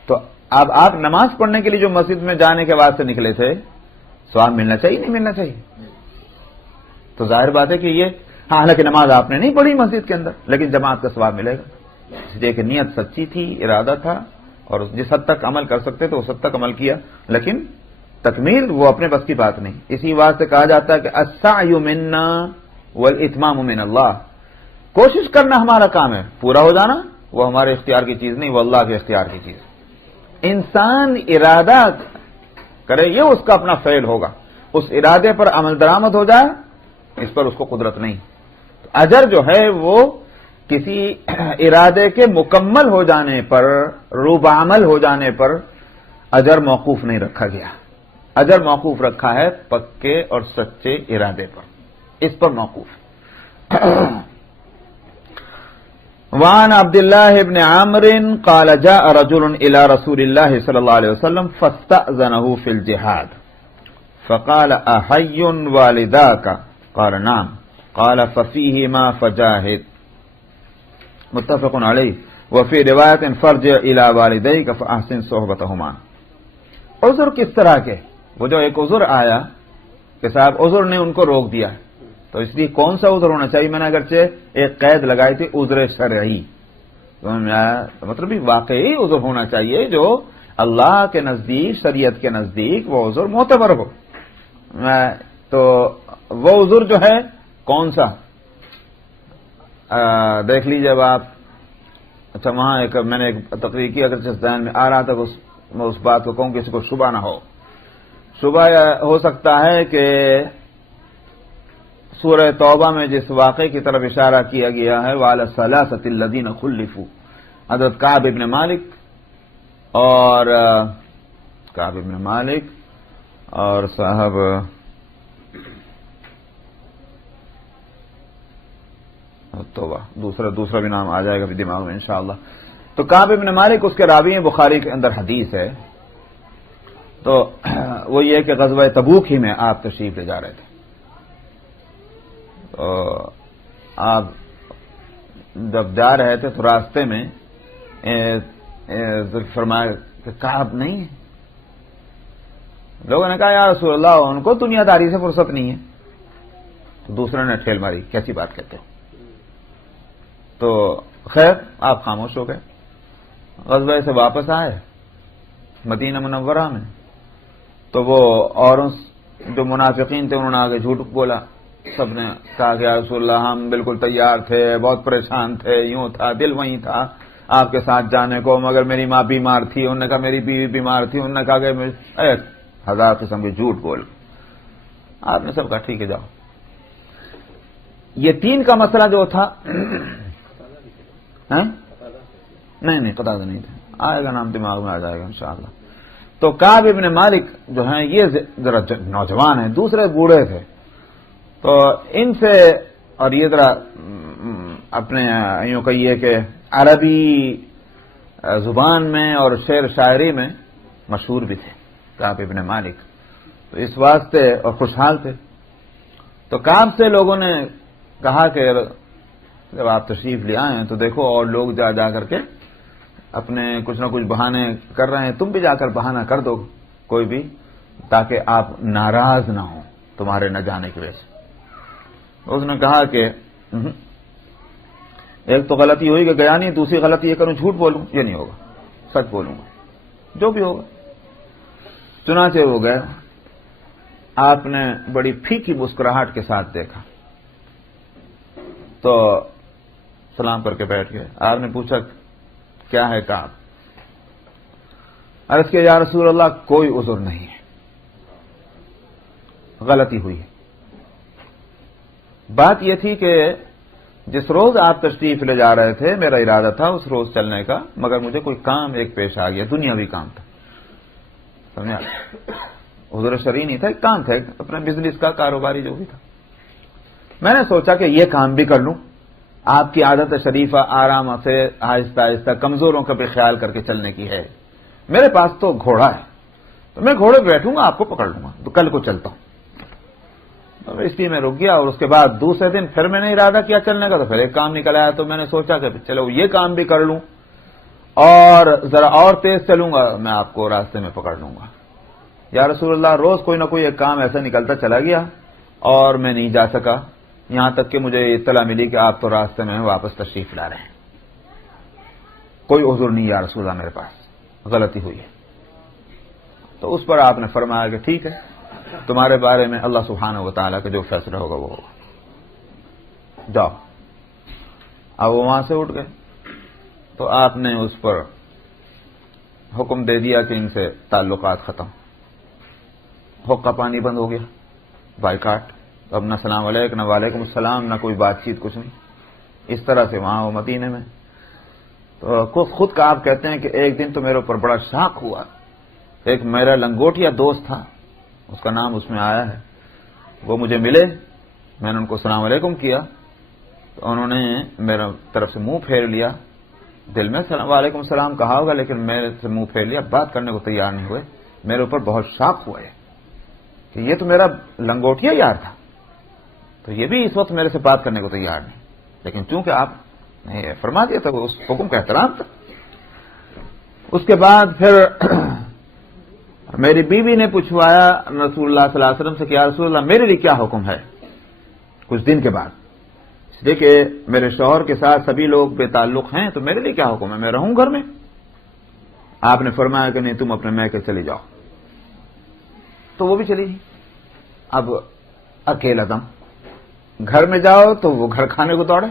تو اب آپ نماز پڑھنے کے لیے جو مسجد میں جانے کے واسطے نکلے تھے، ثواب ملنا چاہیے نہیں ملنا چاہیے؟ تو ظاہر بات ہے کہ یہ حالانکہ نماز آپ نے نہیں پڑھی مسجد کے اندر لیکن جماعت کا ثواب ملے گا، اس لیے کہ نیت سچی تھی، ارادہ تھا، اور جس حد تک عمل کر سکتے تو اس حد تک عمل کیا، لیکن تکمیل وہ اپنے بس کی بات نہیں. اسی واسطے کہا جاتا ہے کہ السعی منا والاتمام من اللہ، کوشش کرنا ہمارا کام ہے، پورا ہو جانا وہ ہمارے اختیار کی چیز نہیں، وہ اللہ کے اختیار کی چیز. انسان ارادہ کرے یہ اس کا اپنا فعل ہوگا، اس ارادے پر عمل درآمد ہو جائے اس پر اس کو قدرت نہیں. اجر جو ہے وہ کسی ارادے کے مکمل ہو جانے پر، روب عمل ہو جانے پر اجر موقوف نہیں رکھا گیا. اجر موقوف رکھا ہے پکے اور سچے ارادے پر، اس پر موقوف. وعن عبد الله بن عمرو قال جاء رجل الى رسول الله صلى الله عليه وسلم فاستأذنه في الجهاد فقال احي والداك قال نعم قال ففيهما فجاهد متفق عليه وفي روایت فرجع الى والديك فاحسن صحبتهما. عذر کس طرح کے؟ وہ جو ایک عذر آیا کہ صاحب عذر نے ان کو روک دیا، تو اس لیے کون سا عذر ہونا چاہیے؟ میں نے اگرچہ ایک قید لگائی تھی عذر شرعی، مطلب واقعی عذر ہونا چاہیے جو اللہ کے نزدیک، شریعت کے نزدیک وہ عذر معتبر ہو. تو وہ عذر جو ہے کون سا دیکھ لیجئے اب آپ. اچھا وہاں ایک میں نے ایک تقریر کی، اگرچہ ذہن میں آ رہا تھا میں اس بات کو کہوں کسی کو شبہ نہ ہو. شبہ ہو سکتا ہے کہ سورہ توبہ میں جس واقعے کی طرف اشارہ کیا گیا ہے وَعَلَى الثَّلَاثَةِ الَّذِينَ خُلِّفُوا، حضرت کعب ابن مالک اور صاحب توبہ دوسرا بھی نام آ جائے گا دماغ میں انشاءاللہ. تو کعب ابن مالک اس کے راوی ہیں، بخاری کے اندر حدیث ہے. تو وہ یہ کہ غزوہ تبوک ہی میں آپ تشریف لے جا رہے تھے. تو آپ جب جا رہے تھے تو راستے میں فرمایا کہ کعب نہیں ہے. لوگوں نے کہا یا رسول اللہ ان کو دنیا داری سے فرصت نہیں ہے. تو دوسرے نے ٹھیل ماری کیسی بات کہتے ہو. تو خیر آپ خاموش ہو گئے. غزوہ سے واپس آئے مدینہ منورہ میں تو وہ اوروں جو منافقین تھے انہوں نے آگے جھوٹ بولا. سب نے کہا کہ یا رسول اللہ ہم بالکل تیار تھے، بہت پریشان تھے، یوں تھا، دل وہیں تھا آپ کے ساتھ جانے کو، مگر میری ماں بیمار تھی. انہوں نے کہا میری بیوی بیمار تھی. انہوں نے کہا کہ ہزار قسم کے جھوٹ بول. آپ نے سب کہا ٹھیک ہے جاؤ. یہ تین کا مسئلہ جو تھا نہیں قطادہ نہیں تھا، آئے گا نام دماغ میں آ جائے گا انشاءاللہ. تو کعب ابن مالک جو ہیں یہ ذرا نوجوان ہیں، دوسرے بوڑھے تھے. تو ان سے اور یہ ذرا اپنے یوں کہیے کہ عربی زبان میں اور شعر شاعری میں مشہور بھی تھے کعب ابن مالک. تو اس واسطے اور خوشحال تھے. تو کعب سے لوگوں نے کہا کہ جب آپ تشریف لے آئے ہیں تو دیکھو اور لوگ جا کر کے اپنے کچھ نہ کچھ بہانے کر رہے ہیں، تم بھی جا کر بہانہ کر دو کوئی بھی، تاکہ آپ ناراض نہ ہوں تمہارے نہ جانے کی وجہ سے. اس نے کہا کہ ایک تو غلطی ہوئی کہ گیا نہیں، دوسری غلطی یہ کروں جھوٹ بولوں، یہ نہیں ہوگا، سچ بولوں گا جو بھی ہوگا. چنانچہ ہو گئے. آپ نے بڑی پھیکی مسکراہٹ کے ساتھ دیکھا تو سلام کر کے بیٹھ گئے. آپ نے پوچھا کیا ہے کعب؟ عرض کیا یا رسول اللہ کوئی عذر نہیں ہے، غلطی ہوئی ہے. بات یہ تھی کہ جس روز آپ تشریف لے جا رہے تھے میرا ارادہ تھا اس روز چلنے کا، مگر مجھے کوئی کام ایک پیش آ گیا، دنیاوی کام تھا. سمجھا؟ عذر شرعی نہیں تھا، ایک کام تھا اپنے بزنس کا، کاروباری جو بھی تھا. میں نے سوچا کہ یہ کام بھی کر لوں. آپ کی عادت شریفہ آرام سے آہستہ آہستہ کمزوروں کا بھی خیال کر کے چلنے کی ہے. میرے پاس تو گھوڑا ہے تو میں گھوڑے پہ بیٹھوں گا، آپ کو پکڑ لوں گا، تو کل کو چلتا ہوں. تو اس لیے میں رک گیا. اور اس کے بعد دوسرے دن پھر میں نے ارادہ کیا چلنے کا، تو پھر ایک کام نکل آیا. تو میں نے سوچا کہ چلو یہ کام بھی کر لوں اور ذرا اور تیز چلوں گا، میں آپ کو راستے میں پکڑ لوں گا. یا رسول اللہ روز کوئی نہ کوئی ایک کام ایسا نکلتا چلا گیا اور میں نہیں جا سکا، یہاں تک کہ مجھے اطلاع ملی کہ آپ تو راستے میں واپس تشریف لا رہے ہیں. کوئی عذر نہیں یا رسول اللہ میرے پاس، غلطی ہوئی ہے. تو اس پر آپ نے فرمایا کہ ٹھیک ہے تمہارے بارے میں اللہ سبحانہ و تعالیٰ کا جو فیصلہ ہوگا وہ ہوگا، جاؤ. اب وہ وہاں سے اٹھ گئے تو آپ نے اس پر حکم دے دیا کہ ان سے تعلقات ختم، حق کا پانی بند ہو گیا، بائیکاٹ، اب نہ سلام علیکم، نہ وعلیکم السلام، نہ کوئی بات چیت، کچھ نہیں. اس طرح سے وہاں وہ مدینے میں. تو خود کا آپ کہتے ہیں کہ ایک دن تو میرے اوپر بڑا شاک ہوا. ایک میرا لنگوٹیا دوست تھا، اس کا نام اس میں آیا ہے، وہ مجھے ملے، میں نے ان کو السلام علیکم کیا تو انہوں نے میرے طرف سے منہ پھیر لیا. دل میں وعلیکم السلام کہا ہوگا لیکن میرے سے منہ پھیر لیا، بات کرنے کو تیار نہیں ہوئے. میرے اوپر بہت شاک ہوا ہے کہ یہ تو میرا لنگوٹیا یار تھا، تو یہ بھی اس وقت میرے سے بات کرنے کو تیار نہیں. لیکن چونکہ آپ نے فرما دیا تھا، اس حکم کا احترام تھا. اس کے بعد پھر میری بیوی نے پوچھوایا رسول اللہ صلی اللہ علیہ وسلم سے کہ یا رسول اللہ میرے لیے کیا حکم ہے کچھ دن کے بعد، اس لیے کہ میرے شوہر کے ساتھ سبھی لوگ بے تعلق ہیں، تو میرے لیے کیا حکم ہے، میں رہوں گھر میں؟ آپ نے فرمایا کہ نہیں، تم اپنے میکے چلے جاؤ. تو وہ بھی چلی گئی. اب اکیلا دم، گھر میں جاؤ تو وہ گھر کھانے کو دوڑے،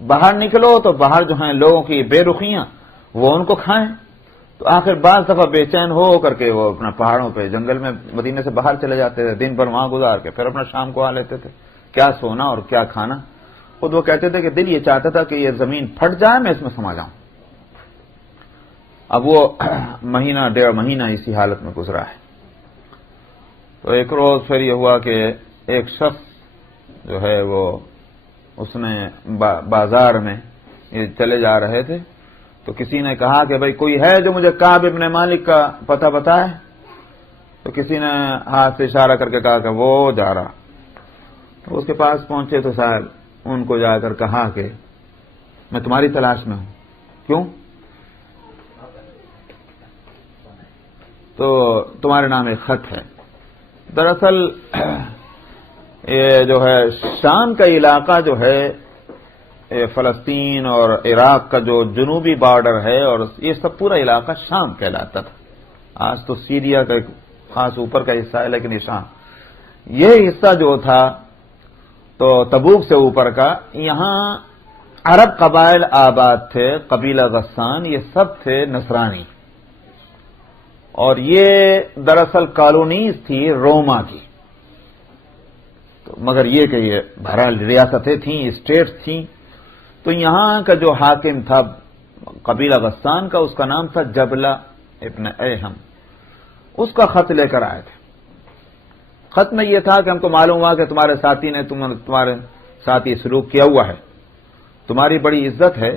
باہر نکلو تو باہر جو ہیں لوگوں کی بے رخیاں وہ ان کو کھائیں. تو آخر بعض دفعہ بے چین ہو کر کے وہ اپنا پہاڑوں پہ جنگل میں مدینے سے باہر چلے جاتے تھے، دن بھر وہاں گزار کے پھر اپنا شام کو آ لیتے تھے. کیا سونا اور کیا کھانا. خود وہ کہتے تھے کہ دل یہ چاہتا تھا کہ یہ زمین پھٹ جائے، میں اس میں سما جاؤں. اب وہ مہینہ ڈیڑھ مہینہ اسی حالت میں گزرا ہے. تو ایک روز پھر یہ ہوا کہ ایک شخص جو ہے وہ اس نے بازار میں یہ چلے جا رہے تھے تو کسی نے کہا کہ بھئی کوئی ہے جو مجھے کعب ابن مالک کا پتہ بتائے. تو کسی نے ہاتھ سے اشارہ کر کے کہا کہ وہ جا رہا. تو اس کے پاس پہنچے تو صاحب ان کو جا کر کہا کہ میں تمہاری تلاش میں ہوں. کیوں؟ تو تمہارے نام ایک خط ہے. دراصل یہ جو ہے شام کا علاقہ جو ہے فلسطین اور عراق کا جو جنوبی بارڈر ہے اور یہ سب پورا علاقہ شام کہلاتا تھا. آج تو سیریا کا ایک خاص اوپر کا حصہ ہے لیکن یہ شام، یہ حصہ جو تھا تو تبوک سے اوپر کا، یہاں عرب قبائل آباد تھے. قبیلہ غسان یہ سب تھے نصرانی، اور یہ دراصل کالونیز تھی روما کی. تو مگر یہ کہ یہ بہرحال ریاستیں تھیں، اسٹیٹس تھیں. تو یہاں کا جو حاکم تھا قبیلہ غسان کا، اس کا نام تھا جبلہ ابن ایہم. اس کا خط لے کر آئے تھے. خط میں یہ تھا کہ ہم کو معلوم ہوا کہ تمہارے ساتھی نے تمہارے ساتھ یہ سلوک کیا ہوا ہے، تمہاری بڑی عزت ہے،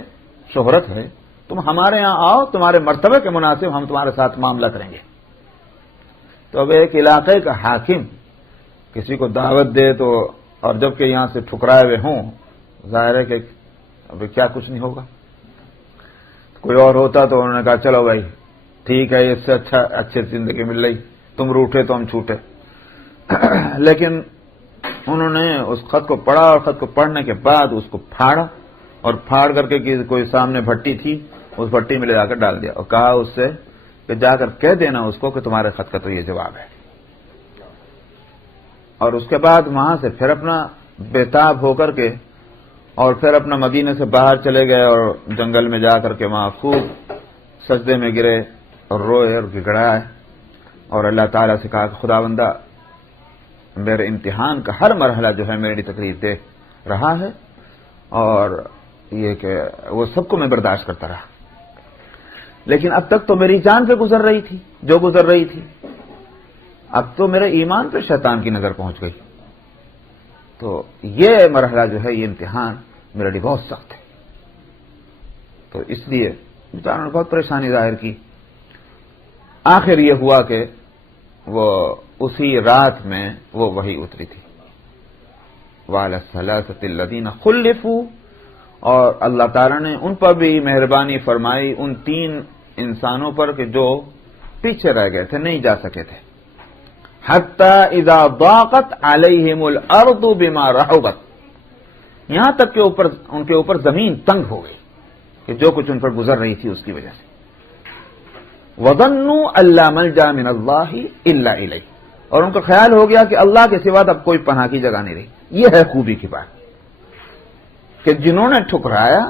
شہرت ہے، تم ہمارے یہاں آؤ، تمہارے مرتبے کے مناسب ہم تمہارے ساتھ معاملہ کریں گے. تو اب ایک علاقے کا حاکم کسی کو دعوت دے تو، اور جبکہ یہاں سے ٹھکرائے ہوئے ہوں، ظاہر ہے کہ ابھی کیا کچھ نہیں ہوگا. کوئی اور ہوتا تو انہوں نے کہا چلو بھائی ٹھیک ہے، اس سے اچھی زندگی مل رہی، تم روٹھے تو ہم چھوٹے. لیکن انہوں نے اس خط کو پڑھا اور خط کو پڑھنے کے بعد اس کو پھاڑا، اور پھاڑ کر کے کوئی سامنے بھٹی تھی اس بھٹی میں لے جا کر ڈال دیا اور کہا اس سے کہ جا کر کہہ دینا اس کو کہ تمہارے خط کا تو یہ جواب ہے. اور اس کے بعد وہاں سے پھر اپنا بےتاب ہو کر کے اور پھر اپنا مدینے سے باہر چلے گئے اور جنگل میں جا کر کے وہاں خوب سجدے میں گرے اور روئے اور گڑگڑائے اور اللہ تعالیٰ سے کہا کہ خدا بندہ میرے امتحان کا ہر مرحلہ جو ہے میری تکلیف دے رہا ہے، اور یہ کہ وہ سب کو میں برداشت کرتا رہا، لیکن اب تک تو میری جان پہ گزر رہی تھی جو گزر رہی تھی، اب تو میرے ایمان پہ شیطان کی نظر پہنچ گئی. تو یہ مرحلہ جو ہے، یہ امتحان میرے لیے بہت سخت ہے. تو اس لیے انسان نے بہت پریشانی ظاہر کی. آخر یہ ہوا کہ وہ اسی رات میں وہ وحی اتری تھی، وعلی الثلاثۃ الذین خلفوا، اور اللہ تعالیٰ نے ان پر بھی مہربانی فرمائی، ان 3 انسانوں پر کہ جو پیچھے رہ گئے تھے، نہیں جا سکے تھے. حتی اذا ضاقت علیہم الارض بما رحبت، یہاں تک کہ ان کے اوپر زمین تنگ ہو گئی کہ جو کچھ ان پر گزر رہی تھی اس کی وجہ سے. وظنوا ان لا ملجا من اللہ الا الیہ، اور ان کا خیال ہو گیا کہ اللہ کے سوا اب کوئی پناہ کی جگہ نہیں رہی. یہ ہے خوبی کی بات کہ کہ جنہوں نے ٹھکرایا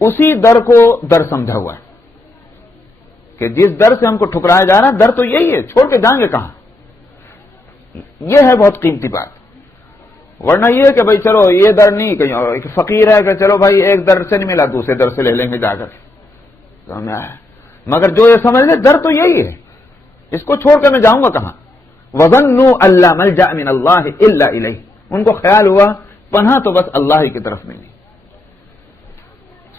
اسی در کو در سمجھا ہوا ہے کہ جس در سے ہم کو ٹھکرایا جا رہا ہے در تو یہی ہے، چھوڑ کے جائیں گے کہاں؟ یہ ہے بہت قیمتی بات. ورنہ یہ کہ بھائی چلو یہ در نہیں، کہیں اور ایک فقیر ہے کہ چلو بھائی ایک در سے نہیں ملا دوسرے در سے لے لیں گے جا کر، سمجھ آیا؟ مگر جو یہ سمجھ لے در تو یہی ہے، اس کو چھوڑ کر میں جاؤں گا کہاں؟ وَظَنُّوا أَلَّا مَلْجَأَ مِنَ اللَّهِ إِلَّا إِلَيْهِ، ان کو خیال ہوا پناہ تو بس اللہ ہی کی طرف ملی.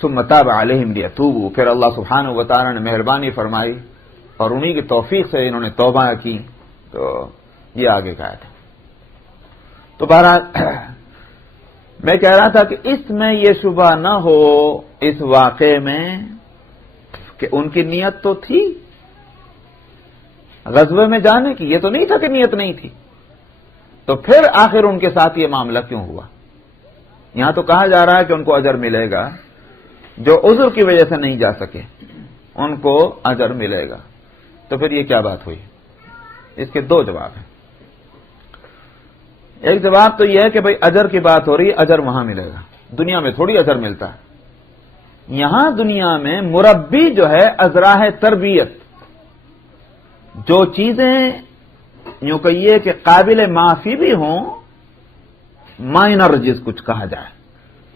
ثُمَّ تَابَ عَلَيْهِمْ لِيَتُوبُوا، پھر اللہ سبحانہ و تعالی نے مہربانی فرمائی اور انہی کی توفیق سے انہوں نے توبہ کی. تو یہ آگے کا ہے. تو بہرحال میں کہہ رہا تھا کہ اس میں یہ شبہ نہ ہو اس واقعے میں کہ ان کی نیت تو تھی غزوے میں جانے کی، یہ تو نہیں تھا کہ نیت نہیں تھی. تو پھر آخر ان کے ساتھ یہ معاملہ کیوں ہوا؟ یہاں تو کہا جا رہا ہے کہ ان کو اجر ملے گا، جو عذر کی وجہ سے نہیں جا سکے ان کو اجر ملے گا. تو پھر یہ کیا بات ہوئی؟ اس کے دو جواب ہیں. ایک جواب تو یہ ہے کہ بھئی اجر کی بات ہو رہی ہے، اجر وہاں ملے گا، دنیا میں تھوڑی اجر ملتا ہے. یہاں دنیا میں مربی جو ہے ازراہ تربیت، جو چیزیں یوں کہیے کہ قابل معافی بھی ہوں، مائنر جس کچھ کہا جائے،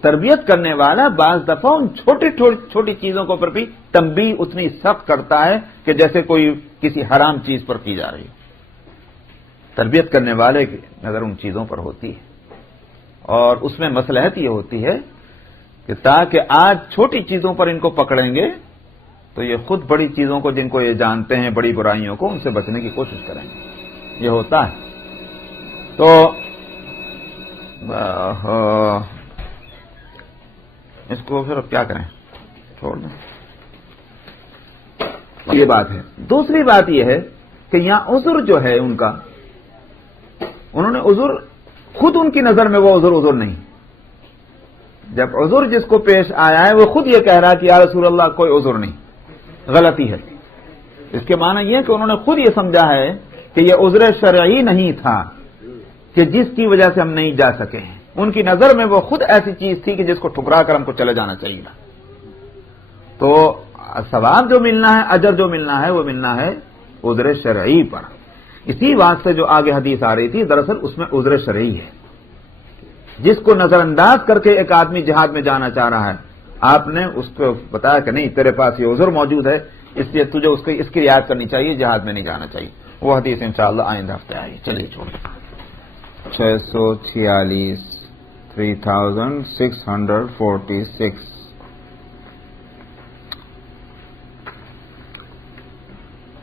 تربیت کرنے والا بعض دفعہ ان چھوٹی چیزوں کو پر بھی تنبیہ اتنی سخت کرتا ہے کہ جیسے کوئی کسی حرام چیز پر کی جا رہی ہو. تربیت کرنے والے کی نظر ان چیزوں پر ہوتی ہے، اور اس میں مصلحت یہ ہوتی ہے کہ تاکہ آج چھوٹی چیزوں پر ان کو پکڑیں گے تو یہ خود بڑی چیزوں کو، جن کو یہ جانتے ہیں بڑی برائیوں کو، ان سے بچنے کی کوشش کریں گے. یہ ہوتا ہے. تو اس کو پھر اب کیا کریں، چھوڑ دیں. یہ بات ہے. دوسری بات یہ ہے کہ یہاں عذر جو ہے ان کا، انہوں نے عذر خود، ان کی نظر میں وہ عذر نہیں. جب عذر جس کو پیش آیا ہے وہ خود یہ کہہ رہا ہے کہ یا رسول اللہ کوئی عذر نہیں، غلطی ہے. اس کے معنی یہ ہے کہ انہوں نے خود یہ سمجھا ہے کہ یہ عذر شرعی نہیں تھا کہ جس کی وجہ سے ہم نہیں جا سکے ہیں. ان کی نظر میں وہ خود ایسی چیز تھی کہ جس کو ٹھکرا کر ہم کو چلے جانا چاہیے. تو ثواب جو ملنا ہے، اجر جو ملنا ہے، وہ ملنا ہے عذر شرعی پر. اسی بات سے جو آگے حدیث آ رہی تھی، دراصل اس میں عذر شرعی ہے. جس کو نظر انداز کر کے ایک آدمی جہاد میں جانا چاہ رہا ہے، آپ نے اس کو بتایا کہ نہیں تیرے پاس یہ عذر موجود ہے، اس لیے تجھے اس کی رعایت کرنی چاہیے، جہاد میں نہیں جانا چاہیے. وہ حدیث انشاءاللہ آئندہ ہفتے آئیے. چلیے چھوڑیں. 646 3646.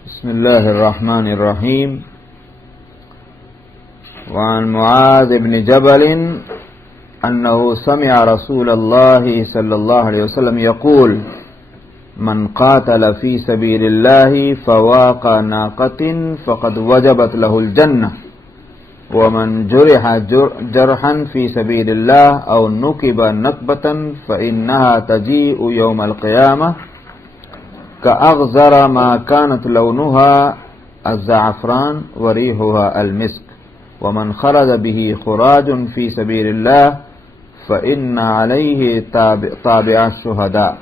بسم اللہ الرحمن الرحیم. وعن معاذ بن جبل انه سمع رسول الله صلى الله عليه وسلم يقول من قاتل في سبيل الله فواق ناقة فقد وجبت له الجنة ومن جرح جرحا في سبيل الله أو نكب نكبة فإنها تجيء يوم القيامة كأغزر ما كانت لونها الزعفران وريحها المسك ومن خرج به خراج في سبيل الله فإن عليه تابع الشهداء.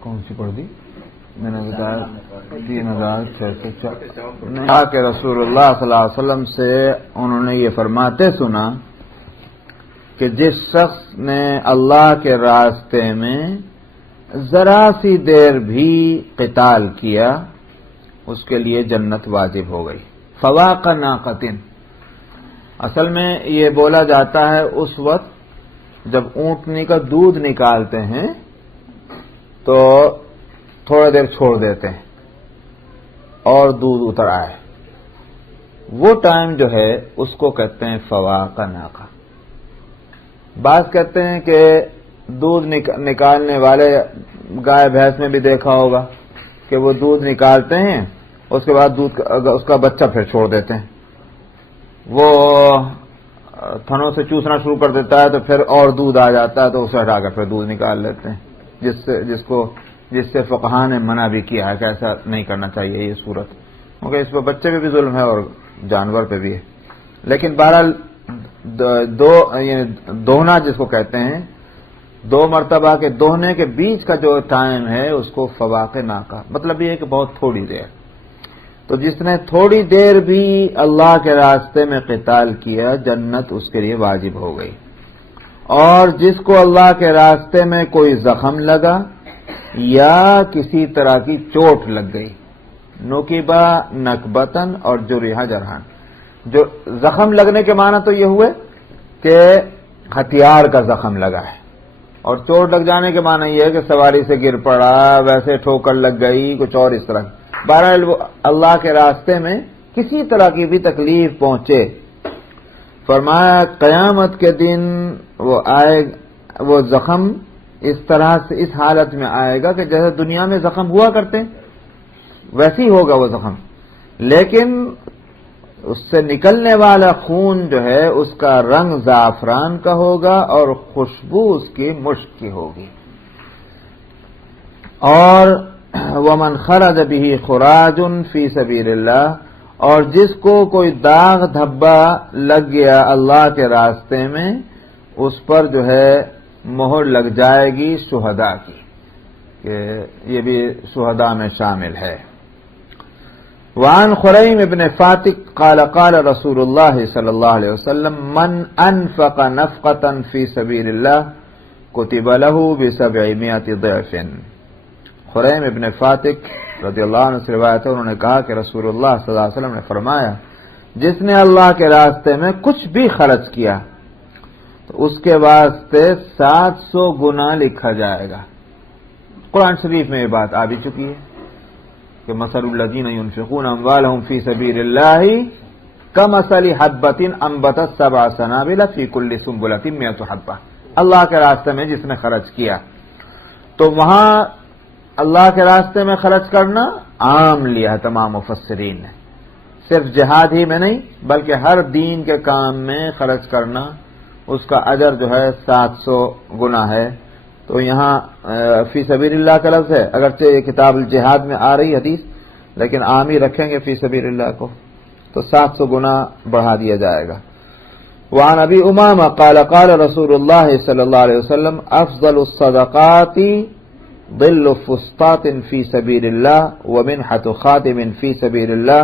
کون سی پڑھ دی میں نے بتایا؟ 3604. کہ رسول اللہ صلی اللہ علیہ وسلم سے انہوں نے یہ فرماتے سنا کہ جس شخص نے اللہ کے راستے میں ذرا سی دیر بھی قتال کیا اس کے لیے جنت واجب ہو گئی. فواق ناقتن، اصل میں یہ بولا جاتا ہے اس وقت جب اونٹنی کا دودھ نکالتے ہیں تو تھوڑا دیر چھوڑ دیتے ہیں اور دودھ اتر آئے، وہ ٹائم جو ہے اس کو کہتے ہیں فواق ناقہ. بعض کہتے ہیں کہ دودھ نکالنے والے گائے بھینس میں بھی دیکھا ہوگا کہ وہ دودھ نکالتے ہیں، اس کے بعد اس کا بچہ پھر چھوڑ دیتے ہیں، وہ تھنوں سے چوسنا شروع کر دیتا ہے تو پھر اور دودھ آ جاتا ہے تو اسے ہٹا کر پھر دودھ نکال لیتے ہیں، جس سے فقہاء نے منع بھی کیا ہے کہ ایسا نہیں کرنا چاہیے یہ صورت. کیونکہ اس پہ بچے پہ بھی ظلم ہے اور جانور پہ بھی ہے. لیکن بہرحال دوہنا جس کو کہتے ہیں، 2 مرتبہ کے دوہنے کے بیچ کا جو ٹائم ہے اس کو فواق ناقہ، مطلب یہ ہے کہ بہت تھوڑی دیر. تو جس نے تھوڑی دیر بھی اللہ کے راستے میں قتال کیا، جنت اس کے لیے واجب ہو گئی. اور جس کو اللہ کے راستے میں کوئی زخم لگا یا کسی طرح کی چوٹ لگ گئی، نکبہ نکبتن اور جرح جرحان. جو زخم لگنے کے معنی تو یہ ہوئے کہ ہتھیار کا زخم لگا ہے، اور چوٹ لگ جانے کے معنی یہ ہے کہ سواری سے گر پڑا، ویسے ٹھوکر لگ گئی، کچھ اور اس طرح. بہرحال وہ اللہ کے راستے میں کسی طرح کی بھی تکلیف پہنچے. فرمایا قیامت کے دن وہ زخم اس طرح سے اس حالت میں آئے گا کہ جیسے دنیا میں زخم ہوا کرتے ویسے ہی ہوگا وہ زخم، لیکن اس سے نکلنے والا خون جو ہے اس کا رنگ زعفران کا ہوگا اور خوشبو اس کی مشک کی ہوگی. اور ومن خرج به خراج فی سبیل اللہ، اور جس کو کوئی داغ دھبا لگ گیا اللہ کے راستے میں، اس پر جو ہے مہر لگ جائے گی شہداء کی، کہ یہ بھی شہداء میں شامل ہے. وعن خریم ابن فاتق قال قال رسول اللہ صلی اللہ علیہ وسلم من انفق نفقة فی سبیل اللہ کتب له ب700 ضعف. خریم ابن فاتق رضی اللہ عنہ سے روایت ہے، انہوں نے کہا کہ رسول اللہ صلی اللہ علیہ وسلم نے فرمایا جس نے اللہ کے راستے میں کچھ بھی خرچ کیا تو اس کے واسطے 700 گنا لکھا جائے گا. قرآن شریف میں یہ بات آ بھی چکی ہے کہ مثل الذین ينفقون اموالهم فی سبیل اللہ کمثل حبۃ انبتت 7 سنابل فی کل سنبلۃ 100 حبۃ. اللہ کے راستے میں جس نے خرچ کیا، تو وہاں اللہ کے راستے میں خرچ کرنا عام لیا ہے تمام مفسرین نے، صرف جہاد ہی میں نہیں بلکہ ہر دین کے کام میں خرچ کرنا، اس کا اجر جو ہے 700 گنا ہے. تو یہاں فی سبیل اللہ کا لفظ ہے، اگرچہ یہ کتاب الجہاد میں آ رہی حدیث، لیکن عام ہی رکھیں گے فی سبیل اللہ کو تو 700 گنا بڑھا دیا جائے گا. وعن ابی امامہ قال قال رسول اللہ صلی اللہ علیہ وسلم افضل الصدقات ظل فسطاط فی سبیل اللہ ومنحۃ خادم فی سبیل اللہ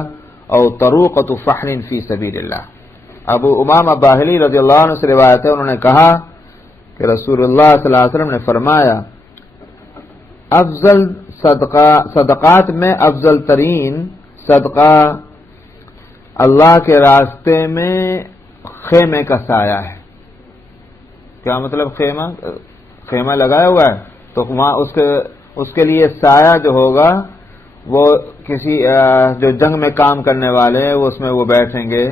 او طروقۃ فحل فی سبیل اللہ. ابو امامہ باہلی رضی اللہ عنہ سے روایت ہے، انہوں نے کہا کہ رسول اللہ صلی اللہ علیہ وسلم نے فرمایا افضل صدقات میں افضل ترین صدقہ اللہ کے راستے میں خیمے کا سایہ ہے. کیا مطلب؟ خیمہ لگایا ہوا ہے تو وہاں اس کے لیے سایہ جو ہوگا وہ کسی جو جنگ میں کام کرنے والے اس میں وہ بیٹھیں گے،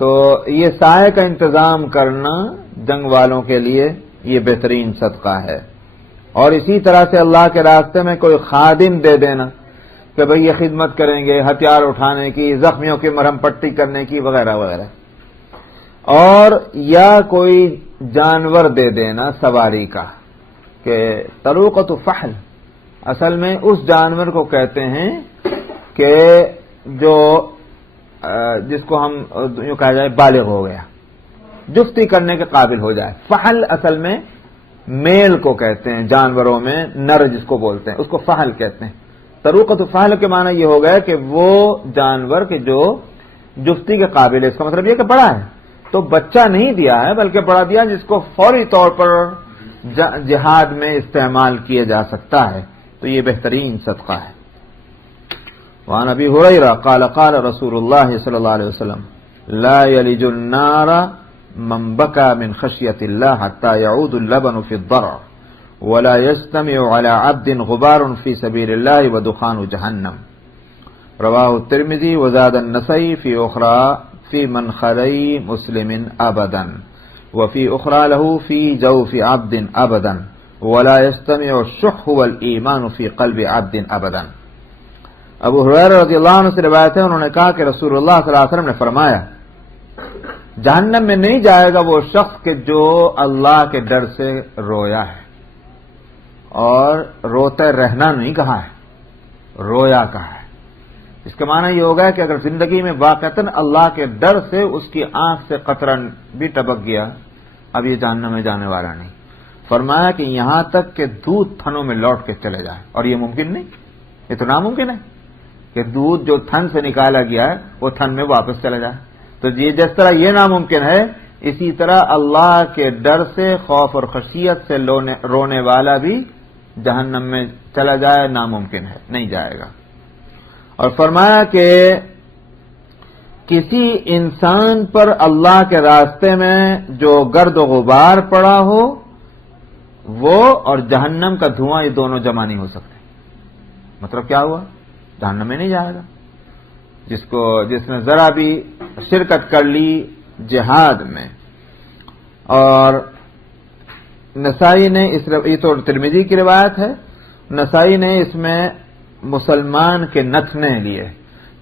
تو یہ سائے کا انتظام کرنا جنگ والوں کے لیے یہ بہترین صدقہ ہے. اور اسی طرح سے اللہ کے راستے میں کوئی خادم دے دینا کہ بھئی یہ خدمت کریں گے ہتھیار اٹھانے کی، زخمیوں کی مرہم پٹی کرنے کی وغیرہ وغیرہ. اور یا کوئی جانور دے دینا سواری کا، کہ طروقۃ فحل اصل میں اس جانور کو کہتے ہیں کہ جس کو ہم یوں کہا جائے بالغ ہو گیا، جفتی کرنے کے قابل ہو جائے. فحل اصل میں میل کو کہتے ہیں، جانوروں میں نر جس کو بولتے ہیں اس کو فحل کہتے ہیں. طروقۃ فحل کے معنی یہ ہو گیا کہ وہ جانور کہ جو جفتی کے قابل ہے. اس کا مطلب یہ کہ بڑا ہے تو بچہ نہیں دیا ہے بلکہ بڑا دیا جس کو فوری طور پر جہاد میں استعمال کیا جا سکتا ہے، تو یہ بہترین صدقہ ہے. وعن ابی ہریرہ قال قال رسول اللہ صلی اللہ علیہ وسلم لا يلج النار من بكى من خشية الله حتى يعود اللبن في الضرع ولا يجتمع على عبد غبار في سبيل الله ودخان جهنم. رواه الترمذي وزاد النسائي في أخرى في منخري مسلم أبدا وفي أخرى له في جوف عبد أبدا ولا يجتمع الشح والإيمان في قلب عبد أبدا. ابو ہریرہ رضی اللہ عنہ سے روایت ہے، انہوں نے کہا کہ رسول اللہ صلی اللہ علیہ وسلم نے فرمایا جہنم میں نہیں جائے گا وہ شخص کہ جو اللہ کے ڈر سے رویا ہے، اور روتے رہنا نہیں کہا ہے، رویا کہا ہے. اس کا معنی یہ ہوگا کہ اگر زندگی میں واقعتاً اللہ کے ڈر سے اس کی آنکھ سے قطرہ بھی ٹپک گیا، اب یہ جہنم میں جانے والا نہیں۔ فرمایا کہ یہاں تک کہ دودھ تھنوں میں لوٹ کے چلے جائے، اور یہ ممکن نہیں، یہ تو ناممکن ہے کہ دودھ جو تھن سے نکالا گیا ہے وہ تھن میں واپس چلا جائے۔ تو یہ جس طرح یہ ناممکن ہے، اسی طرح اللہ کے ڈر سے، خوف اور خشیت سے رونے والا بھی جہنم میں چلا جائے ناممکن ہے، نہیں جائے گا۔ اور فرمایا کہ کسی انسان پر اللہ کے راستے میں جو گرد و غبار پڑا ہو وہ اور جہنم کا دھواں، یہ دونوں جمع نہیں ہو سکتے۔ مطلب کیا ہوا؟ جہنم میں نہیں جائے گا۔ جس نے ذرا بھی شرکت کر لی جہاد میں، اور نسائی نے یہ تو ترمذی کی روایت ہے، نسائی نے اس میں مسلمان کے نتنے لیے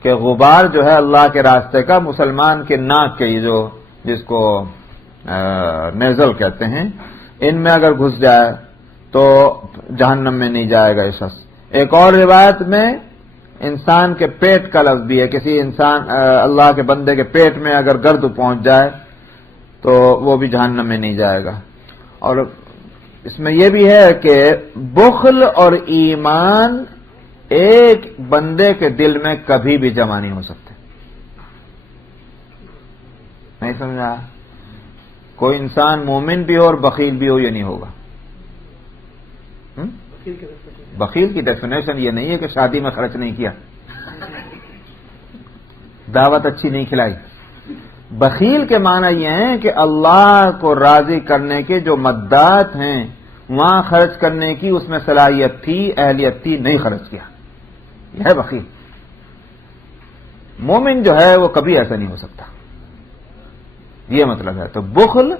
کہ غبار جو ہے اللہ کے راستے کا مسلمان کے ناک کے جو جس کو نیزل کہتے ہیں، ان میں اگر گھس جائے تو جہنم میں نہیں جائے گا یہ شخص۔ ایک اور روایت میں انسان کے پیٹ کا لفظ بھی ہے، کسی انسان اللہ کے بندے کے پیٹ میں اگر گرد پہنچ جائے تو وہ بھی جہنم میں نہیں جائے گا۔ اور اس میں یہ بھی ہے کہ بخل اور ایمان ایک بندے کے دل میں کبھی بھی جمع نہیں ہو سکتے۔ نہیں سمجھا؟ کوئی انسان مومن بھی ہو اور بخیل بھی ہو، یہ نہیں ہوگا۔ بخیل کی ڈیفینیشن یہ نہیں ہے کہ شادی میں خرچ نہیں کیا، دعوت اچھی نہیں کھلائی۔ بخیل کے معنی یہ ہے کہ اللہ کو راضی کرنے کے جو مدات ہیں وہاں خرچ کرنے کی اس میں صلاحیت تھی، اہلیت تھی، نہیں خرچ کیا، یہ ہے بخیل۔ مومن جو ہے وہ کبھی ایسا نہیں ہو سکتا، یہ مطلب ہے۔ تو بخل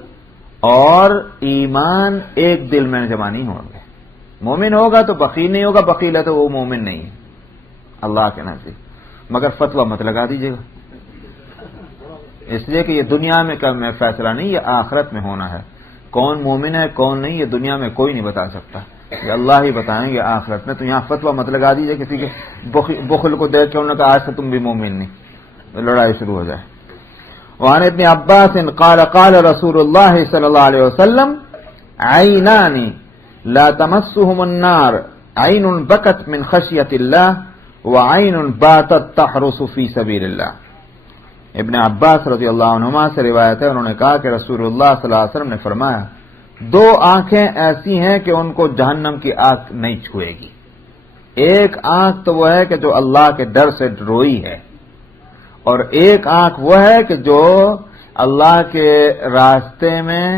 اور ایمان ایک دل میں جمع نہیں ہوں گے۔ مومن ہوگا تو بخیل نہیں ہوگا، بخیل ہے تو وہ مومن نہیں ہے اللہ کے نزدیک۔ مگر فتویٰ مت لگا دیجیے گا، اس لیے کہ یہ دنیا میں کا میں فیصلہ نہیں، یہ آخرت میں ہونا ہے۔ کون مومن ہے کون نہیں یہ دنیا میں کوئی نہیں بتا سکتا، یہ اللہ ہی بتائیں گے آخرت میں۔ تو یہاں فتویٰ مت لگا دیجیے کسی کے بخل کو دیکھ کے انہوں نے کہا آج سے تم بھی مومن نہیں، لڑائی شروع ہو جائے۔ وعن ابن عباس قال قال رسول اللہ صلی اللہ علیہ وسلم عینان لا تمسهم النار، عین بکت من خشیت اللہ وعین باتت تحرس فی سبیل اللہ۔ ابن عباس رضی اللہ عنہما سے روایت ہے، انہوں نے کہا کہ رسول اللہ صلی اللہ علیہ وسلم نے فرمایا دو آنکھیں ایسی ہیں کہ ان کو جہنم کی آگ نہیں چھوئے گی۔ ایک آنکھ تو وہ ہے کہ جو اللہ کے ڈر سے روئی ہے، اور ایک آنکھ وہ ہے کہ جو اللہ کے راستے میں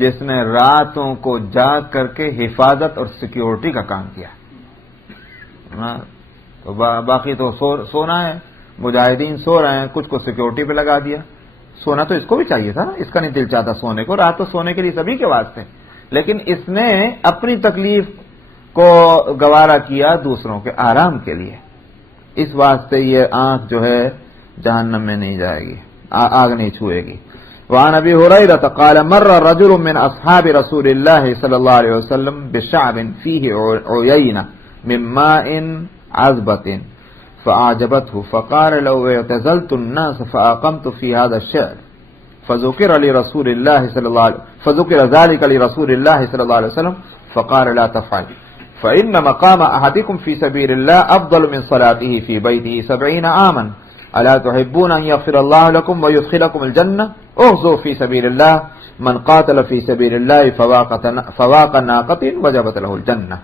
جس نے راتوں کو جاگ کر کے حفاظت اور سیکیورٹی کا کام کیا۔ تو باقی تو سونا ہے، مجاہدین سو رہے ہیں، کچھ کو سیکیورٹی پہ لگا دیا۔ سونا تو اس کو بھی چاہیے تھا، اس کا نہیں دل چاہتا سونے کو، رات تو سونے کے لیے سبھی کے واسطے، لیکن اس نے اپنی تکلیف کو گوارا کیا دوسروں کے آرام کے لیے، اس واسطے یہ آنکھ جو ہے جہنم میں نہیں جائے گی، آگ نہیں چھوئے گی۔ وعن ابی ہریرہ قال مر رجل من اصحاب رسول اللہ صلی اللہ علیہ وسلم بشعب فیہ عیینہ من ماء عذبۃ فأعجبته فقال لو اعتزلت الناس فأقمت في هذا الشعر فذكر ذلك لرسول الله صلى الله عليه وسلم فقال لا تفعل فإن مقام أحدكم في سبيل الله أفضل من صلاته في بيته 70 عاما ألا تحبون أن يغفر الله لكم ويدخلكم الجنة اغزوا في سبيل الله من قاتل في سبيل الله فواق ناقة وجبت له الجنة۔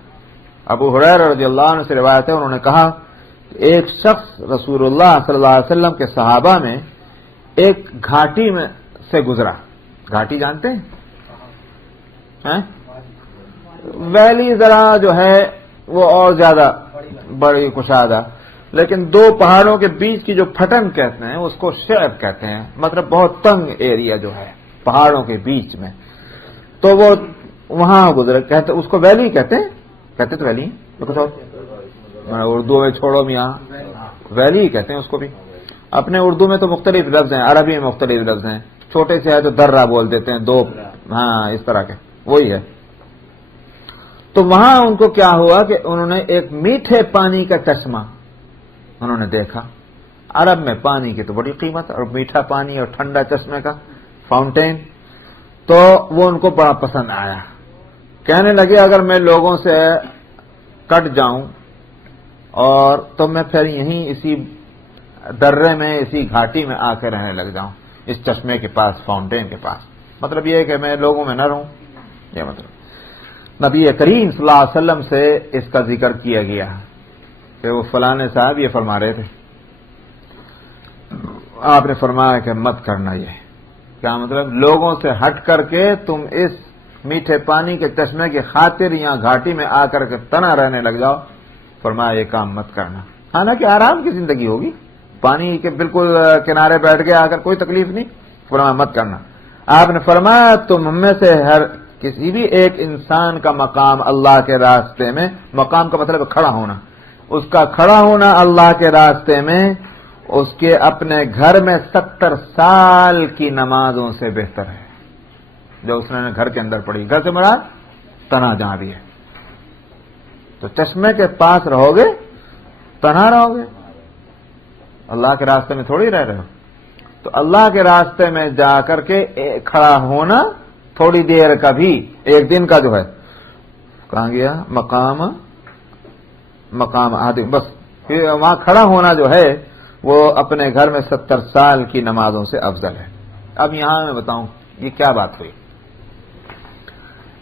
ابو ہریرہ رضی اللہ عنہ سے روایت ہے، انہوں نے کہا ایک شخص رسول اللہ صلی اللہ علیہ وسلم کے صحابہ میں ایک گھاٹی میں سے گزرا۔ گھاٹی جانتے ہیں؟ ویلی ذرا جو ہے وہ اور زیادہ بڑی کشادہ، لیکن دو پہاڑوں کے بیچ کی جو پھٹن کہتے ہیں اس کو شعب کہتے ہیں، مطلب بہت تنگ ایریا جو ہے پہاڑوں کے بیچ میں، تو وہ وہاں گزرے، کہتے اس کو ویلی کہتے تو ویلی کچھ اور اردو میں چھوڑو میاں، ویلی کہتے ہیں اس کو بھی۔ اپنے اردو میں تو مختلف لفظ ہیں، عربی میں مختلف لفظ ہیں، چھوٹے سے ہے تو درہ بول دیتے ہیں، دو ہاں اس طرح کے، وہی ہے۔ تو وہاں ان کو کیا ہوا کہ انہوں نے ایک میٹھے پانی کا چشمہ انہوں نے دیکھا، عرب میں پانی کی تو بڑی قیمت، اور میٹھا پانی اور ٹھنڈا چشمے کا فاؤنٹین، تو وہ ان کو بڑا پسند آیا. کہنے لگے اگر میں لوگوں سے کٹ جاؤں اور تو میں پھر یہیں اسی درے میں، اسی گھاٹی میں آ کے رہنے لگ جاؤں، اس چشمے کے پاس، فاؤنٹین کے پاس. مطلب یہ ہے کہ میں لوگوں میں نہ رہوں. یہ مطلب نبی کریم صلی اللہ علیہ وسلم سے اس کا ذکر کیا گیا کہ وہ فلانے صاحب یہ فرما رہے تھے، آپ نے فرمایا کہ مت کرنا. یہ کیا مطلب؟ لوگوں سے ہٹ کر کے تم اس میٹھے پانی کے چشمے کی خاطر یہاں گھاٹی میں آ کر کے تنا رہنے لگ جاؤ. فرمایا یہ کام مت کرنا. حالانکہ آرام کی زندگی ہوگی، پانی کے بالکل کنارے بیٹھ کے آ کر کوئی تکلیف نہیں. فرمایا مت کرنا. آپ نے فرمایا تم میں سے ہر کسی بھی ایک انسان کا مقام اللہ کے راستے میں، مقام کا مطلب کھڑا ہونا، اس کا کھڑا ہونا اللہ کے راستے میں اس کے اپنے گھر میں 70 سال کی نمازوں سے بہتر ہے جو اس نے گھر کے اندر پڑھی. گھر سے مراد تنا جہاں بھی ہے. تو چشمے کے پاس رہو گے تنہا رہو گے، اللہ کے راستے میں تھوڑی رہ رہے ہو. تو اللہ کے راستے میں جا کر کے کھڑا ہونا تھوڑی دیر کا بھی، ایک دن کا جو ہے، کہاں گیا مقام آدمی، بس وہاں کھڑا ہونا جو ہے وہ اپنے گھر میں 70 سال کی نمازوں سے افضل ہے. اب یہاں میں بتاؤں یہ کیا بات ہوئی.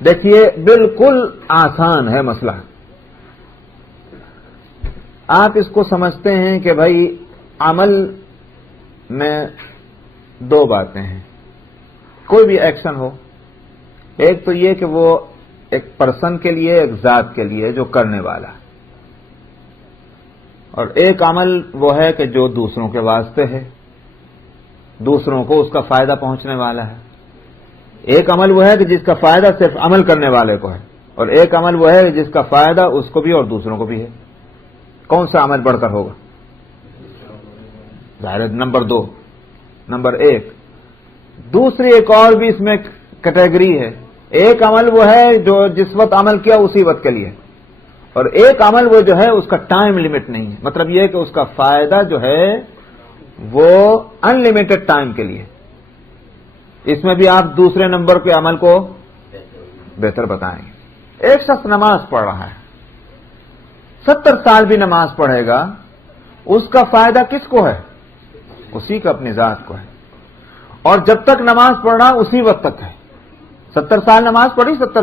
دیکھیے بالکل آسان ہے مسئلہ. آپ اس کو سمجھتے ہیں کہ بھائی عمل میں دو باتیں ہیں. کوئی بھی ایکشن ہو، ایک تو یہ کہ وہ ایک پرسن کے لیے، ایک ذات کے لیے جو کرنے والا، اور ایک عمل وہ ہے کہ جو دوسروں کے واسطے ہے، دوسروں کو اس کا فائدہ پہنچنے والا ہے. ایک عمل وہ ہے کہ جس کا فائدہ صرف عمل کرنے والے کو ہے، اور ایک عمل وہ ہے کہ جس کا فائدہ اس کو بھی اور دوسروں کو بھی ہے. کون سا عمل بڑھ کر ہوگا؟ ظاہر نمبر 2. نمبر 1 دوسری ایک اور بھی اس میں کیٹیگری ہے. ایک عمل وہ ہے جو جس وقت عمل کیا اسی وقت کے لیے، اور ایک عمل وہ جو ہے اس کا ٹائم لمٹ نہیں ہے. مطلب یہ کہ اس کا فائدہ جو ہے وہ ان لمیٹڈ ٹائم کے لیے. اس میں بھی آپ دوسرے نمبر کے عمل کو بہتر بتائیں گے. ایک شخص نماز پڑھ رہا ہے، 70 سال بھی نماز پڑھے گا، اس کا فائدہ کس کو ہے؟ اسی کا اپنی ذات کو ہے. اور جب تک نماز پڑھ رہا اسی وقت تک ہے. 70 سال نماز پڑھی، 70